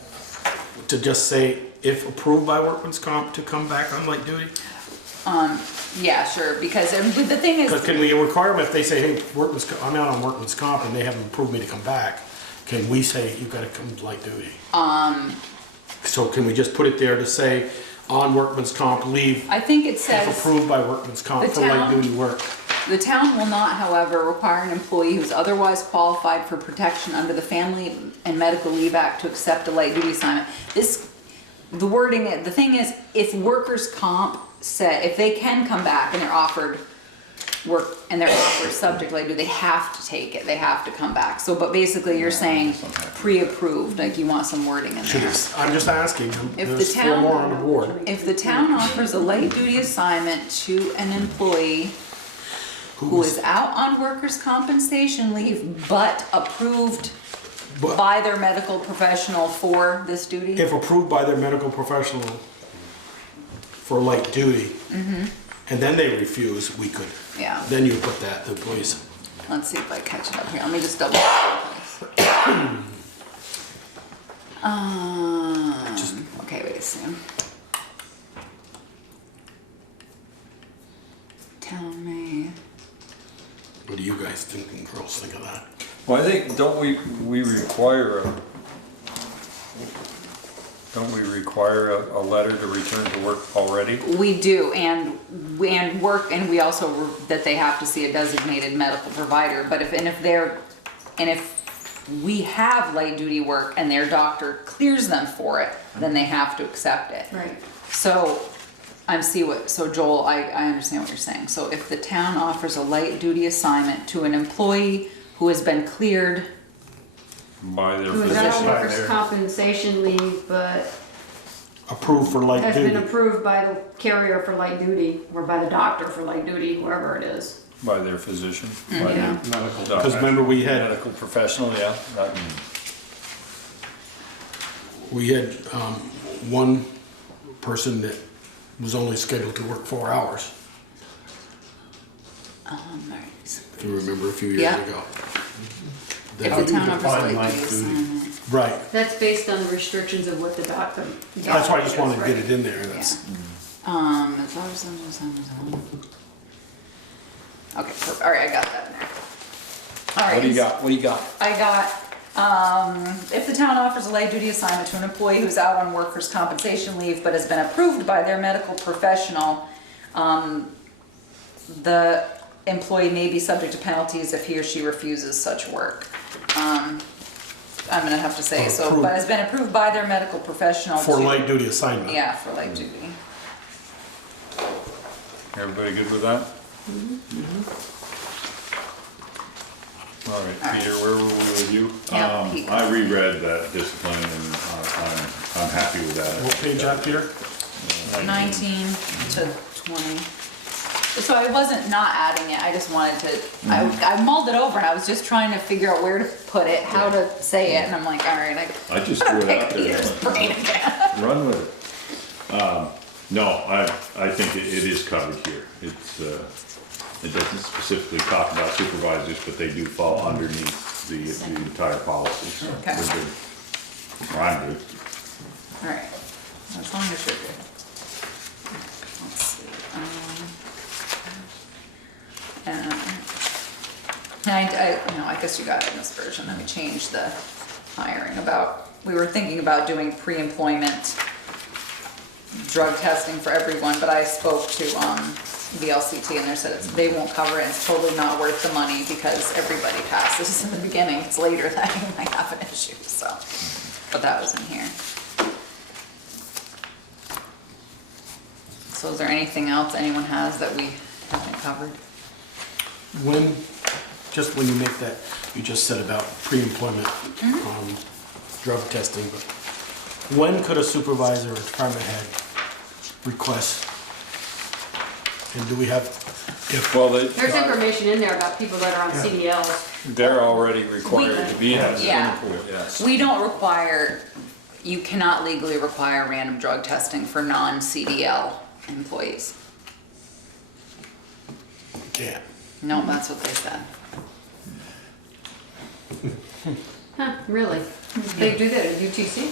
to just say, if approved by workman's comp, to come back on light duty? Yeah, sure, because the thing is. Because can we require them if they say, hey, I'm out on workman's comp and they haven't approved me to come back, can we say, you've got to come to light duty? So can we just put it there to say, on workman's comp leave, I think it says. if approved by workman's comp The for light town- duty work? The town will not, however, require an employee who's otherwise qualified for protection under the Family and Medical Leave Act to accept a light duty assignment. The wording, the thing is, if workers' comp said, if they can come back and they're offered work and they're offered subject light duty, they have to take it, they have to come back. So, but basically you're saying pre-approved, like you want some wording in there. I'm just asking, If the there's four town- more on the board. If the town offers a light duty assignment to an employee who is out on workers' compensation leave, but approved But- by their medical professional for this duty? If approved by their medical professional for light duty, and then they refuse, we could, Yeah, then you put that, the employees. let's see if I catch it up here, let me just double. Okay, wait a second. Town may. What do you guys think, and girls think of that? Well, I think, don't we require a letter to return to work already? We do, and we also, that they have to see a designated medical provider, but if we have light duty work and their doctor clears them for it, then they have to accept it. Right. So, so Joel, I understand what you're saying. So if the town offers a light duty assignment to an employee who has been cleared, By their Who is out physician. on workers' compensation leave, but Approved for light has duty. been approved by the carrier for light duty, or by the doctor for light duty, whoever it is. By their physician, by their Yeah. medical doctor. Because remember we had Medical professional, yeah. That- one person that was only scheduled to work 4 hours. right. If you remember a few years Yeah. ago. If the town offers light duty assignment. Right. That's based on the restrictions of what the doctor. That's why I just wanted to get Right. it in there. That's, As long as okay, perfect. All right, I got that in there. All right. What do you got? What do you got? I got, if the town offers a light duty assignment to an employee who's out on workers' compensation leave but has been approved by their medical professional, the employee may be subject to penalties if he or she refuses such work. I'm gonna have to say, so, Approved. but has been approved by their medical professional for to- light duty assignment. Yeah, for light duty. Everybody good with that? All right, Peter, where were we with you? Yeah, Pete. I reread that discipline and I'm happy with that. What page up here? 19 to 20. So I wasn't not adding it, I just wanted to, I mulled it over and I was just trying to figure out where to put it, how to say it, and I'm like, all right, I just I'm threw gonna it out pick there. Peter's brain again. Run with it. No, I think it is covered here. It's, it doesn't specifically talk about supervisors, but they do fall underneath the entire policy. So Okay. we're good. Or I'm good. All right, as long as you're good. Let's see. I guess you got it in this version, then we changed the hiring about, we were thinking about doing pre-employment drug testing for everyone, but I spoke to, Vlct and they said they won't cover it, it's totally not worth the money because everybody passes in the beginning, it's later that you might have an issue, so, but that was in here. So is there anything else anyone has that we haven't covered? Just when you make that, you just said about pre-employment drug testing, but when could a supervisor or department head request? And do we have, Well, There's information in there about people that are on CDLs. they're already required to be in the Yeah. swimming pool, yes. We don't require, you cannot legally require random drug testing for non-CDL employees. yeah, No, that's what they said. Huh, really? They do that at UTC?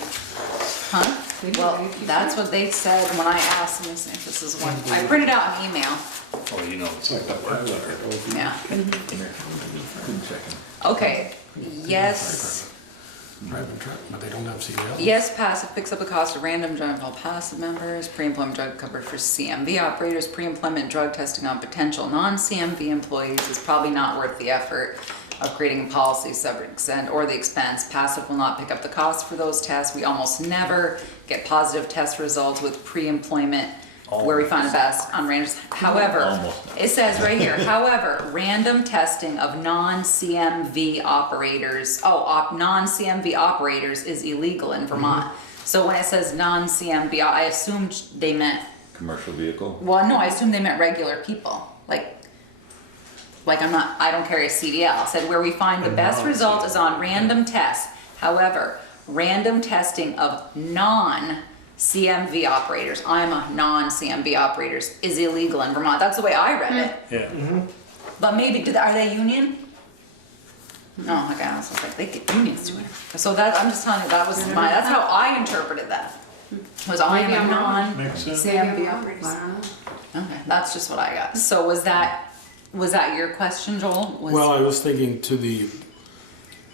Huh? They do Well, that at UTC? that's what they said when I asked, let me see if this is one, I printed out an email, Oh, you know, it's like that. yeah. Okay, yes. private truck, but they don't have CDL. Yes, passive picks up the cost of random drug of all passive members, pre-employment drug covered for CMV operators, pre-employment drug testing on potential non-CMV employees is probably not worth the effort of creating a policy subject or the expense. Passive will not pick up the cost for those tests. We almost never get positive test results with pre-employment where we find the best on random. However, Almost. it says right here, however, random testing of non-CMV operators, non-CMV operators is illegal in Vermont. So when it says non-CMV, I assumed they meant, Commercial vehicle? well, no, I assumed they meant regular people. Like I don't carry a CDL. It said where we find the best result is on random tests. However, random testing of non-CMV operators, I'm a non-CMV operators, is illegal in Vermont. That's the way I read it. Yeah. But maybe, are they union? No, okay, I was like, they get unions doing it. So that, I'm just telling you, that's how I interpreted that. Was I am Maybe a I'm wrong. non-CMV operators. Okay, that's just what I got. So was that your question, Joel? Well, I was thinking to the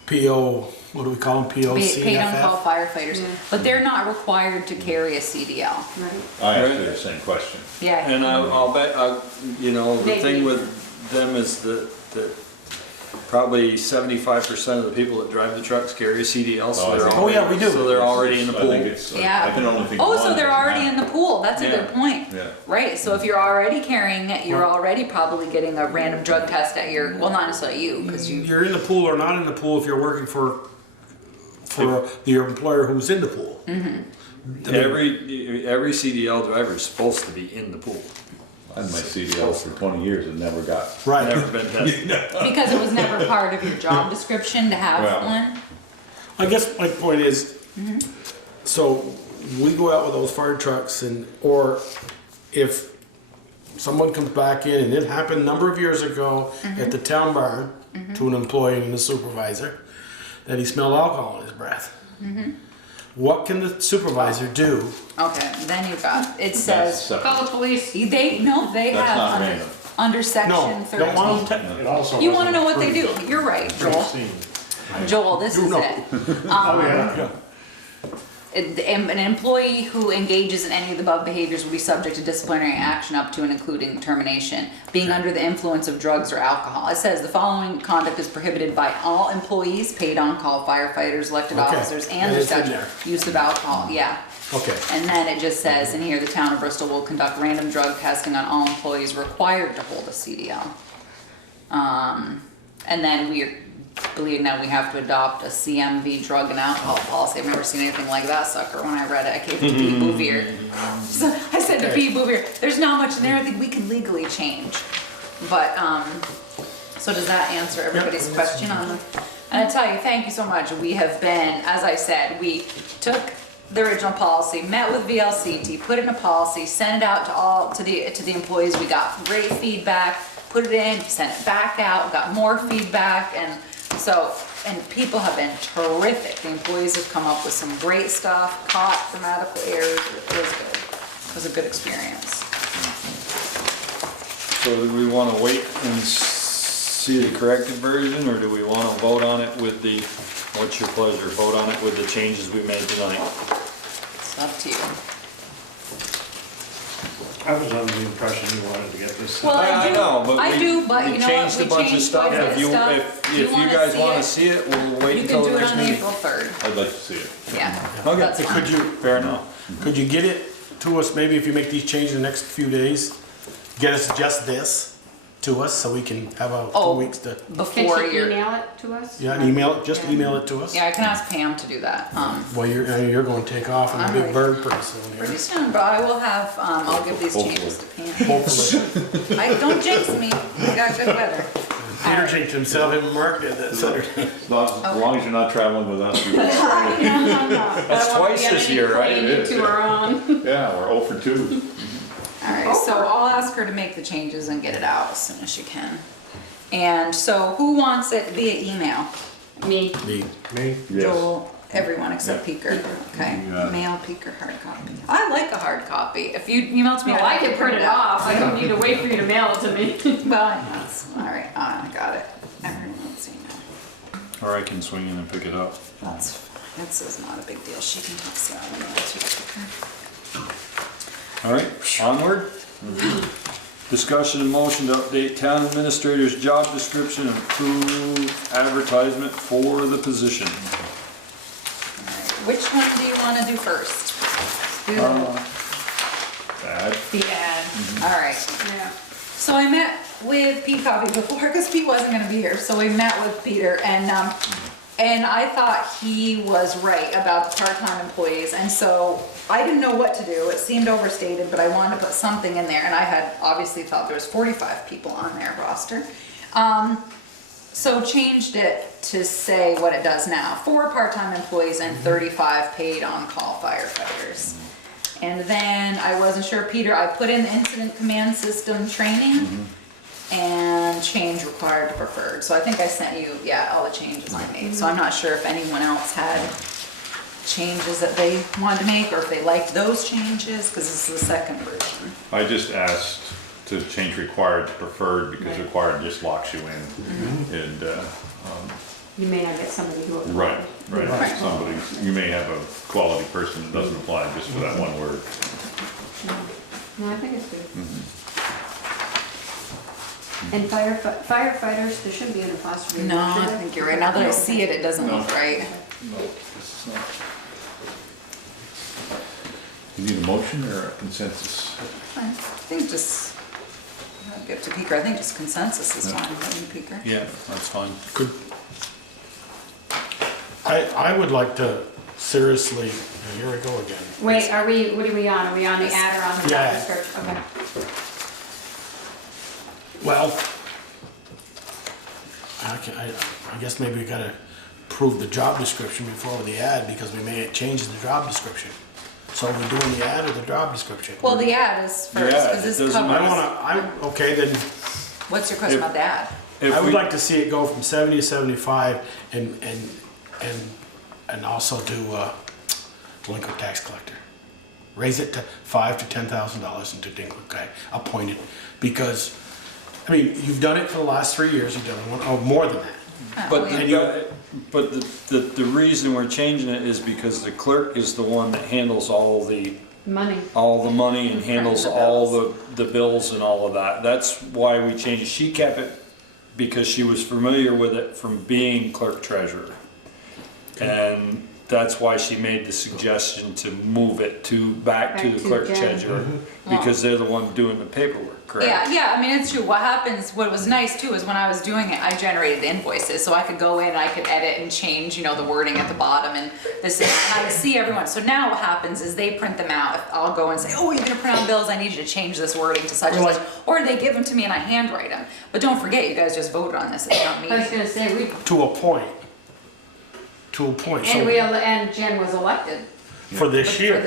PO, what do we call them, POCFF? Paid on call firefighters, but they're not required to carry a CDL. Right. I asked you the same question. Yeah. And I'll bet, the Maybe. thing with them is that probably 75% of the people that drive the trucks carry a CDL, so they're Oh, yeah, we do. So they're already in the I think pool. it's, Yeah. I can only think Oh, one so they're doesn't already have. in the pool, that's a Yeah. good point. Yeah. Right, so if you're already carrying it, you're already probably getting a random drug test at your, well, not necessarily you, because you, You're in the pool or not in the pool if you're working for your employer who's in the pool. Every CDL driver is supposed to be in the pool. I had my CDL for 20 years and never got. Right. Never been tested. because it was never part of your job description to have Well. one. I guess my point is, so we go out with those fire trucks or if someone comes back in, and it happened a number of years ago at the town barn to an employee and a supervisor, that he smelled alcohol in his breath. What can the supervisor do? Okay, then you got, it That's says, separate. Call the police. they That's have not under, random. under No, section don't want 13. them It also You wanna wasn't know what they do, approved. you're right, Joel. Seen. Joel, this is know. it. Oh, yeah. An employee who engages in any of the above behaviors will be subject to disciplinary action up to and including termination. Being under the influence of drugs or alcohol. It says the following conduct is prohibited by all employees, paid on-call firefighters, elected Okay. officers, and And their it's in such there. use of alcohol, yeah. Okay. And then it just says in here, the town of Bristol will conduct random drug testing on all employees required to hold a CDL. And then we believe now we have to adopt a CMV drug and alcohol policy. I've never seen anything like that sucker. When I read it, I gave it to Pete Bouvier. So I said to Pete Bouvier, there's not much in there I think we can legally change. But, so does that answer everybody's question on the, and I tell you, thank you so much. We have been, as I said, we took the original policy, met with VLCT, put it in a policy, sent it out to all, to the employees. We got great feedback, put it in, sent it back out, got more feedback, and so, and people have been terrific. The employees have come up with some great stuff, caught grammatical errors. It was good. It was a good experience. So do we want to wait and see the corrected version, or do we want to vote on it with the, what's your pleasure, vote on it with the changes we made tonight? It's up to you. I was under the impression you wanted to get this. Well, I do, know, but I we- do, but we you know what, changed we a bunch of changed stuff. quite a bit If of you, stuff. if you guys want to see it, we'll wait You until can the do it next on meeting. April 3rd, I'd like to see it. yeah. Okay, That's fine. Could you, fair enough. could you get it to us, maybe if you make these changes in the next few days? Get us just this to us so we can have a Oh. 2 weeks to, Can Before she you're, email it to us? yeah, and email it, just email it to us. yeah, I can ask Pam to do that, Well, you're going to take off on a big Alright. bird pretty soon here. pretty soon, but I will have, I'll give these changes to Pam. Hopefully. Don't jinx me, we got good weather. Peter jinxed himself, him and Mark did that Saturday. As long as you're not traveling with us. That's twice this year, right? It is, To our own. Yeah, we're 0 for 2. Alright, so I'll ask her to make the changes and get it out as soon as she can. And so who wants it via email? Me. Me. Me? Yes. Joel, everyone except Peeker, okay? Yeah. Mail, Peeker, hard copy. I like a hard copy. If you email it to me, Well, I can print it off. I don't need to wait for you to mail it to me. Well, that's, alright, I got it. Everyone's email. Or I can swing in and pick it up. That's fine. This is not a big deal. She can talk Sally and answer Peeker. All right, onward. Discussion and motion to update town administrator's job description and approve advertisement for the position. Alright, which one do you wanna do first? Do Bad. the ad. Alright, Yeah. so I met with Pete Coffey before, because Pete wasn't gonna be here, so we met with Peter, and I thought he was right about the part-time employees, and so I didn't know what to do. It seemed overstated, but I wanted to put something in there, and I had obviously thought there was 45 people on their roster. So changed it to say what it does now, 4 part-time employees and 35 paid on-call firefighters. And then I wasn't sure, Peter, I put in incident command system training and change required to preferred. So I think I sent you, yeah, all the changes I made. So I'm not sure if anyone else had changes that they wanted to make, or if they liked those changes, because this is the second version. I just asked to change required to preferred because Right. required just locks you in. And, You may not get somebody who. right, Right. somebody, you may have a quality person that doesn't apply just for that one word. No, I think it's good. And firefighters, there shouldn't be an apostrophe. No, I should there? think you're right. Now that I see it, it doesn't look right. No, this is not. You need a motion or a consensus? I think just, I'll give to Peter, I think just consensus is fine, don't you, Peter? Yeah, that's fine. Could, I would like to seriously, here we go again. Wait, what are we on? Are we on the ad or on the job Yeah. description? Okay. Well, I guess maybe we gotta prove the job description before the ad, because we may change the job description. So are we doing the ad or the job description? Well, the ad is first, Yeah, because this it doesn't covers, Okay, then what's your question about the ad? If I would we- like to see it go from 70 to 75 and also do delinquent tax collector. Raise it to $5,000 to $10,000 into delinquent appointed, because, I mean, you've done it for the last 3 years, you've done one, oh, more than that. But, Yeah. but the reason we're changing it is because the clerk is the one that handles all the Money. and handles all the bills and all of that. That's why we changed it. She kept it because she was familiar with it from being clerk treasurer. And that's why she made the suggestion to move it back to Back the to clerk Jen. treasurer, because they're the one doing the paperwork, correct? Yeah, I mean, it's true. What was nice too is when I was doing it, I generated the invoices, so I could go in, I could edit and change, the wording at the bottom and this and that, and I could see everyone. So now what happens is they print them out. I'll go and say, oh, you're gonna print out bills, I need you to change this wording to such and such. Or they give them to me and I handwrite them. But don't forget, you guys just voted on this, it's not me. I was gonna say, To a point. To a point. So and Jen was elected. for this year.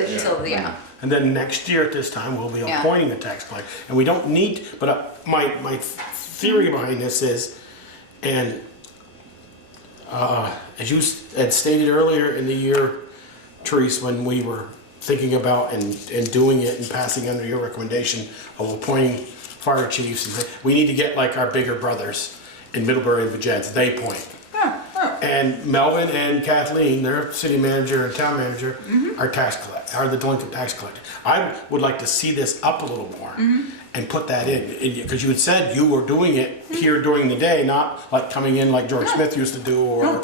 Yeah. And then next year at this time, we'll be Yeah. appointing a tax collector. And we don't need, but my theory behind this is, and as you had stated earlier in the year, Therese, when we were thinking about and doing it and passing under your recommendation of appointing fire chiefs, and we need to get like our bigger brothers in Middlebury and Virginia, they appoint. And Melvin and Kathleen, their city manager and town manager, are the delinquent tax collector. I would like to see this up a little more and put that in, because you had said you were doing it here during the day, not like coming in like George Smith used to do or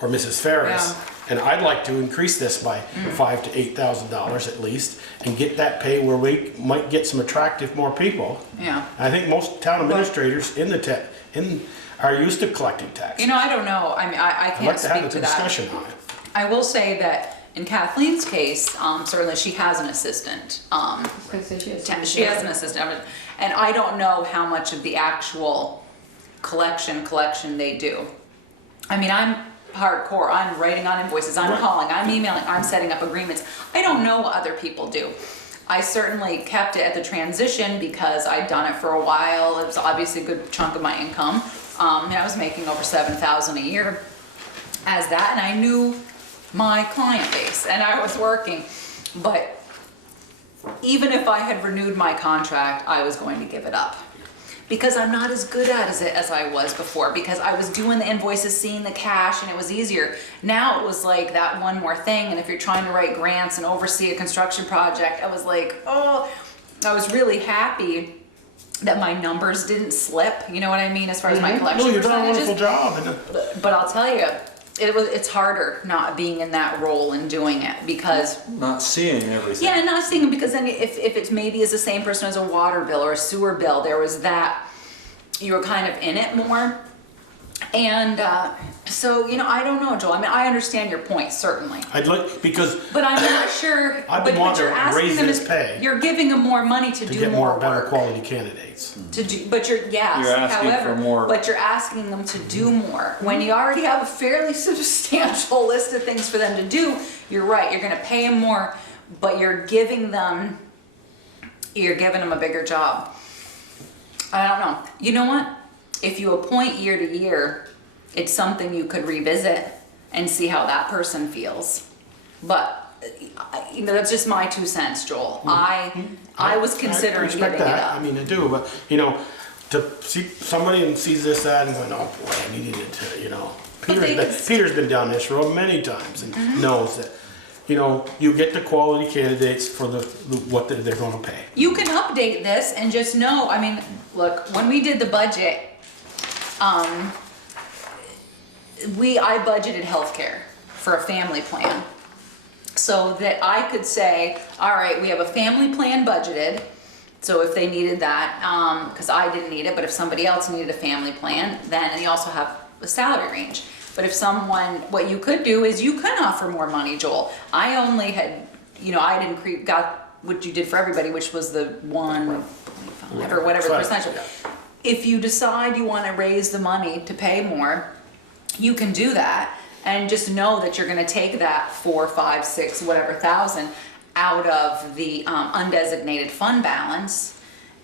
Mrs. Ferris. Yeah. And I'd like to increase this by $5,000 to $8,000 at least, and get that pay where we might get some attractive more people. Yeah. I think most town administrators are used to collecting taxes. I don't know. I mean, I I'd can't like to speak have a to that. discussion on it. I will say that in Kathleen's case, certainly she has an assistant. She has an assistant, and I don't know how much of the actual collection they do. I mean, I'm hardcore. I'm writing on invoices. I'm calling. I'm emailing. I'm setting up agreements. I don't know what other people do. I certainly kept it at the transition because I'd done it for a while. It was obviously a good chunk of my income. I was making over $7,000 a year as that, and I knew my client base, and I was working. But even if I had renewed my contract, I was going to give it up. Because I'm not as good at it as I was before, because I was doing the invoices, seeing the cash, and it was easier. Now it was like that one more thing, and if you're trying to write grants and oversee a construction project, I was like, oh, I was really happy that my numbers didn't slip, you know what I mean, as far as my collection No, you've done a percentages. wonderful job. But I'll tell you, it's harder not being in that role and doing it, because Not seeing everything. yeah, and not seeing them, because then if it maybe is the same person as a water bill or a sewer bill, there was that, you were kind of in it more. And so, I don't know, Joel. I mean, I understand your point, certainly. I'd like, because But I'm not sure, I've but been what wanting you're to asking raise them this is, pay you're giving them more money to to do get more more better work. quality candidates. To do, but you're asking however, for more. but you're asking them to do more. When you already have a fairly substantial list of things for them to do, you're right, you're gonna pay them more, but you're giving them a bigger job. I don't know. You know what? If you appoint year to year, it's something you could revisit and see how that person feels. But that's just my 2 cents, Joel. I was considering I giving respect it that. up. I mean, I do, but to see somebody and sees this ad and going, oh boy, I needed it to, Peter's been down this road many times and knows that, you get the quality candidates for what they're going to pay. You can update this and just know, I mean, look, when we did the budget, I budgeted healthcare for a family plan. So that I could say, all right, we have a family plan budgeted, so if they needed that, because I didn't need it, but if somebody else needed a family plan, then you also have a salary range. But if someone, what you could do is you could offer more money, Joel. I only had, I didn't got what you did for everybody, which was the 1.5 or whatever percentage. If you decide you want to raise the money to pay more, you can do that. And just know that you're gonna take that 4, 5, 6, whatever thousand out of the undesignated fund balance.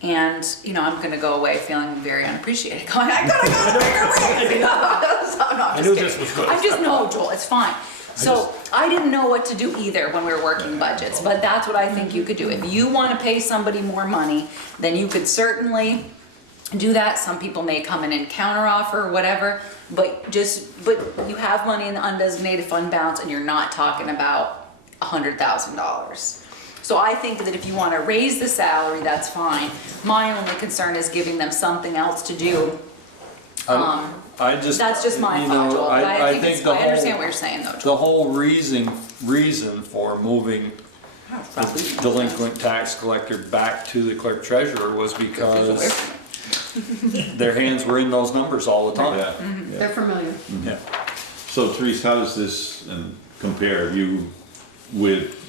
And, I'm gonna go away feeling very unappreciated, going, I got a bigger raise. So, no, I'm just kidding. I just know, Joel, it's fine. So I didn't know what to do either when we were working budgets, but that's what I think you could do. If you wanna pay somebody more money, then you could certainly do that. Some people may come in and counteroffer or whatever, but you have money in the undesignated fund balance and you're not talking about $100,000. So I think that if you want to raise the salary, that's fine. My only concern is giving them something else to do. That's just my thought, Joel. But I understand what you're saying though, Joel. The whole reason for moving the delinquent tax collector back to the clerk treasurer was because their hands were in those numbers all the time. Yeah. They're familiar. Yeah. So Therese, how does this compare you with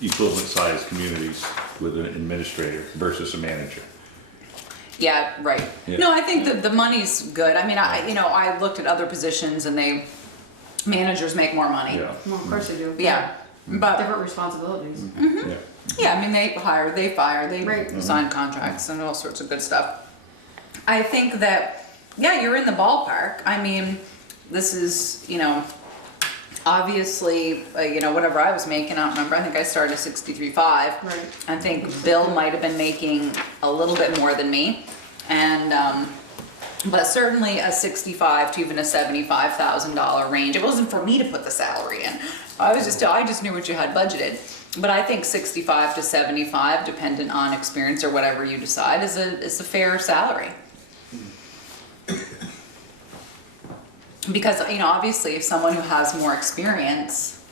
equivalent sized communities with an administrator versus a manager? Yeah, right. Yeah. No, I think the money's good. I mean, I looked at other positions and managers make more money. Yeah. Well, of course they do. Yeah. But Different responsibilities. Yeah. yeah, I mean, they hire, they fire, they Right. sign contracts and all sorts of good stuff. I think that, yeah, you're in the ballpark. I mean, this is, obviously, whatever I was making, I don't remember, I think I started at 63.5. Right. I think Bill might have been making a little bit more than me. And, but certainly a $65,000 to even a $75,000 range. It wasn't for me to put the salary in. I just knew what you had budgeted. But I think 65 to 75, dependent on experience or whatever you decide, is a fair salary. Because, obviously if someone who has more experience.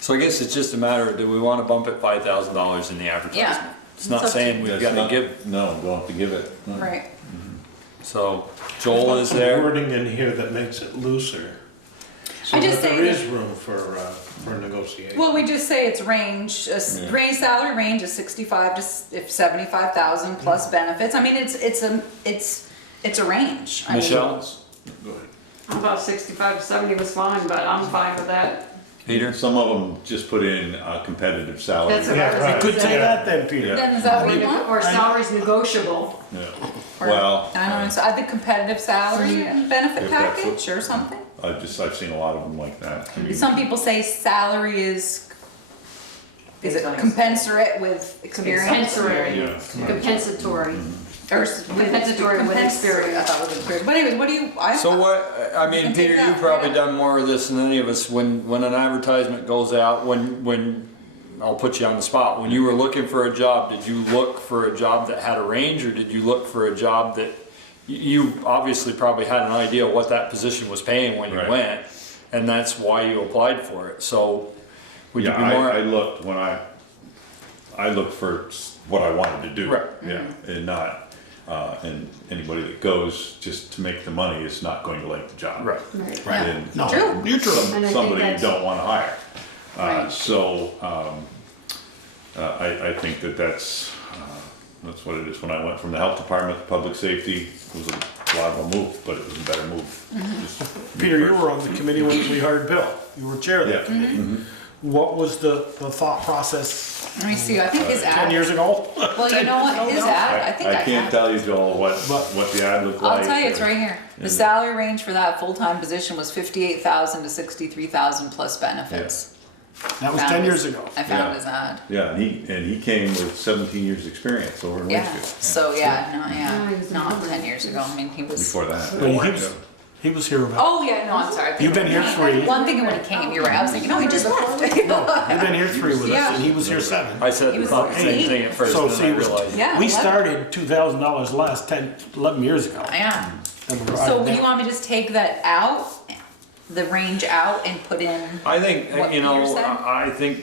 So I guess it's just a matter of, do we want to bump it $5,000 in the advertisement? Yeah. It's not It's up saying we've got to give, No, don't have to give it. No. Right. so Joel is there. Wording in here that makes it looser. So I just that say there that- is room for negotiation. Well, we just say it's range, salary range is 65 to 75,000 plus benefits. I mean, it's a range. I mean, Michelle? Go ahead. I'm about 65 to 70 was fine, but I'm fine with that. Peter? Some of them just put in a competitive salary. That's what Yeah, I was right. gonna Could say say. that then, Peter. Then is that what you want? Or salary's negotiable. Yeah. Or- Well, I don't know, so I think competitive salary and benefit If that's package or something. I've seen a lot of them like that. I mean, Some people say salary is it commensurate with experience? Compensatory. Yeah. Compensatory. Or Compensatory with experience. I thought it was experience. But anyways, what do you, So what, I mean, can Peter, take that, you've probably yeah. done more of this than any of us. When an advertisement goes out, when, I'll put you on the spot, when you were looking for a job, did you look for a job that had a range, or did you look for a job that, you obviously probably had an idea what that position was paying when you Right. went, and that's why you applied for it, so would you yeah, be more? I looked when I looked for what I wanted to do. Right. Yeah, and not, and anybody that goes just to make the money is not going to like the job. Right. Right. Yeah. And No, True. neutral. And I think somebody you that's- don't want to hire. Right. So I think that's what it is. When I went from the health department to public safety, it was a lot of a move, but it was a better move. Just me Peter, you first. were on the committee when we hired Bill. You were chair of that Yeah. committee. What was the thought process Let me see, I think his 10 ad, years ago? well, you know what, his ad, I think I can't have. tell you, Joel, what the ad looked like. I'll tell you, it's right here. The and- salary range for that full-time position was 58,000 to 63,000 plus benefits. That was Found 10 his- years ago. I found Yeah. his ad. Yeah, and he came with 17 years' experience over in Yeah, Wakefield. so No, he was not in 10 years ago, I mean, he was. Before that. Well, he was- He was here about, Oh, yeah, no, I'm sorry. you've been here 3. One thing when he came, you're right, I was thinking, oh, he just left. You've been here 3 with us, Yeah. and he was here 7. I said, He was thought the same eight. thing at first, So, then see, I it was- realized. Yeah. We 11. started $2,000 less 10, 11 years ago. Yeah. And we're So right do you now. want me to just take that out, the range out and put in? I think, What you know, Peter said? I think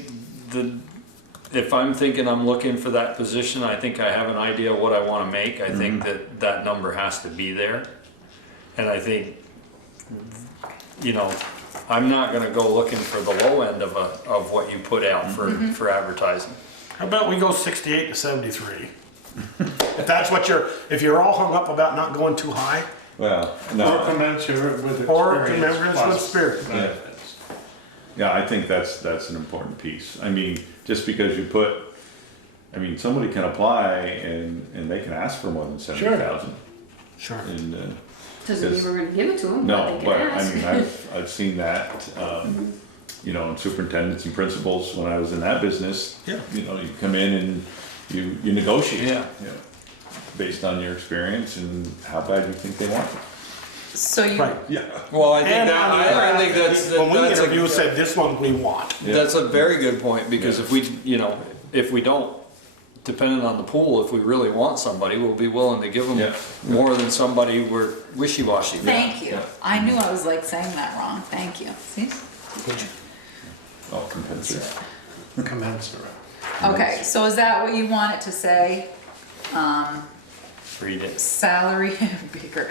if I'm thinking I'm looking for that position, I think I have an idea of what I wanna make. I think that number has to be there. And I think, you know, I'm not gonna go looking for the low end of what you put out for advertising. How about we go 68 to 73? If that's what if you're all hung up about not going too high, Well, Or no, commensurate with experience. or commensurate with plus spirit. benefits. yeah, I think that's an important piece. I mean, just because you put, I mean, somebody can apply and they can ask for more than 70,000. Sure. And, Doesn't mean we're gonna give it to them, but no, they but can I ask. mean, I've seen that, you know, in superintendents and principals, when I was in that business. Yeah. You know, you come in and you negotiate. Yeah. You know, based on your experience and how bad you think they want it. So you, Right. Yeah. Well, I think And that, on the I other think hand, that's, when we that's interviewed, a, said this one we want. that's a very good point, because if we, you know, if we don't, depending on the pool, if we really want somebody, we'll be willing to give them Yeah. more than somebody we're wishy-washy. thank you. Yeah. I knew I was like saying that wrong, thank you. See? Oh, compensate. Commensurate. Okay, so is that what you want it to say? Read it. Salary, Baker,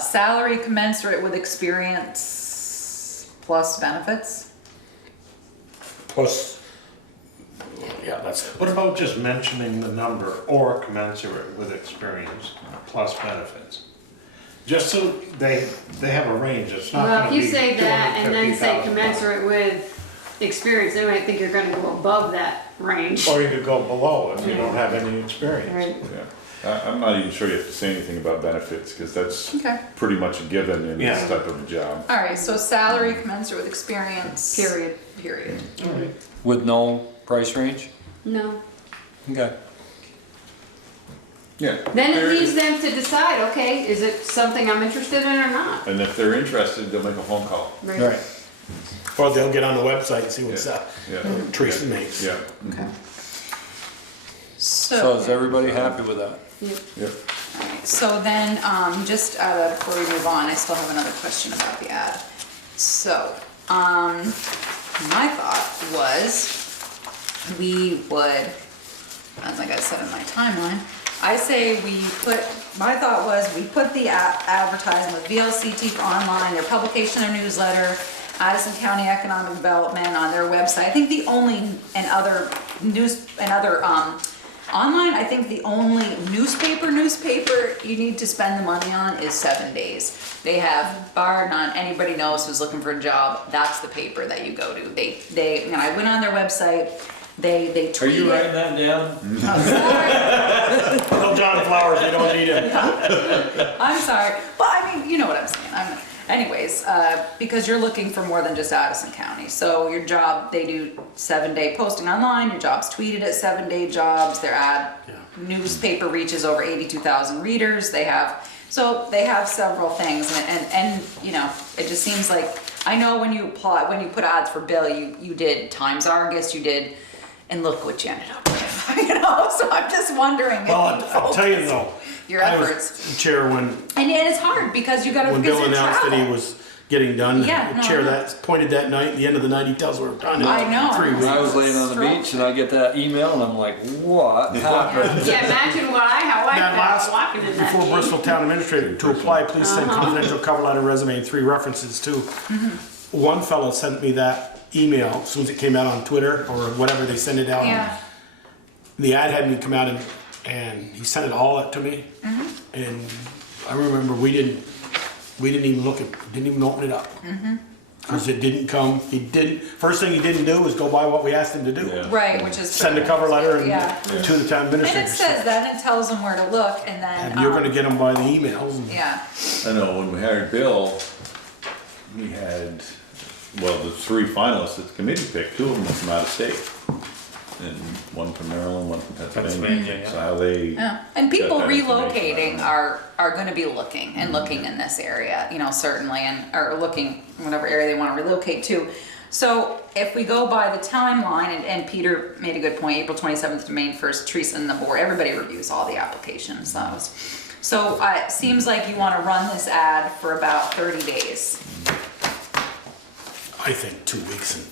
salary commensurate with experience plus benefits? Plus, yeah, that's, What about just mentioning the number or commensurate with experience plus benefits? Just so they have a range, it's not Well, gonna if be you say that and then say $250,000. commensurate with experience, they might think you're gonna go above that range. Or you could go below if you don't have any experience. Right. Yeah. I'm not even sure you have to say anything about benefits, because that's Okay. pretty much a given in this Yeah. type of a job. All right, so salary commensurate with experience. Period. Period. All right. With no price range? No. Okay. Yeah. Then it There leaves is- them to decide, okay, is it something I'm interested in or not? And if they're interested, they'll make a phone call. right. Or they'll get on the website and see what's up. Yeah. Teresa makes. Yeah. Okay. So is everybody happy with that? Yep. Alright, so then, just, before we move on, I still have another question about the ad. So, my thought was, we would, as like I said in my timeline, I say my thought was, we put the advertising with VLCT for online, their publication, their newsletter, Addison County Economic Development on their website. I think the only, online, I think the only newspaper you need to spend the money on is 7 Days. They have, bar none, anybody knows who's looking for a job, that's the paper that you go to. They, I went on their website, they tweeted. Are you writing that down? I'm sorry. Tell John Flowers we don't need him. I'm sorry, but I mean, you know what I'm saying. Anyways, because you're looking for more than just Addison County. So your job, they do 7-day posting online, your job's tweeted at 7-day jobs, their newspaper reaches over 82,000 readers, they have several things, and you know, it just seems like, I know when you put ads for Bill, you did Times Argus, you did, and look what you ended up with, you know, so I'm just wondering if Well, you I'll tell you though. your I efforts. was chair when And it's hard because you gotta Bill visit announced that he travel. was getting done. Yeah, the no, chair I know. that pointed that night, at the end of the night, he tells her we're done. in I know. 3 When weeks. I was laying on the beach and I get that email and I'm like, what happened? Yeah, imagine how I That felt walking in that before heat. Bristol Town Administrator, to apply, please send confidential cover letter, resume, and 3 references too. One fellow sent me that email as soon as it came out on Twitter or whatever they send it out. Yeah, The ad hadn't even come out and he sent it all up to me. And I remember we didn't even look at, didn't even open it up. Because it didn't come, first thing he didn't do was go by what we asked him to do. Yeah. right, which is. Send a cover letter and Yeah. to the town And administrator. it says that, and it tells them where to look, and then. And you're gonna get them by the emails. And Yeah, I know, when we hired Bill, we had, well, the 3 finalists that the committee picked, 2 of them were from out of state. and one from Maryland, one from Pennsylvania. Pennsylvania, yeah. So how they, Yeah, and people Got that information, relocating are gonna be looking and looking in this area, you know, certainly, and, or looking whatever area they wanna relocate to. So if we go by the timeline, and Peter made a good point, April 27th to May 1st, Teresa and the board, everybody reviews all the applications, so it seems like you wanna run this ad for about 30 days. I think 2 weeks in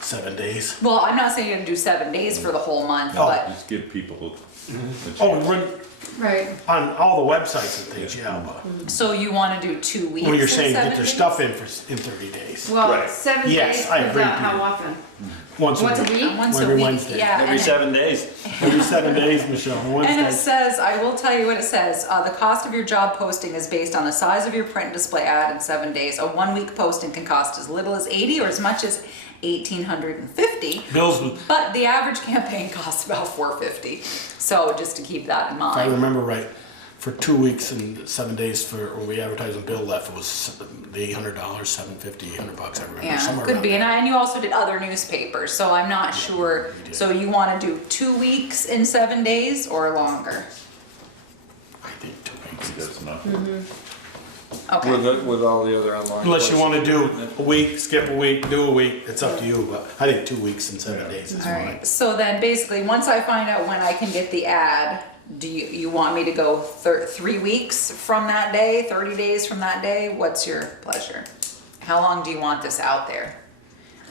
7 days. Well, I'm not saying you're gonna do 7 days for the whole month, No. but, just give people. Oh, we run Right. on all the websites and things, yeah, but so you wanna do 2 weeks when you're in saying 7 get their days? stuff in in 30 days. Well, Right. 7 Yes, days, I is agree, that how Peter. often? Once Once a week? Once a Every week, Wednesday. yeah. Every and- 7 days. Every 7 days, Michelle, And it Wednesday. says, I will tell you what it says, the cost of your job posting is based on the size of your print display ad in 7 days. A 1 week posting can cost as little as 80 or as much as 1,850, Bills, but the average campaign costs about 450. So just to keep that in if I mind. remember right, for 2 weeks and 7 days for, when we advertised on Bill left, it was the $800, $750, $800, I remember, Yeah, somewhere could around be, there. and you also did other newspapers, so I'm not sure. we did. So you wanna do 2 weeks in 7 days or longer? I think 2 I weeks. think that's enough. Okay. With all the other online. Unless you places. wanna do a week, skip a week, do a week, it's up to you, but I think 2 weeks and 7 days is fine. Alright, so then basically, once I find out when I can get the ad, do you want me to go 3 weeks from that day, 30 days from that day? What's your pleasure? How long do you want this out there?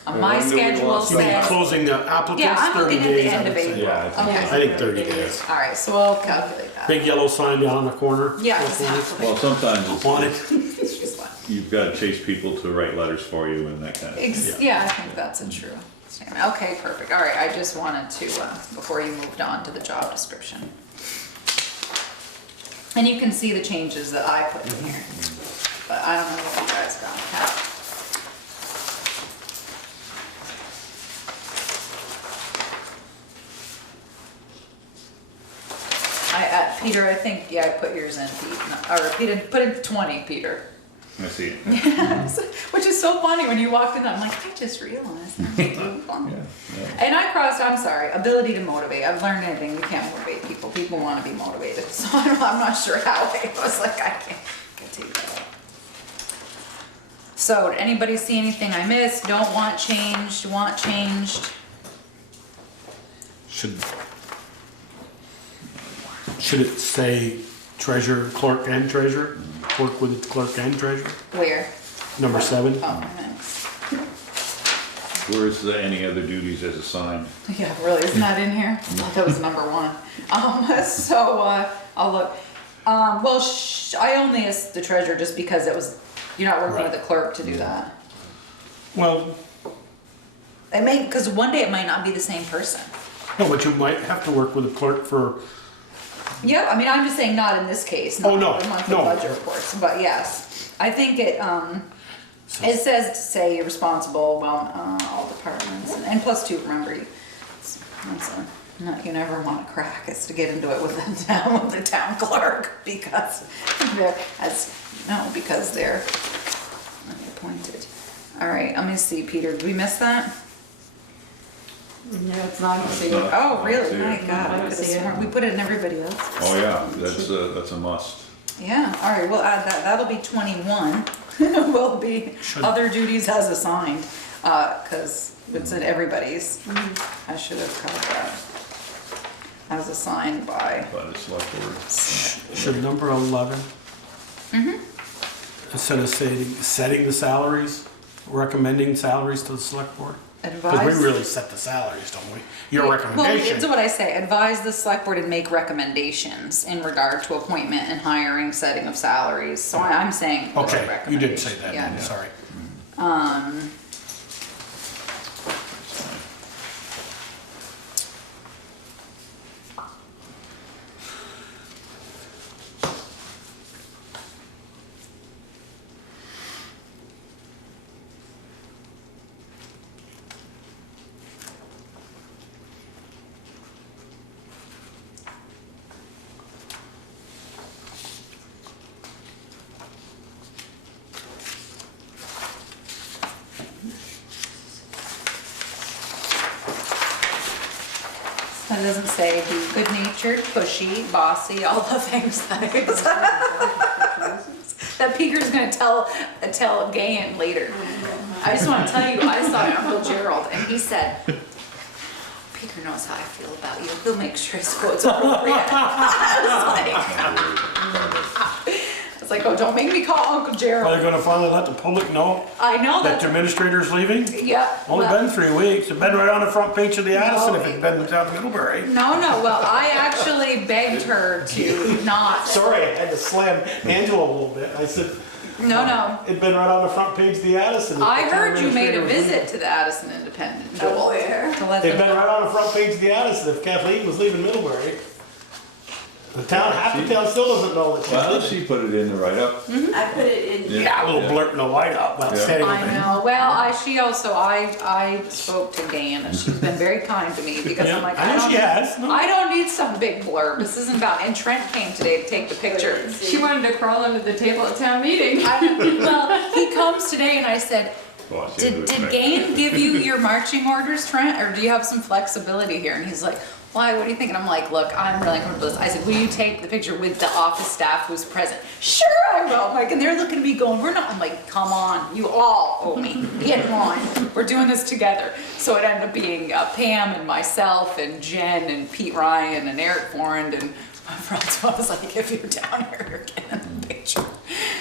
Well, My when do we schedule want- You mean says, closing the applicants, yeah, I'm 30 looking at the days, I end would of say. April. Yeah, I think- Okay, I think 30 days. alright, so we'll calculate that. Big yellow sign down on the corner. Yeah, Look for it. exactly. Well, sometimes Want it's, it? It's just like- you've got to chase people to write letters for you and that kind of thing. Yeah, I think that's a true statement. Okay, perfect. All right, I just wanted to, before you moved on to the job description. And you can see the changes that I put in here, but I don't know what you guys got. Peter, I think, yeah, I put yours in, Pete, or Peter, put in 20, Peter. I see it. Which is so funny when you walked in, I'm like, I just realized. That's beautiful. Yeah. And I crossed, I'm sorry, ability to motivate. I've learned anything, you can't motivate people. People want to be motivated. So I'm not sure how. I was like, I can't take that out. So, did anybody see anything I missed? Don't want changed, want changed? Should it say treasurer, clerk and treasurer? Work with the clerk and treasurer? Where? Number 7? Oh, thanks. Where's the any other duties as assigned? Yeah, really, isn't that in here? I thought that was number 1. I'll look. Well, I only asked the treasurer just because it was, you're not working with the clerk to do that. Well, It may, because one day it might not be the same person. no, but you might have to work with the clerk for, Yeah, I mean, I'm just saying not in this case, Oh, not no, the monthly no. budget reports, but yes. I think it says to say you're responsible, well, all departments, and plus 2, remember, you never want to crack, is to get into it with the town clerk, because they're appointed. All right, let me see, Peter, did we miss that? Yeah, it's not, It's not- Oh, really? see My it. God, I I don't could've see it. sworn, we put it in everybody else. Oh, yeah, that's a must. Yeah, all right, we'll add that, that'll be 21. Will be other duties as assigned, cause it's in everybody's. I should have covered that. As assigned by. By the select board. should number 11? Instead of setting the salaries, recommending salaries to the select board? Because Advise. we really set the salaries, don't we? Your Well, recommendation. it's what I say, advise the select board and make recommendations in regard to appointment and hiring, setting of salaries, so I'm saying. Okay, you did say that, Yeah. then, sorry. It doesn't say be good natured, pushy, bossy, all the things that Peter's gonna tell Gayan later. I just wanna tell you, I saw Uncle Gerald and he said, Peter knows how I feel about you. He'll make sure his quote's appropriate. I was like, oh, don't make me call Uncle Are Gerald. they gonna finally let the public know I know that that. the administrator's leaving? Yeah. Only well- been 3 weeks. It's been right on the front page of the Addison if it's been down Middlebury. No, well, I actually begged her to not. Sorry, I had to slam Angela a little bit. I said, No. it'd been right on the front page of the Addison. if I the town heard you made a administrator was visit to the Addison Independent, Joel. Where? To let leaving. them It'd been right know. on the front page of the Addison if Kathleen was leaving Middlebury. The town, half the town still doesn't know that she's Well, leaving. she put it in the write-up. I put it in. Yeah, a little blurb in the white-up. Well, Yeah. steady I with it. know, well, I spoke to Dan and she's been very kind to me because I'm like, I know she has. No. I don't need some big blurb, this isn't about, and Trent came today to take the picture. She wanted to crawl under the table at town meeting. Well, he comes today and I said, Well, she did was Gain give you your marching orders, Trent, or do you have some flexibility here? And he's like, why, what do you think? And I'm like, look, I'm really comfortable with this. I said, will you take the picture with the office staff who's present? Sure I will. I'm like, and they're looking at me going, we're not. I'm like, come on, you all owe me. Get in line. We're doing this together. So it ended up being Pam and myself and Jen and Pete Ryan and Eric Forand and my friend. So I was like, if you're down here, you're getting a picture.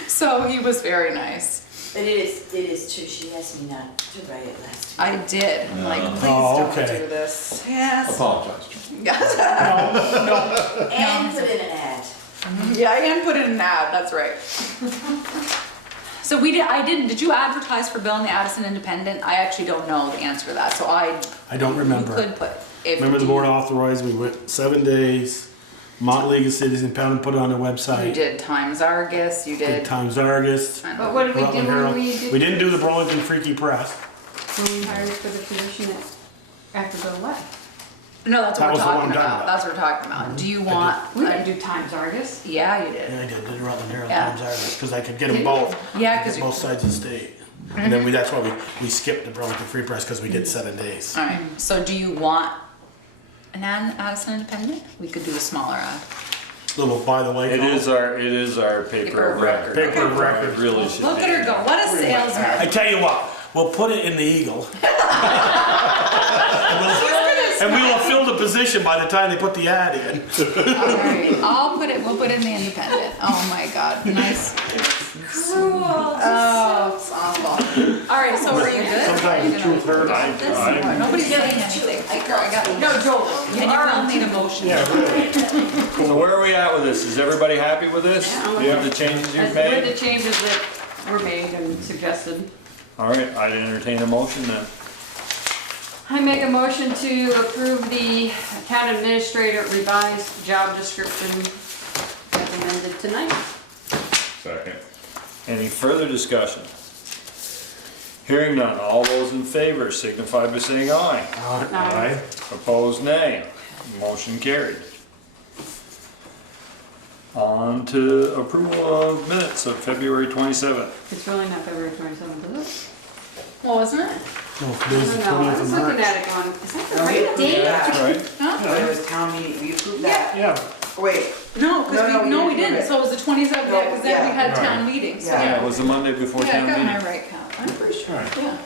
So he was very nice. But it is true, she asked me not to write it last week. I did. I'm like, please Oh, don't okay. do this. Yes. Apologize. And put in an ad. Yeah, and put in an ad, that's right. So did you advertise for Bill in the Addison Independent? I actually don't know the answer to that, so I don't remember. You could put. Remember the board authorized, we went 7 days. Mont League of Cities and Pound and put it on their website. You did Times Argus, you Did did. Times Argus. But what did we do Rutland when Herald. we did? We didn't do the Burlington Freaky Press. When we hired for the position after Bill left. No, that's That what we're was the one talking I'm talking about. about. That's what we're talking about. Do you want? We didn't do Times Argus. Yeah, you did. Yeah, I did the Rutland Herald, Yeah. Times Argus, because I could get them Did both. Yeah, Get 'cause you- both sides of the state. And then that's why we skipped the Burlington Free Press, because we did 7 days. All right. So do you want an ad in Addison Independent? We could do a smaller ad. Little by the way. It is our paper of record. Paper of record. It really should be. Look at her go. What a salesman. I tell you what, we'll put it in the Eagle. And we will fill the position by the time they put the ad in. All right. We'll put it in the Independent. Oh my God. Nice. Cruel. Oh, it's awful. All right, so are you good? Sometimes the truth hurts. Nobody's saying anything. I got it. No, Joel. And you will need a motion. So where are we at with this? Is everybody happy with this? Yeah, I'm With the changes you've With made? the changes that were made and suggested. All right, I'd entertain a motion then. I make a motion to approve the town administrator revised job description as amended tonight. Second. Any further discussion? Hearing none, all those in favor signify by saying aye. Aye. Opposed, nay. Motion carried. On to approval of minutes of February 27th. It's really not February 27th, is it? What wasn't it? No, I today's the don't know, I 20th was of looking March. at it going, is that the right date? That's right. Huh? But it was town meeting, we approved that. Yeah, Wait, No, because No, we didn't. didn't. So it was the 27th, No, because then we yeah. had town meeting. So Yeah. Yeah, it was the Monday before Yeah, I town got meeting. my right count. I'm pretty sure. Yeah.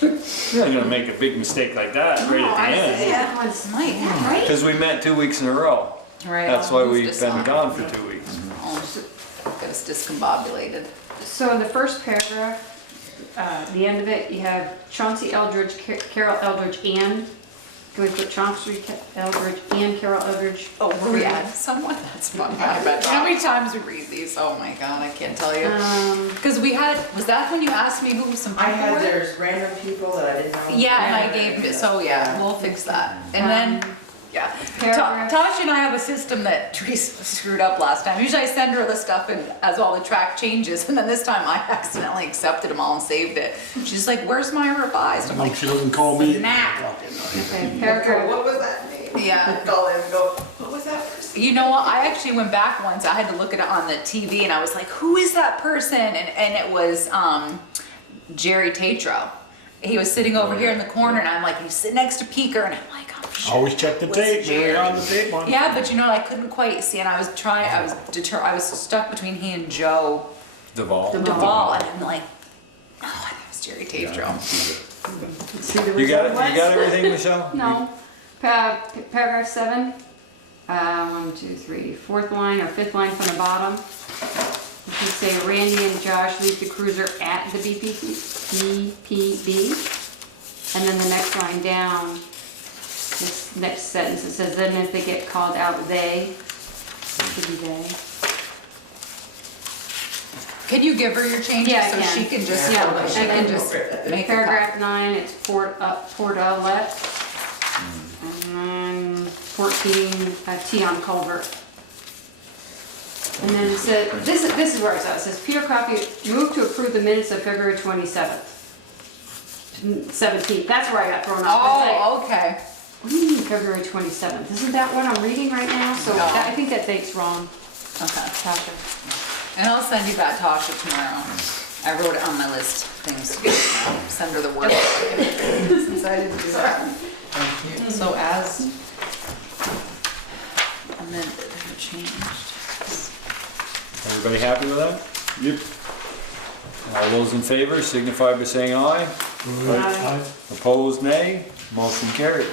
You're not gonna make a big mistake like that right at the end. Yeah, it's Mike, right? Because we met 2 weeks in a row. Right. That's I'll why move we've this been on. gone for 2 weeks. Get us discombobulated. So in the first paragraph, the end of it, you have Chauncey Eldridge, Carol Eldridge, and, can we put Chauncey Eldridge and Carol Eldridge? Oh, were we at someone? That's fun. I bet. How many times we read these? Oh my God, I can't tell you. Because we had, was that when you asked me who some I people had, were? there's random people that I didn't know. Yeah, and I gave, so yeah, we'll fix that. And then, yeah. Paragraph. Tasha and I have a system that Teresa screwed up last time. Usually I send her the stuff and as all the track changes, and then this time I accidentally accepted them all and saved it. She's like, where's my revised? I'm No, like, she doesn't call me. snap. Okay, paragraph, What was that name? Yeah. Call in and go, what was that person? You know what? I actually went back once. I had to look at it on the TV, and I was like, "Who is that person?" And it was Jerry Tatro. He was sitting over here in the corner, and I'm like, "He's sitting next to Peeker," and I'm like, "I'm Always check the Was tape, Mary, on the Jerry. tape on. Yeah, but you know, I couldn't quite see, and I was stuck between he and Joe Deval. Duvall, and I'm like, oh, I think it was Jerry Tatro. See the You got it, result you got was? everything, Michelle? No. Paragraph 7, 1, 2, 3, fourth line or fifth line from the bottom. You can say Randy and Josh leave the cruiser at the BPB. And then the next line down, this next sentence, it says, then if they get called out, they, it should be they. Can you give her your changes Yeah, I so can. she can just, Yeah, she and can then just make a Paragraph 9, it's Portalet. And then 14, T on culvert. And then it says, this is where it's at, it says Peter Coffey moved to approve the minutes of February 27th. 17th, that's where I got thrown off. I was like, Oh, okay. what do you mean February 27th? Isn't that what I'm reading right now? So No. I think that date's wrong. Okay, Tasha. And I'll send you that Tasha tomorrow. I wrote it on my list, things to get, send her the word. Since I didn't do that. So as amended, or changed. Everybody happy with that? Yep. All those in favor signify by saying aye. Opposed, nay. Motion carried.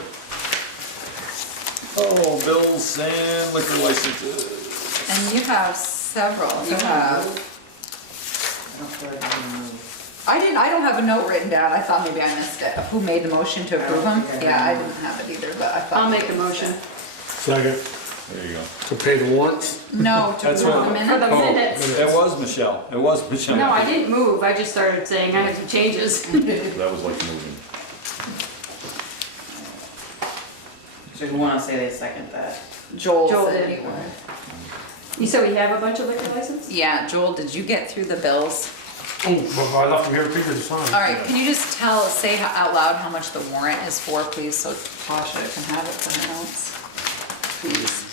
Oh, bills and liquor licenses. And you have several, you have, I don't have a note written down, I thought maybe I missed it. Who made the motion to approve them? Yeah, I didn't have it either, but I thought. I'll make maybe the I missed motion. Second, There you go. to pay the warrants. it. No, to That's approve what- the For minutes. the minutes. It was Michelle. It was Michelle. No, I didn't move, I just started saying I had some changes. That was like moving. So who wanna say they second that? Joel Joel said did. you would. You said we have a bunch of liquor licenses? Yeah, Joel, did you get through the bills? Oh, well, I left them here for you to sign. All right, can you just say out loud how much the warrant is for, please, so Tasha can have it for her notes? Please.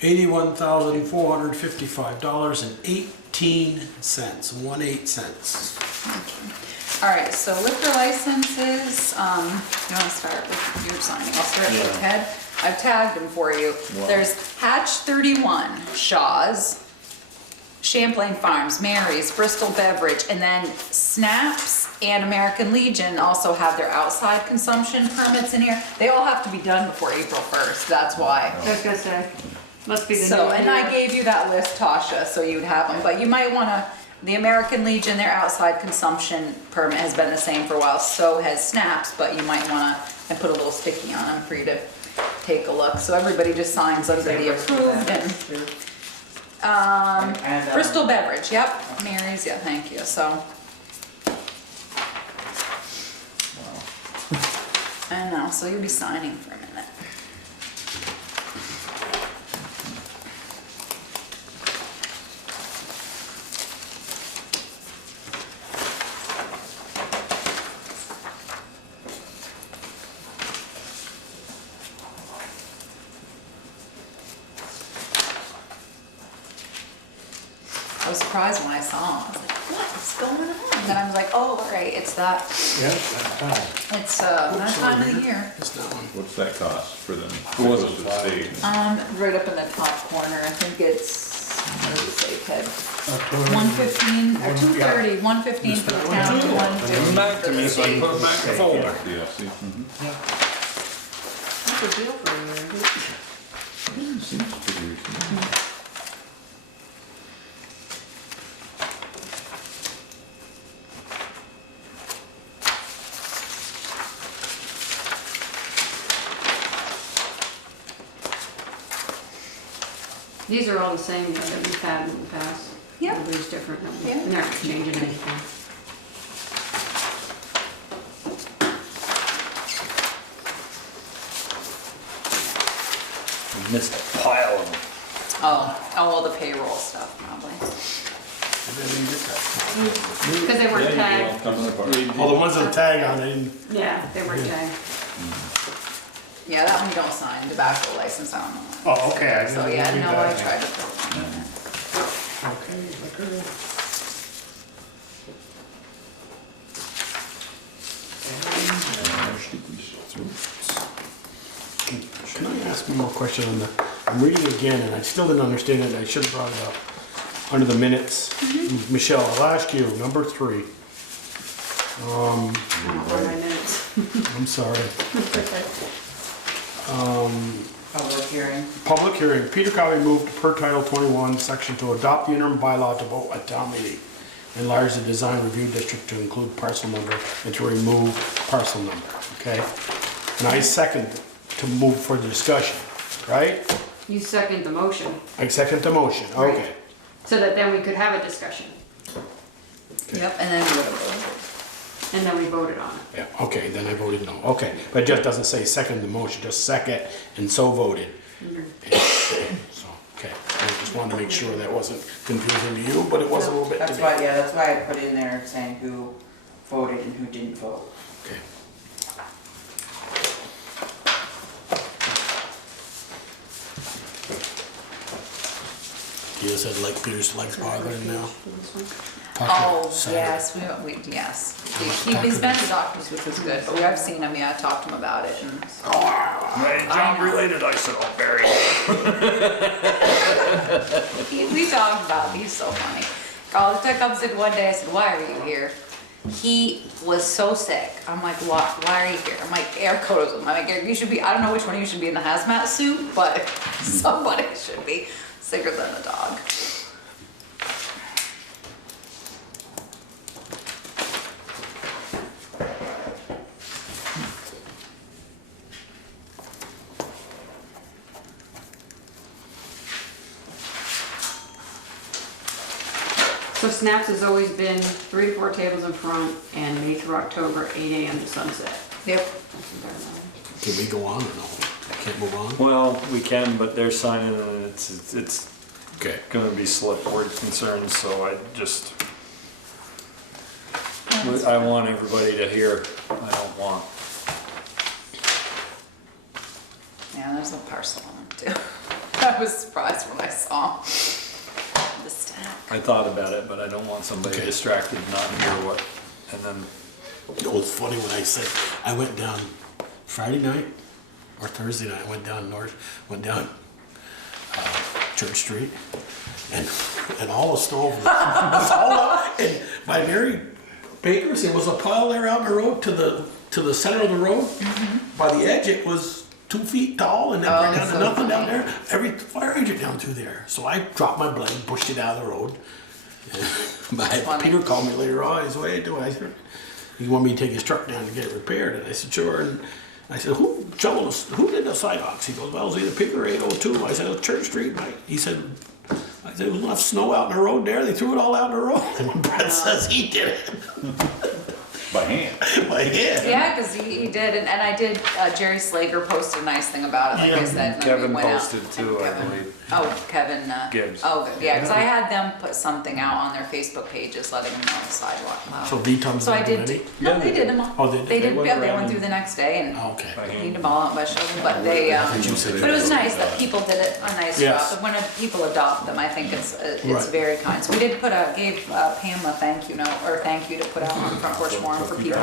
$81,455.18, 18 cents. All right, so liquor licenses, you wanna start with your signing, I'll start with Ted. I've tagged them for you. Wow. There's Hatch 31, Shaw's, Champlain Farms, Mary's, Bristol Beverage, and then Snaps and American Legion also have their outside consumption permits in here. They all have to be done before April 1st, that's why. I was gonna say, must be the new So, and I year. gave you that list, Tasha, so you'd have them, but you might wanna, the American Legion, their outside consumption permit has been the same for a while, so has Snaps, but you might wanna, I put a little sticky on them for you to take a look. So everybody just signs under the approved and, Bristol Beverage, yep, Mary's, yeah, thank you, so. I know, so you'll be signing for a minute. I was surprised when I saw him. I was like, what's going on? And then I was like, oh, all right, it's that, Yeah, it's, that time of the year. What's that cost for them? Who was it? To the state? Right up in the top corner, I think it's, what did it say, Ted? 115, or 230, 115 for the town, Give them 150 back for to the me so I can state. put them back in the folder. Yeah, see? Mhm. That's a deal for you. Seems pretty reasonable. These are all the same that we've had in the past. Yeah. Nobody's different, Yeah. they're not changing anything. We missed a pile of them. Oh, all the payroll stuff, probably. Because they weren't Yeah, tagged. you come apart. All the ones with a tag on it, Yeah, they weren't tagged. Yeah, that one you don't sign, tobacco license, I don't know. Oh, okay, I So, didn't yeah, read no, I that. tried to throw it in there. Okay, liquor. Can I ask one more question on the, I'm reading again and I still didn't understand it, I should have brought it up. Under the minutes, Michelle, I'll ask you, number 3. I don't know, 9 minutes. I'm sorry. Public hearing. Public hearing, Peter Cowley moved per Title 21, Section to adopt the interim bylaw to vote at town meeting. Enlarge the design review district to include parcel number and to remove parcel number, okay? And I second to move for the discussion, right? You second the motion, I second the motion, okay. so that then we could have a discussion, Yep, and then we would have voted. and then we voted on it. Yeah, okay, then I voted no, okay. But it just doesn't say second the motion, just second and so voted. So, okay, I just wanted to make sure that wasn't confusing to you, but it was a little bit to That's me. why, yeah, that's why I put in there saying who voted and who didn't vote. Okay. You said like Peter's legs bothering now? Oh, Saturday. yes, yes. He's been to doctors, which was good, but we have seen him, yeah, I talked to him about it and. Hey, job related, I said, oh, Barry. We talked about it, he's so funny. Called, took up sick one day, I said, why are you here? He was so sick. I'm like, why are you here? I'm like, air codes him. I'm like, you should be, I don't know which one of you should be in the hazmat suit, but somebody should be sicker than the dog. So Snaps has always been 3 to 4 tables in front and May through October, 8 AM to sunset. Yep. Can we go on or no? Can't move on? Well, we can, but they're signing and it's Okay. gonna be select board concerns, so I just, I want everybody to hear, I don't want. Yeah, there's a parcel on it too. I was surprised when I saw the stack. I thought about it, but I don't want somebody Okay. distracted and not hear what, and then, It was funny when I said, I went down Friday night or Thursday night, I went down Church Street and all the snow was all up. And by Mary Baker's, there was a pile there out in the road to the center of the road. By the edge, it was 2 feet tall and then right down to so nothing down funny. there. Every fire hydrant down through there. So I dropped my blade, pushed it out of the road. But Funny. Peter called me later on, he said, what are you doing? I said, he wanted me to take his truck down to get it repaired. And I said, sure. And I said, who did the sidewalks? He goes, well, it was either Peter or 802. I said, it was Church Street. He said, there was enough snow out in the road there. They threw it all out in the road. And Brett says he did it. By hand. By hand. Yeah, because he did, and I did, Jerry Slager posted a nice thing about it, like I said. and Kevin we went out, posted and too, I Kevin- believe. Oh, Kevin, Gibbs. oh, good, yeah, because I had them put something out on their Facebook pages, letting them know the sidewalk. So D-Tums So I didn't did, do any? no, they did them all. Oh, they did? They did, went yeah, they around went and- through the next day and Oh, okay. cleaned them all out by shoveling, but they, but it was nice that people did it, a nice Yes. job. When people adopt them, I think it's Right. very kind. So we did gave Pam a thank you note, or thank you to put out on Front Porch Forum for people.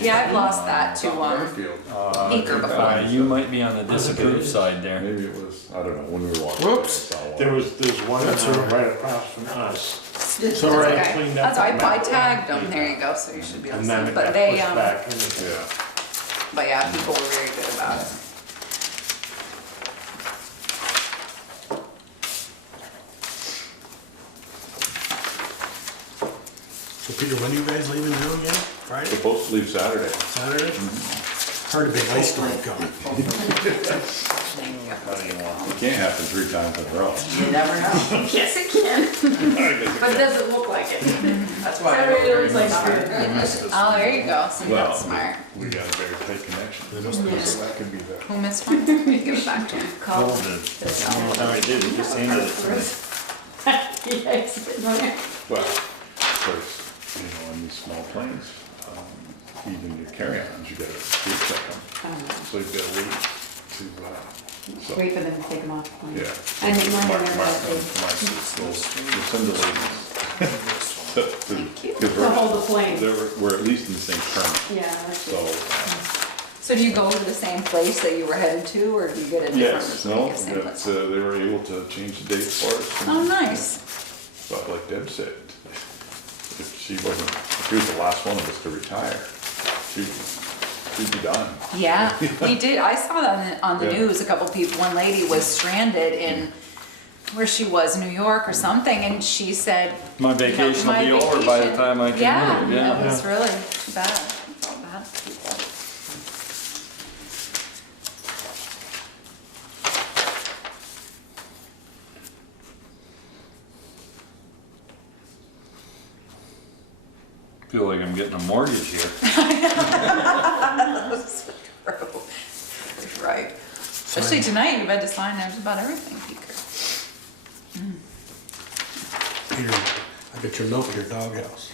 Yeah, I've lost that to, Eaker before. You might be on the dissipative side there. Maybe it was, I don't know, when we were walking. Whoops. There's one right across from us. So right. Okay, Cleaned up that's why the I map. tagged them, there you go, so you should be able to And see, then it but got they, pushed back into Yeah. but yeah, people were very good about it. So Peter, when are you guys leaving now again? Friday? Supposed to leave Saturday. Saturday? Heard a big ice storm coming. It can't happen 3 times in a row. You never know. Yes, it can, but it doesn't look like it. That's why. Saturday it looks like good. Oh, there you go, see, Well, that's smart. We got a very tight connection. So that could be the. Who missed one? Give it back to him. Cole did. I don't know how I did, he just handed it to me. Yes. Well, of course, on these small planes, even your carry-ons, you gotta speed check them. So you've gotta wait to, so, Wait for them to take them off. yeah. I didn't Mark- remember mark that. them, mark those, we'll send the ladies. To hold the plane. We're at least in the same permit, Yeah, that's so, So do you go to the same place that you were headed to, or do you get a different? Yes, no, the same place? they were able to change the date for us. Oh, nice. But like Deb said, if she was the last one of us to retire, she'd be done. Yeah, we did. I saw that on the Yeah. news. A couple people, one lady was stranded in where she was, New York or something, and she said, My you know, vacation will my be over by the vacation- time I can Yeah, move, yeah. it was really bad. I felt bad for people. Feel like I'm getting a mortgage here. That's true. Right. Especially tonight, you've had to sign just about everything, Peter. Peter, I got your note for your doghouse.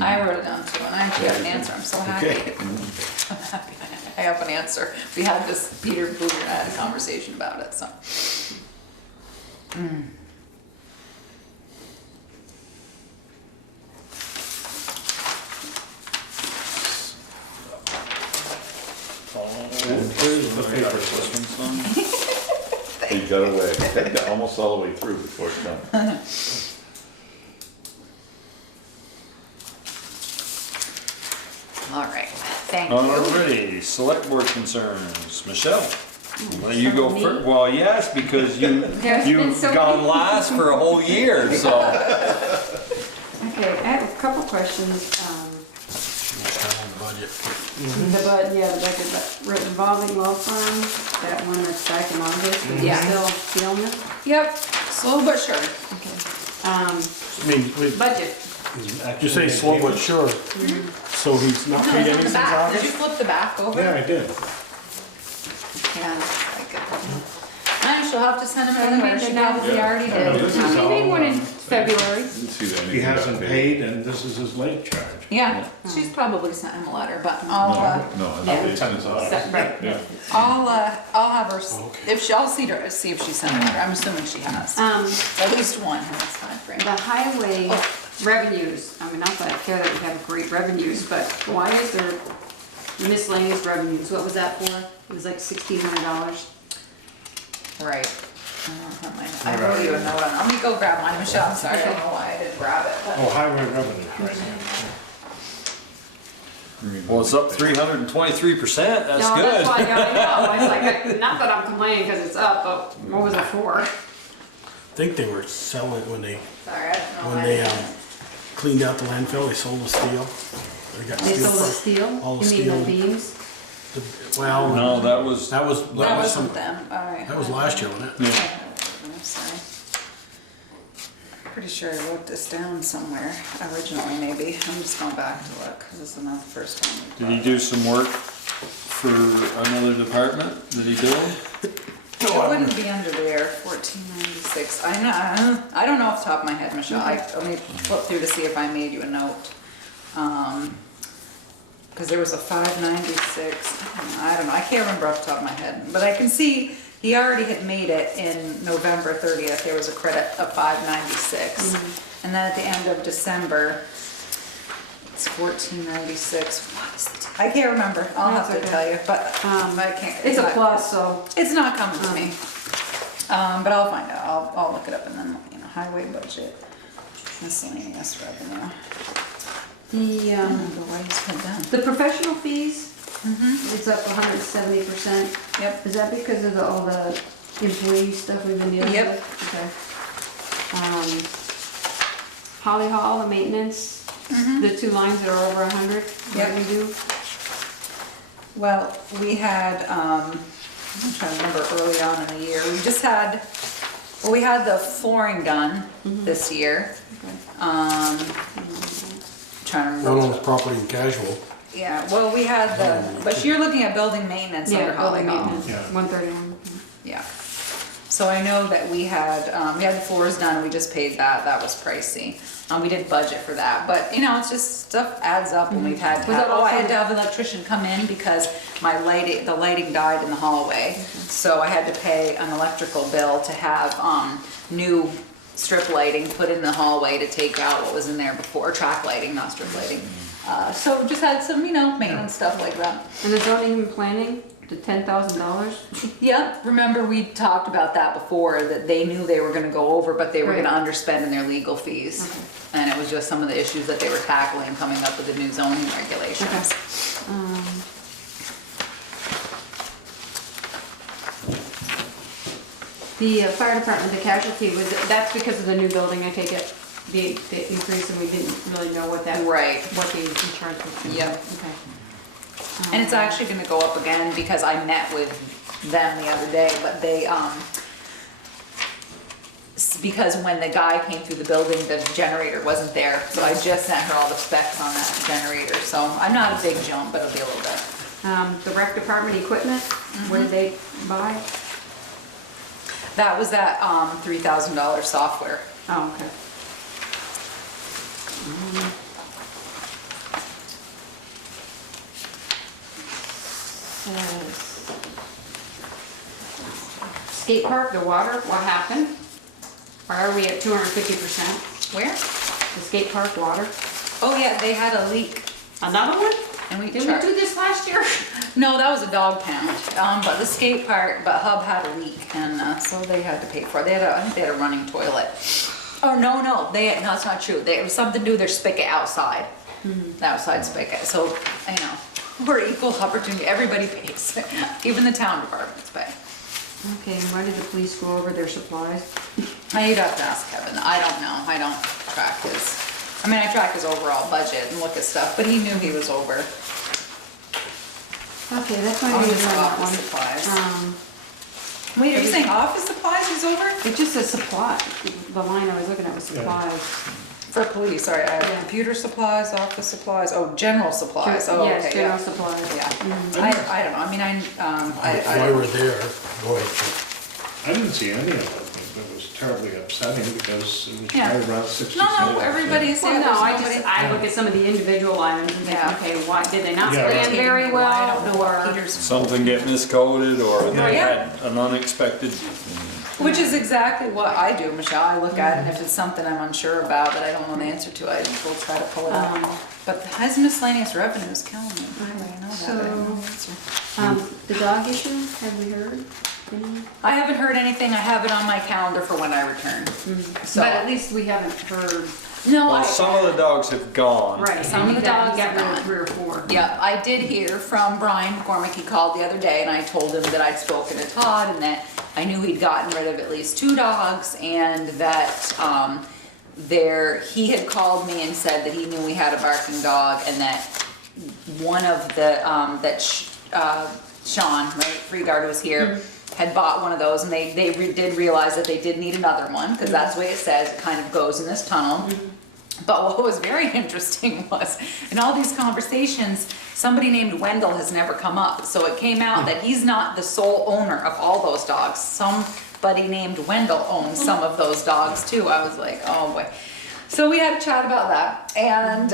I wrote it down too, and I actually have an answer. I'm so happy. Okay. I'm happy. I have an answer. We had this, Peter Booger and I had a conversation about it, so. He got away. He got almost all the way through before it's done. All right, thank you. Alrighty, select board concerns. Michelle? Well, you So go me? first. Well, yes, because you, There's been you've so gone many. last for a whole year, so. Okay, I have a couple questions. The budget. The budget, but revolving law firm, that one that's back in August, are you Yeah. still feeling it? Yep, slow but sure. Okay. I mean, Budget, you say slow but sure, so he's not No, paid it's any on the since back. Did you August? flip the back over? Yeah, I did. Yeah, like it. And she'll have to send him Well, another, he she made that probably Yeah. already Yeah, did. this is we made all, one in February. Didn't see that He anything got hasn't paid, and this is his late charge. Yeah, she's probably sent him a letter, but I'll, No, Yeah. it's on his office. Right. Yeah. I'll have her, if she, I'll see her, see if she sent a letter. I'm assuming she has. At least one in this time frame. The highway revenues, I mean, not that I care that we have great revenues, but why is there miscellaneous revenues? What was that for? It was like $1,600. Right. I don't have mine. I wrote you a note on, let me go grab mine, Michelle, I'm sorry, I don't know why I didn't grab it, but. Oh, highway revenue, right now. Well, it's up 323%, that's No, good. that's why I know, it's like, not that I'm complaining because it's up, but what was it for? I think they were selling when they Sorry, I don't know When why I they didn't. cleaned out the landfill, they sold the steel. They got They steel sold the for- steel? all the You mean the steel. beams? Well, No, that was, that was, That that was wasn't some, them, alright. that was last year, wasn't it? yeah. I'm sorry. Pretty sure I wrote this down somewhere originally, maybe. I'm just going back to look, because this is not the first time. we've Did he brought do it. some work for another department? Did he do? It wouldn't be under there, 1496. I don't know off the top of my head, Michelle. Let me flip through to see if I made you a note. Because there was a 596. I don't know. I can't remember off the top of my head. But I can see he already had made it in November 30th. There was a credit of 596. And then at the end of December, it's 1496. What is it? I can't remember. I'll have to That's okay. tell you, but I can't. It's a plus, so. It's not coming to me. But I'll find out. I'll look it up and then, highway budget, miscellaneous revenue. The, I don't know why he's put down. the professional fees, it's up 170%. Yep. Is that because of all the employee stuff we've been dealing with? Yep. Okay. Holly Hall, the maintenance, the two lines that are over 100, what Yep. do we do? Well, we had, I'm trying to remember early on in the year, we just had, well, we had the flooring done this year. Trying to One remember. was property and casual. Yeah, well, we had the, but you're looking at building maintenance under Yeah, Holly building Hall. maintenance, 131. Yeah. So I know that we had the floors done, and we just paid that, that was pricey. We did budget for that, but it's just stuff adds up when we've had to Was have, that I also- had to have an electrician come in because the lighting died in the hallway. So I had to pay an electrical bill to have, new strip lighting put in the hallway to take out what was in there before, track lighting, not strip lighting. So just had some, maintenance stuff like that. And the zoning and planning, the $10,000? Yep, remember we talked about that before, that they knew they were gonna go over, but they were Right. gonna underspend in their legal fees. Okay. And it was just some of the issues that they were tackling, coming up with the new zoning regulations. The fire department, the casualty, that's because of the new building, I take it? The increase, and we didn't really know what that, Right. what the insurance was. Yep. Okay. And it's actually gonna go up again because I met with them the other day, but they, because when the guy came through the building, the generator wasn't there, so I just sent her all the specs on that generator, so I'm not a big jump, but it'll be a little bit. The rec department equipment, what did they buy? That was that, $3,000 software. Oh, okay. Skate park, the water, what happened? Or are we at 250%? Where? The skate park water? Oh yeah, they had a leak. Another one? And we Did we charged. do this last year? No, that was a dog pound, but the skate park, but Hub had a leak, and so they had to pay for it. I think they had a running toilet. Oh, no, no, that's not true. It was something to do with their spigot outside, the outside spigot. So, we're equal opportunity, everybody pays, even the town departments pay. Okay, and why did the police go over their supplies? You'd have to ask Kevin, I don't know, I don't track I track his overall budget and look at stuff, but he knew he was over. Okay, that's my Office reason on that one. supplies. Wait, are you saying office supplies is over? It just says supply, the line I was looking at was supplies. For police, sorry, I have Yeah. computer supplies, office supplies, general supplies, okay, Yes, general yeah. supplies. Yeah, I don't know, While we're there, go ahead. I didn't see any of it. It was terribly upsetting because it was Yeah. right around 60 No, cents. everybody's, Well, yeah, no, there's I nobody. look at some of the individual items and think, Yeah. okay, why, did they not Yeah, plan right. very I well, don't know what or? Peter's. Something get miscoded or they Yeah. had an unexpected. Which is exactly what I do, Michelle. I look at it, and if it's something I'm unsure about that I don't know the answer to, I will try to pull it up. But his miscellaneous revenue is killing me. I know that, but I don't know the answer. The dog issue, have we heard? Any? I haven't heard anything. I have it on my calendar for when I return. So, But at least we haven't heard. no, Well, some of the dogs have gone. Right, Some of the dogs dogs got are rid of gone. 3 or 4. yeah, I did hear from Brian McCormick. He called the other day, and I told him that I'd spoken to Todd and that I knew he'd gotten rid of at least 2 dogs, and that he had called me and said that he knew we had a barking dog, and that one of the Sean, right, Free Guard was here, had bought one of those, and they did realize that they did need another one, because that's the way it says, it kind of goes in this tunnel. But what was very interesting was, in all these conversations, somebody named Wendell has never come up. So it came out that he's not the sole owner of all those dogs. Somebody named Wendell owns some of those dogs too. I was like, oh boy. So we had a chat about that, and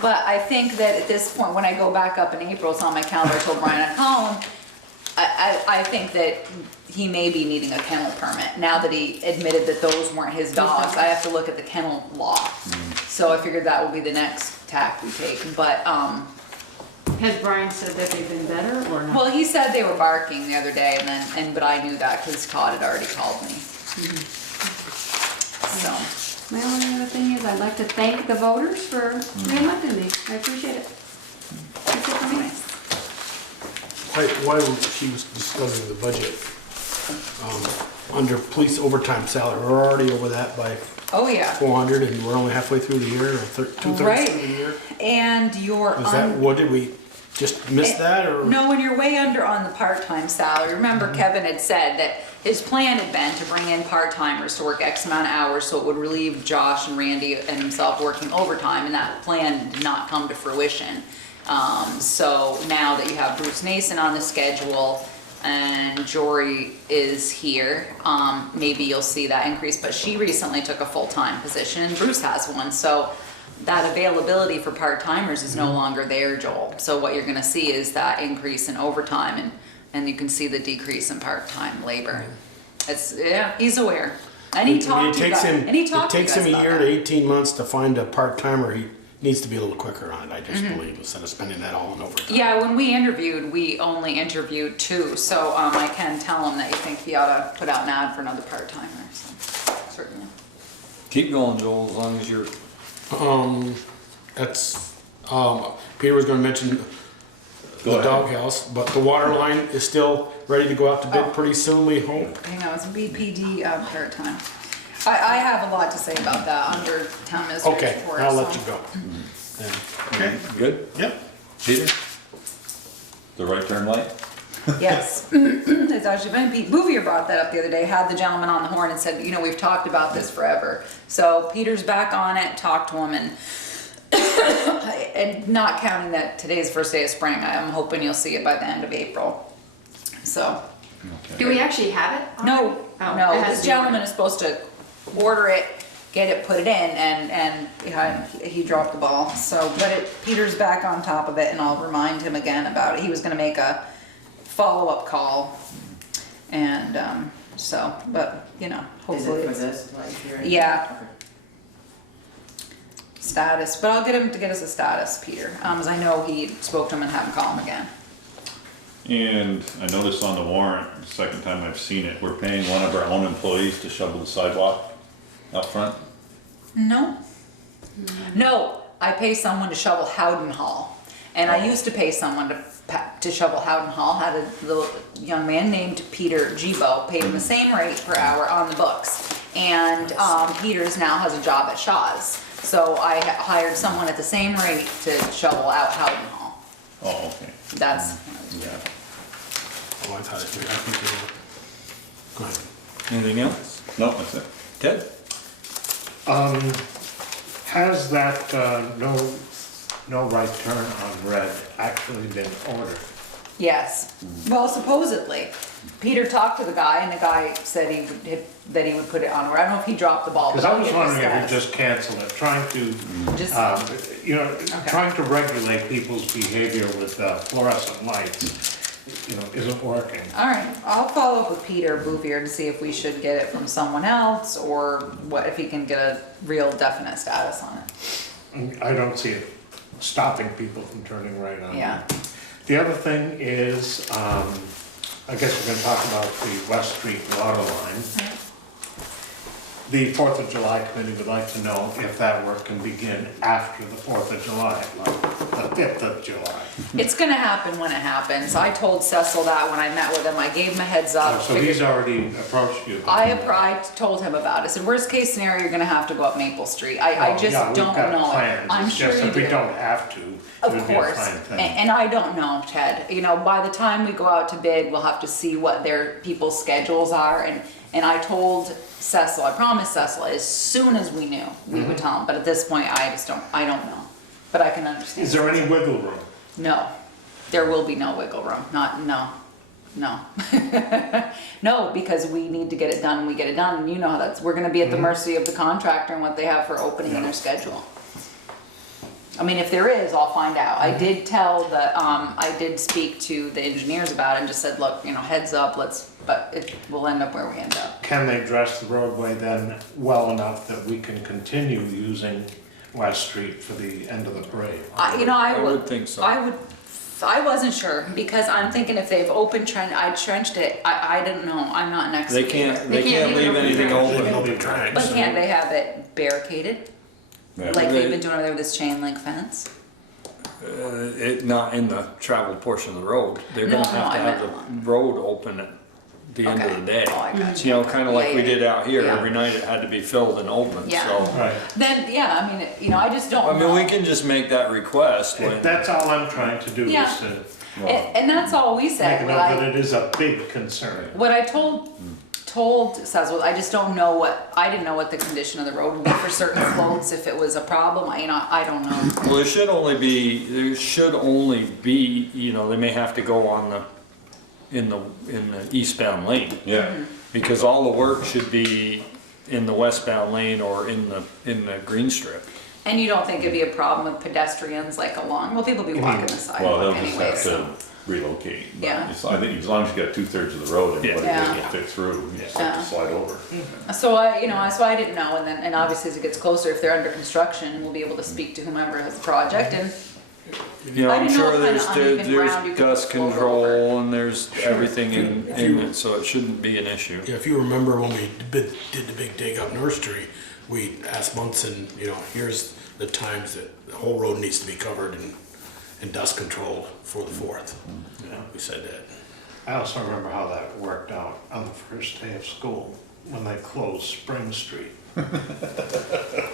but I think that at this point, when I go back up in April, it's on my calendar, I told Brian I'd call him. I think that he may be needing a kennel permit, now that he admitted that those weren't his dogs. I have to look at the kennel law. So I figured that will be the next tack we take, but, Has Brian said that they've been better or not? well, he said they were barking the other day, but I knew that because Todd had already called me. So, My only other thing is I'd like to thank the voters for re-electing me. I appreciate it. That's it for me. While she was discussing the budget, under police overtime salary, we're already over that by oh yeah, 400 and we're only halfway through the year, or 2/3 Right. through the year. and you're Is that, what did we just miss that, or? No, when you're way under on the part-time salary. Remember Kevin had said that his plan had been to bring in part-timers to work X amount of hours, so it would relieve Josh and Randy and himself working overtime, and that plan did not come to fruition. So now that you have Bruce Nason on the schedule and Jory is here, maybe you'll see that increase, but she recently took a full-time position and Bruce has one, so that availability for part-timers is no longer there, Joel. So what you're gonna see is that increase in overtime, and you can see the decrease in part-time labor. It's, yeah, he's aware. And he talked to you It takes guys, him, and he it talked to you takes guys him a about year that. to 18 months to find a part-timer. needs to be a little quicker on it, I just believe, instead of spending that all on overtime. Yeah, when we interviewed, we only interviewed 2, so I can tell him that you think he ought to put out an ad for another part-timer, so certainly. Keep going, Joel, as long as you're, That's, Peter was gonna mention the doghouse, but the water line is still ready to go out to bid pretty soon, we hope. Hang on, it's BPD part-time. I have a lot to say about that under town administrator's Okay, report. I'll so. let you go. Then. Okay, good? yep. Peter? The right turn light? Yes, it's actually funny, Pete Bouvier brought that up the other day, had the gentleman on the horn and said, you know, we've talked about this forever. So Peter's back on it, talked to him, and not counting that today's the first day of spring, I'm hoping you'll see it by the end of April. So, Do we actually have it? no, Oh, no, it has this to be gentleman is supposed to order it, get it, put it in, and yeah, he dropped the ball. So, but Peter's back on top of it, and I'll remind him again about it. He was gonna make a follow-up call, and so, but you know, hopefully. Is it for it's- this, like here? Yeah. Status, but I'll get him to get us a status, Peter, as I know he spoke to him and had him call him again. And I noticed on the warrant, the second time I've seen it, we're paying one of our own employees to shovel the sidewalk up front. No. No, I pay someone to shovel Howden Hall. And I used to pay someone to shovel Howden Hall, had a little young man named Peter Gibo, paid him the same rate per hour on the books. And Peters now has a job at Shaw's. So I hired someone at the same rate to shovel out Howden Hall. Oh, okay. That's, Yeah. Oh, I thought it, I think it, go ahead. Anything else? No, that's it. Ted? Has that, no right turn on red actually been ordered? yes. Well, supposedly. Peter talked to the guy and the guy said that he would put it on. I don't know if he dropped the ball. Because but I I'll was get the wondering if we status. just cancel it, trying to, Just, you know, trying to regulate people's behavior with fluorescent lights, you know, isn't working. all right, I'll follow up with Peter Bouvier to see if we should get it from someone else or what, if he can get a real definite status on it. I don't see it stopping people from turning right on. Yeah. The other thing is, I guess we're gonna talk about the West Street water line. The 4th of July committee would like to know if that work can begin after the 4th of July, like the 5th of July. It's gonna happen when it happens. I told Cecil that when I met with him. I gave him a heads up. So he's already approached you. I told him about it. I said, worst case scenario, you're gonna have to go up Maple Street. I just Yeah, we've don't got know it. plans. I'm It's sure just you if we do. don't have to, it Of would be a course, fine thing. and I don't know, Ted, you know, by the time we go out to bid, we'll have to see what their people's schedules are, and I told Cecil, I promised Cecil, as soon as we knew, we would tell him, but at this point, I don't know, but I can understand. Is there any wiggle room? No, there will be no wiggle room, no. No, because we need to get it done and we get it done, and you know how we're gonna be at the mercy of the contractor and what they have for opening in their schedule. I mean, if there is, I'll find out. I did tell I did speak to the engineers about it and just said, look, you know, heads up, but it will end up where we end up. Can they dress the roadway then well enough that we can continue using West Street for the end of the parade? I would think so. I wasn't sure, because I'm thinking if they've I trenched it, I don't know, I'm not an expert. They can't leave anything open. But can't they have it barricaded? Yeah. Like they've been doing over there with this chain link fence? Not in the traveled portion of the road. They're No, gonna have to I have meant the road open at the end of the day. Oh, I got You know, kinda like Yeah, we yeah, did out here, yeah. every night it had to be filled and open, Yeah. so. Right. Then, yeah, I mean, you know, I just don't I know. mean, we can just make that request when, That's all I'm trying to do, Yeah. is to And that's all we make said. it What up that I, it is a big concern. what I told Cecil, I just don't know I didn't know what the condition of the road would be for certain floats, if it was a problem, I don't know. well, there should only be, you know, they may have to go on in the eastbound lane. Yeah. Because all the work should be in the westbound lane or in the green strip. And you don't think it'd be a problem with pedestrians like along, well, people be walking the Well, sidewalk they'll just anyway, have so. to relocate. But Yeah. I think as long as you got 2/3 of the road, everybody Yeah. can fit through, you just Yeah. have to slide over. So I didn't know, and obviously as it gets closer, if they're under construction, we'll be able to speak to whomever has the project, and You know, I I'm didn't know sure what kind there's, of uneven ground you there's could dust float control and there's everything in you- it, so it shouldn't be an issue. Yeah, if you remember when we did the big dig up Nurse Street, we asked Munson, here's the times that the whole road needs to be covered and dust controlled for the 4th. Yeah, we said that. I also remember how that worked out on the first day of school, when they closed Spring Street.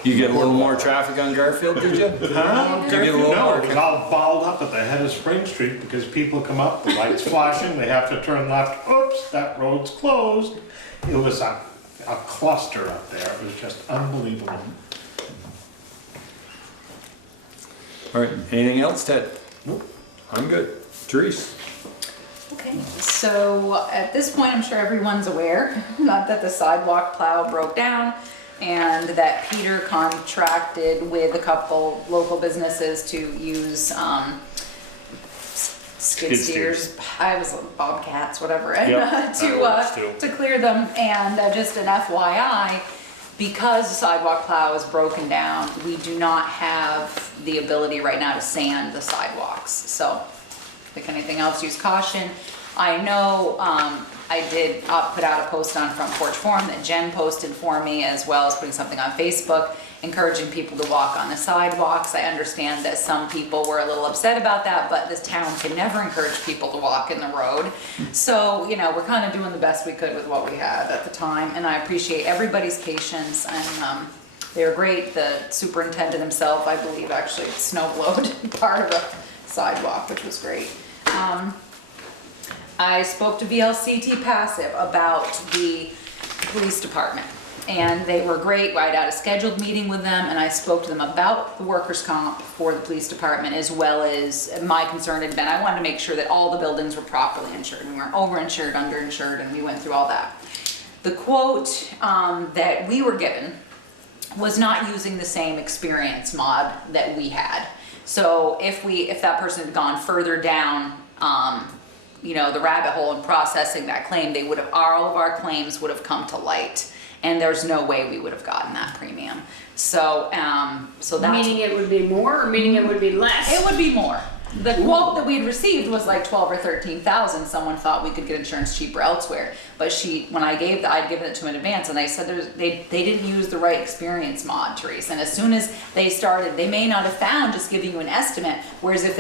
You get a little more traffic on Garfield, did you? Huh? You get a little No, more. it was all balled up at the head of Spring Street because people come up, the light's flashing, they have to turn left, oops, that road's closed. It was a cluster up there, it was just unbelievable. All right, anything else, Ted? Nope. I'm good. Therese? Okay, so at this point, I'm sure everyone's aware, not that the sidewalk plow broke down and that Peter contracted with a couple local businesses to use skid steers. I was bobcats, whatever, and Yep, that works too. to clear them. And just an FYI, because the sidewalk plow is broken down, we do not have the ability right now to sand the sidewalks. So, like anything else, use caution. I know I did put out a post on Front Porch Forum that Jen posted for me, as well as putting something on Facebook, encouraging people to walk on the sidewalks. I understand that some people were a little upset about that, but this town can never encourage people to walk in the road. So, we're kind of doing the best we could with what we had at the time, and I appreciate everybody's patience, and they were great. The superintendent himself, I believe, actually snowblowed part of the sidewalk, which was great. I spoke to VLCT Passive about the police department, and they were great. I had a scheduled meeting with them, and I spoke to them about the workers' comp for the police department, as well as my concern had been, I wanted to make sure that all the buildings were properly insured. We weren't overinsured, underinsured, and we went through all that. The quote that we were given was not using the same experience mod that we had. So if that person had gone further down, the rabbit hole in processing that claim, all of our claims would have come to light, and there's no way we would have gotten that premium. So that's Meaning it would be more, or meaning it would be less? it would be more. The quote that we had received was like 12 or 13,000. Someone thought we could get insurance cheaper elsewhere, but I'd given it to them in advance, and they said they didn't use the right experience mod, Therese. And as soon as they started, they may not have found just giving you an estimate, whereas if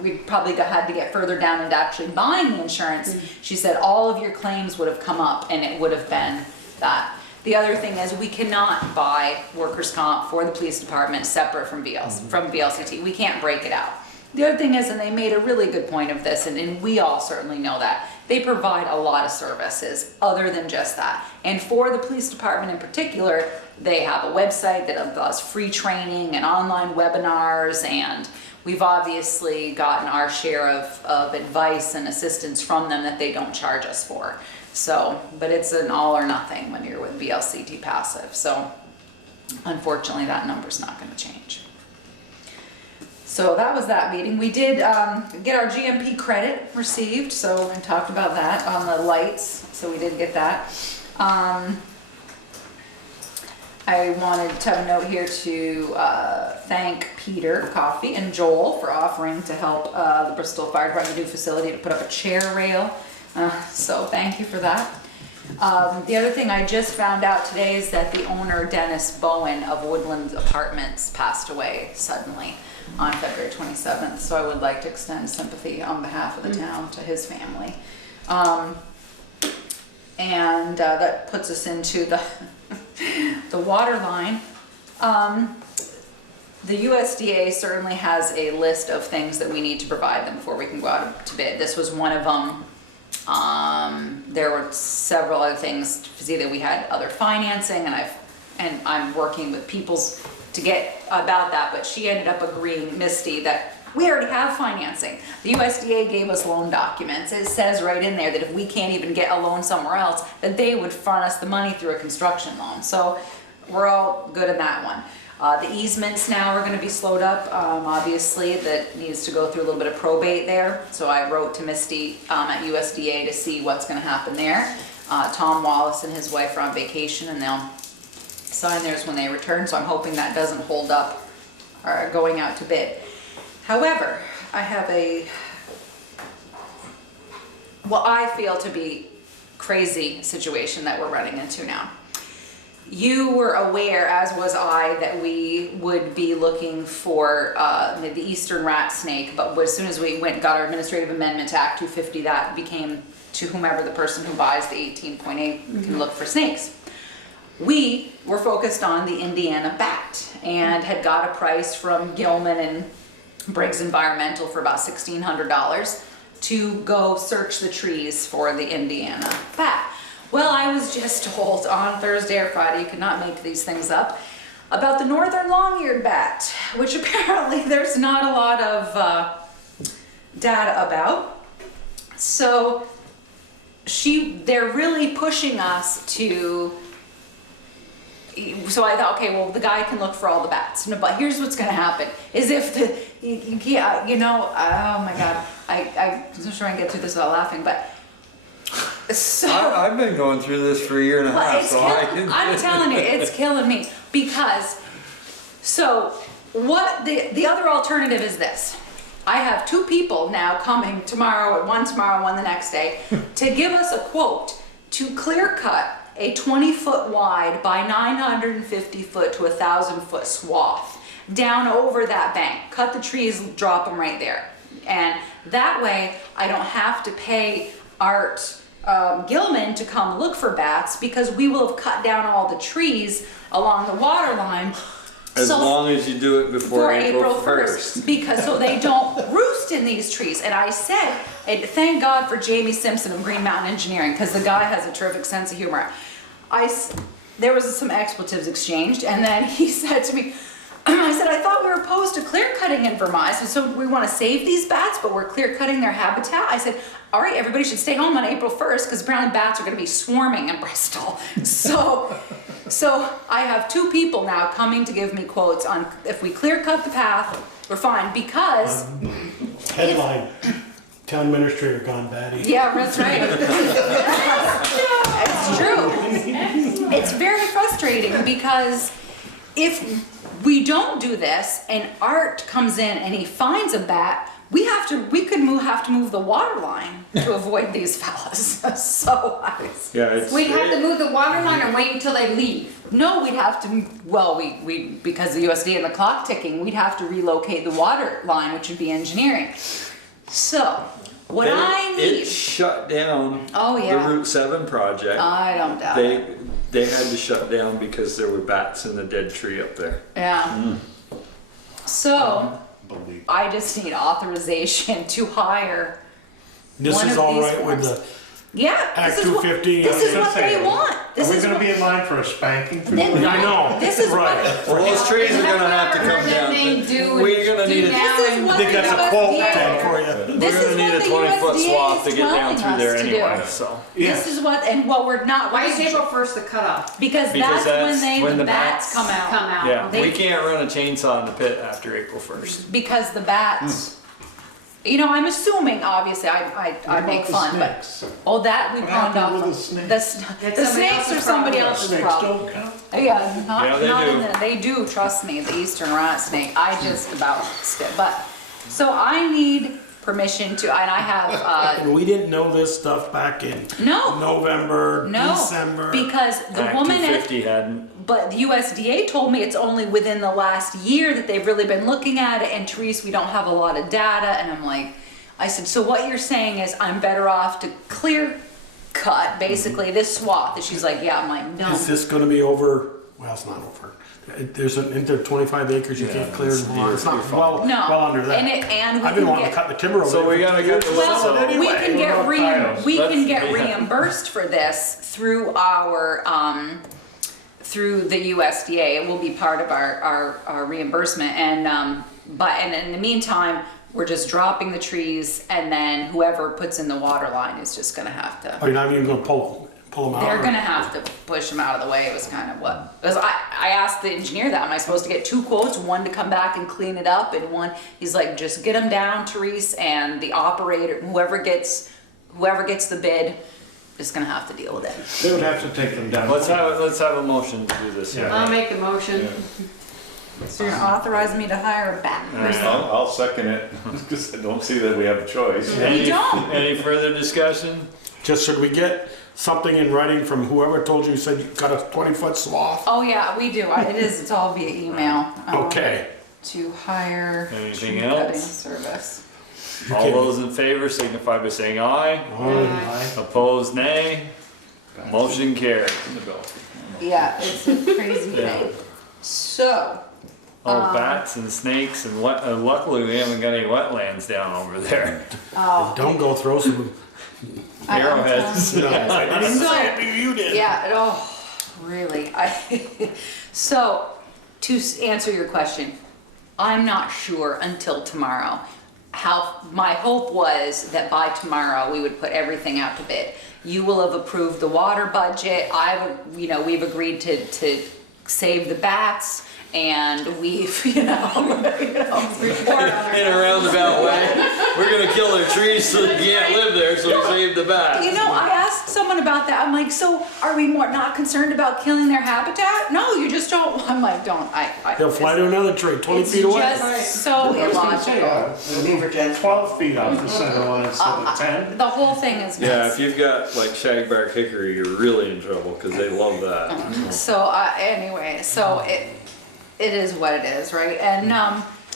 we probably had to get further down into actually buying the insurance. She said all of your claims would have come up, and it would have been that. The other thing is we cannot buy workers' comp for the police department separate from VLCT. We can't break it out. The other thing is, and they made a really good point of this, and we all certainly know that, they provide a lot of services other than just that. And for the police department in particular, they have a website that does free training and online webinars, and we've obviously gotten our share of advice and assistance from them that they don't charge us for. So, but it's an all or nothing when you're with VLCT Passive. So, unfortunately, that number's not going to change. So that was that meeting. We did get our GMP credit received, so I talked about that on the lights. So we did get that. I wanted to have a note here to thank Peter Coffey and Joel for offering to help the Bristol Fire Department new facility to put up a chair rail. So thank you for that. The other thing I just found out today is that the owner, Dennis Bowen of Woodland Apartments, passed away suddenly on February 27th. So I would like to extend sympathy on behalf of the town to his family. And that puts us into the water line. The USDA certainly has a list of things that we need to provide them before we can go out to bid. This was one of them. There were several other things. Either we had other financing, and I'm working with Peoples to get about that, but she ended up agreeing, Misty, that we already have financing. The USDA gave us loan documents. It says right in there that if we can't even get a loan somewhere else, that they would front us the money through a construction loan. So we're all good in that one. The easements now are gonna be slowed up, obviously, that needs to go through a little bit of probate there. So I wrote to Misty at USDA to see what's gonna happen there. Tom Wallace and his wife are on vacation and they'll sign theirs when they return, so I'm hoping that doesn't hold up going out to bid. However, I have what I feel to be crazy situation that we're running into now. You were aware, as was I, that we would be looking for the eastern rat snake, but as soon as we got our administrative amendment to Act 250, that became to whomever the person who buys the 18.8 can look for snakes. We were focused on the Indiana bat and had got a price from Gilman and Briggs Environmental for about $1,600 to go search the trees for the Indiana bat. Well, I was just told on Thursday or Friday, you could not make these things up, about the northern long-eared bat, which apparently there's not a lot of data about. So they're really pushing us to, so I thought, okay, well, the guy can look for all the bats. No, but here's what's gonna happen, is if you know, oh my God, I'm just trying to get through this without laughing, but so. I've been going through this for a year and a half, so I'm telling you, it's killing me, because, so what the other alternative is this. I have 2 people now coming tomorrow, one the next day, to give us a quote to clear cut a 20-foot wide by 950-foot to 1,000-foot swath down over that bank. Cut the trees, drop them right there. And that way, I don't have to pay Art Gilman to come look for bats, because we will have cut down all the trees along the water line. As long as you do it before April 1st. Because so they don't roost in these trees. And I said, and thank God for Jamie Simpson of Green Mountain Engineering, because the guy has a terrific sense of humor. There was some expletives exchanged, and then he said to me, I said, I thought we were opposed to clear cutting in Vermont. I said, so we want to save these bats, but we're clear cutting their habitat? I said, all right, everybody should stay home on April 1st, because apparently bats are going to be swarming in Bristol. So I have 2 people now coming to give me quotes on if we clear cut the path, we're fine, because... Headline, town administrator gone batty. Yeah, that's right. It's true. It's very frustrating, because if we don't do this and Art comes in and he finds a bat, we have to move the water line to avoid these fellas. So We'd have to move the water line and wait until they leave. No, we'd have to, well, we because the USD and the clock ticking, we'd have to relocate the water line, which would be engineering. So, what I need... It shut down Oh, yeah. the Route 7 project. I don't doubt it. They had to shut down because there were bats in the dead tree up there. Yeah. So, I just need authorization to hire This one is of all these right with forms. the Yeah, Act this is what, 250. this is what they want. This Are we is gonna what, be in line for a spanking? For Then- doing I that? know. This is right. what. Well, those trees are gonna have to come down. We're gonna need This is a, what I think the that's a quote USDA tag for you. This we're is gonna need a what the 20-foot USDA swath to is get down telling through there us to anyway, do. so. This is what, and what we're not, Why why is April 1st the cutoff? because Because that's when the bats come out. Come out. Yeah, They- we can't run a chainsaw in the pit after April 1st. Because the bats, you know, I'm assuming, obviously, I make fun, but, that we What pawned happened off. with the snakes? The somebody snakes are else's somebody problem. else's Snakes problem. don't count? Yeah, not, Yeah, they not in do. they do, trust me, the eastern rat snake, I just about, but, so I need permission to, and I have, And we didn't know this stuff back in no, November, no, December. because the Act woman at 250 hadn't. But the USDA told me it's only within the last year that they've really been looking at it, and Therese, we don't have a lot of data, and I'm like, I said, so what you're saying is I'm better off to clear cut, basically, this swath, and she's like, yeah, I'm like, no. Is this gonna be over, well, it's not over. Isn't there 25 acres you can't clear in Vermont? It's not well, No. well under that. And we I've been can wanting get, to cut the timber over So there we for gotta 2 get years. the well, So we anyway, can get what about tiles? we can Let's- get yeah. reimbursed for this through our, through the USDA. It will be part of our reimbursement, and, but, and in the meantime, we're just dropping the trees, and then whoever puts in the water line is just gonna have Oh, to, you're not even gonna pull pull them out? They're or- gonna have to push them out of the way, it was kind of what, because I asked the engineer that, am I supposed to get 2 quotes, one to come back and clean it up, and one, he's like, just get them down, Therese, and the operator, whoever gets the bid is gonna have to deal with it. They would have to take them down. Let's have a motion to do this. Yeah. I'll make the motion. So you're gonna authorize me to hire a back person? I'll second it, because I don't see that we have a choice. We don't. Any further discussion? Just should we get something in writing from whoever told you said you got a 20-foot swath? Oh, yeah, we do, it's all via email. Okay. To hire. Anything tree else? cutting Service. All those in favor signify by saying aye. Opposed, nay. Motion carried. Yeah, it's a crazy thing. So, Oh, bats and snakes and luckily we haven't got any wetlands down over there. Don't go throw some Arrowheads. I didn't say it, you did. yeah, really, so, to answer your question, I'm not sure until tomorrow. My hope was that by tomorrow we would put everything out to bid. You will have approved the water budget, we've agreed to save the bats, and we've, In a roundabout way. We're gonna kill their trees so they can't live there, so we save the bats. I asked someone about that. I'm like, so are we not concerned about killing their habitat? No, you just don't. I'm like, don't. He'll fly to another tree 20 It's feet away. just so illogical. Beaver 12 feet off the center line instead of 10. The whole thing is Yeah, nuts. if you've got like shagbark hickory, you're really in trouble because they love that. So anyway, so it is what it is, right? And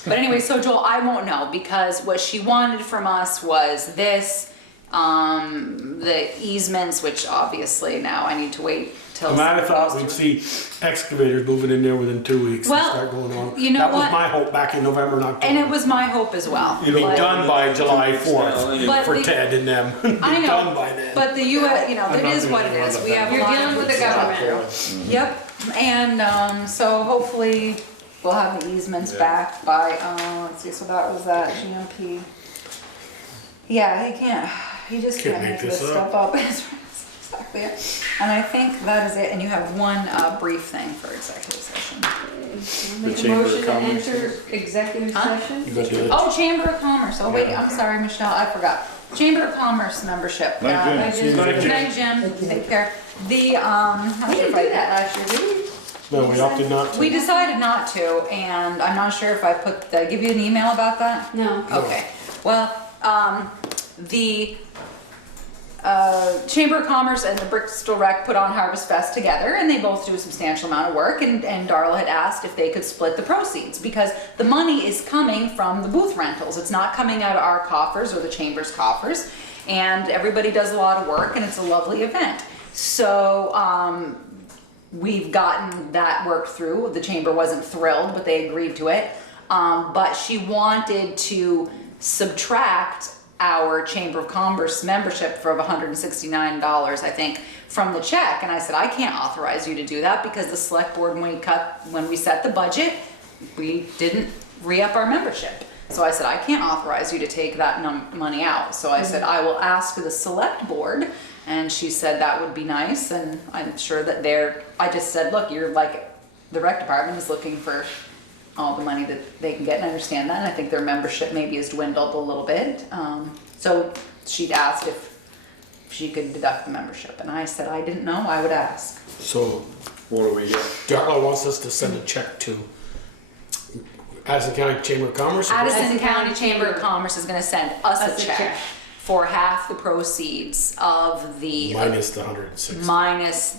but anyway, so Joel, I won't know because what she wanted from us was this, the easements, which obviously now I need to wait till. I might have thought we'd see excavators moving in there within 2 weeks Well, and start going on. you know That was what? my hope back in November and October. And it was my hope as well. It'd be But- done by July 4th But for the- Ted and them. It'd be I know, done by then. but the US, it is what it is. We have a You're lot dealing of with the government. Yep, and so hopefully we'll have the easements back by, let's see, so that was that GMP. Yeah, he just can't make this stuff up. That's exactly it. And I think that is it, and you have one brief thing for executive session. Make a Chamber of motion to Commerce. enter executive Huh? session. You gotta do it. Oh, Chamber of Commerce, oh wait, I'm sorry, Michelle, I forgot. Chamber of Commerce membership. Night, Jim. Good night, Jim, take care. The, I'm not We sure didn't if I do that last year, did we? No, we opted not to. We decided not to, and I'm not sure if did I give you an email about that? No. Okay, well, the Chamber of Commerce and the Bristol Rec put on Harvest Fest together, and they both do a substantial amount of work, and Darla had asked if they could split the proceeds, because the money is coming from the booth rentals, it's not coming out of our coffers or the Chamber's coffers, and everybody does a lot of work, and it's a lovely event. So, we've gotten that worked through. The chamber wasn't thrilled, but they agreed to it. But she wanted to subtract our Chamber of Commerce membership for $169, I think, from the check. And I said, I can't authorize you to do that because the select board, when we set the budget, we didn't re-up our membership. So I said, I can't authorize you to take that money out. So I said, I will ask the select board. And she said that would be nice, and I'm sure that I just said, look, you're like, the rec department is looking for all the money that they can get, and I understand that, and I think their membership maybe has dwindled a little bit. So she'd asked if she could deduct the membership, and I said I didn't know, I would ask. So, What do we get? Darla wants us to send a check to Addison County Chamber of Commerce? Addison County Chamber of Commerce is gonna send us a check for half the proceeds of the. Minus the 160. Minus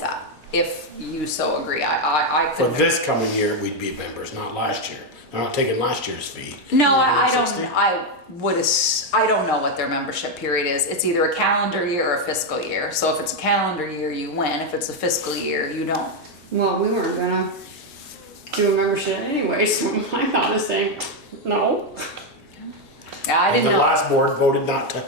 that, if you so agree. I For couldn't. this coming year, we'd be members, not last year. They're not taking last year's fee. No, I don't, 160? I don't know what their membership period is. It's either a calendar year or a fiscal year. So if it's a calendar year, you win. If it's a fiscal year, you don't. Well, we weren't gonna do a membership anyway, so my thought is saying, no. Yeah, I didn't The know. last board voted not to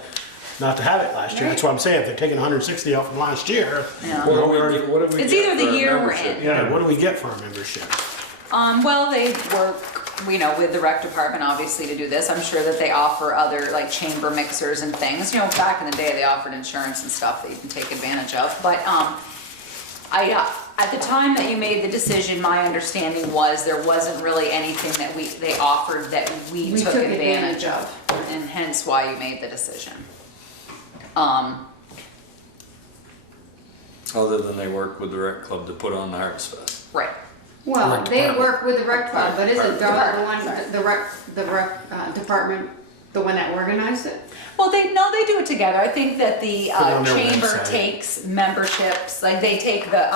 have it last year. That's what I'm saying. If they're taking 160 out from last year, Yeah. what do we It's get either for the our year we're membership? in. Yeah, what do we get for our membership? Well, they work with the rec department, obviously, to do this. I'm sure that they offer other, like, chamber mixers and things. Back in the day, they offered insurance and stuff that you can take advantage of. But, at the time that you made the decision, my understanding was there wasn't really anything that they offered that we took advantage of. And hence why you made the decision. Other than they work with the rec club to put on the Harvest Fest. Right. Well, Rec they department. work with the rec club, but isn't Darla the one, Sorry. the rec department, the one that organized it? Well, they do it together. I think that the Put it on their chamber website. takes memberships, like they take the,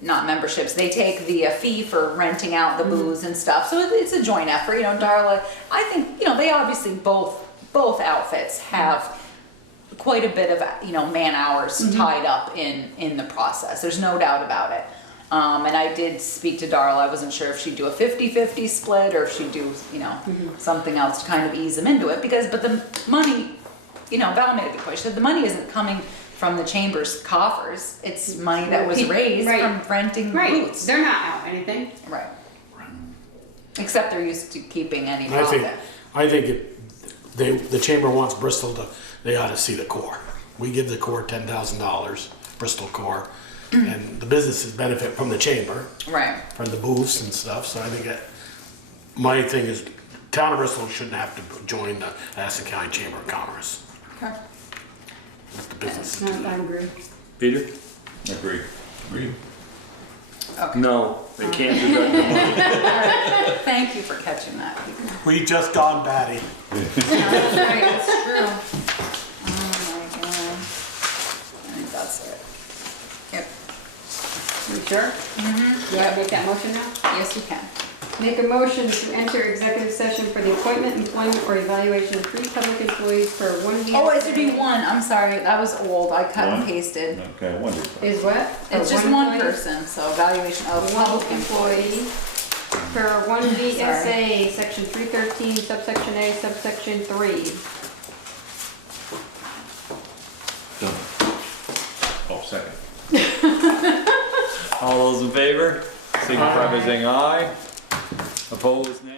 not memberships, they take the fee for renting out the booze and stuff. So it's a joint effort, Darla. I think, they obviously both outfits have quite a bit of, man hours tied up in the process. There's no doubt about it. And I did speak to Darla. I wasn't sure if she'd do a 50-50 split or if she'd do, something else to kind of ease them into it. But the money, Val made a good point. She said the money isn't coming from the chamber's coffers. It's money that was raised from renting booths. They're not out anything. Right. Except they're used to keeping any profit. I think the chamber wants Bristol they ought to see the core. We give the core $10,000, Bristol core, and the businesses benefit from the chamber, Right. from the booths and stuff. So I think that my thing is, town of Bristol shouldn't have to join the Madison County Chamber of Commerce. Okay. Let the businesses do I that. agree. Peter? Agreed. No, they can't deduct the money. Thank you for catching that. We just gone batty. That's right, that's true. Oh my god. I think that's it. Yep. You sure? Mm-hmm. You wanna make that motion now? Yes, you can. Make a motion to enter executive session for the appointment, employment, or evaluation of 3 public employees for 1 year. Oh, it should be one. I'm sorry, that was old. I cut and One? pasted. Okay, wonderful. Is what? It's For just one employee? person, so evaluation of One public employee employees. per 1 VSA, section 313, subsection A, subsection 3. Oh, second. All those in favor, signify by saying aye. Opposed, nay.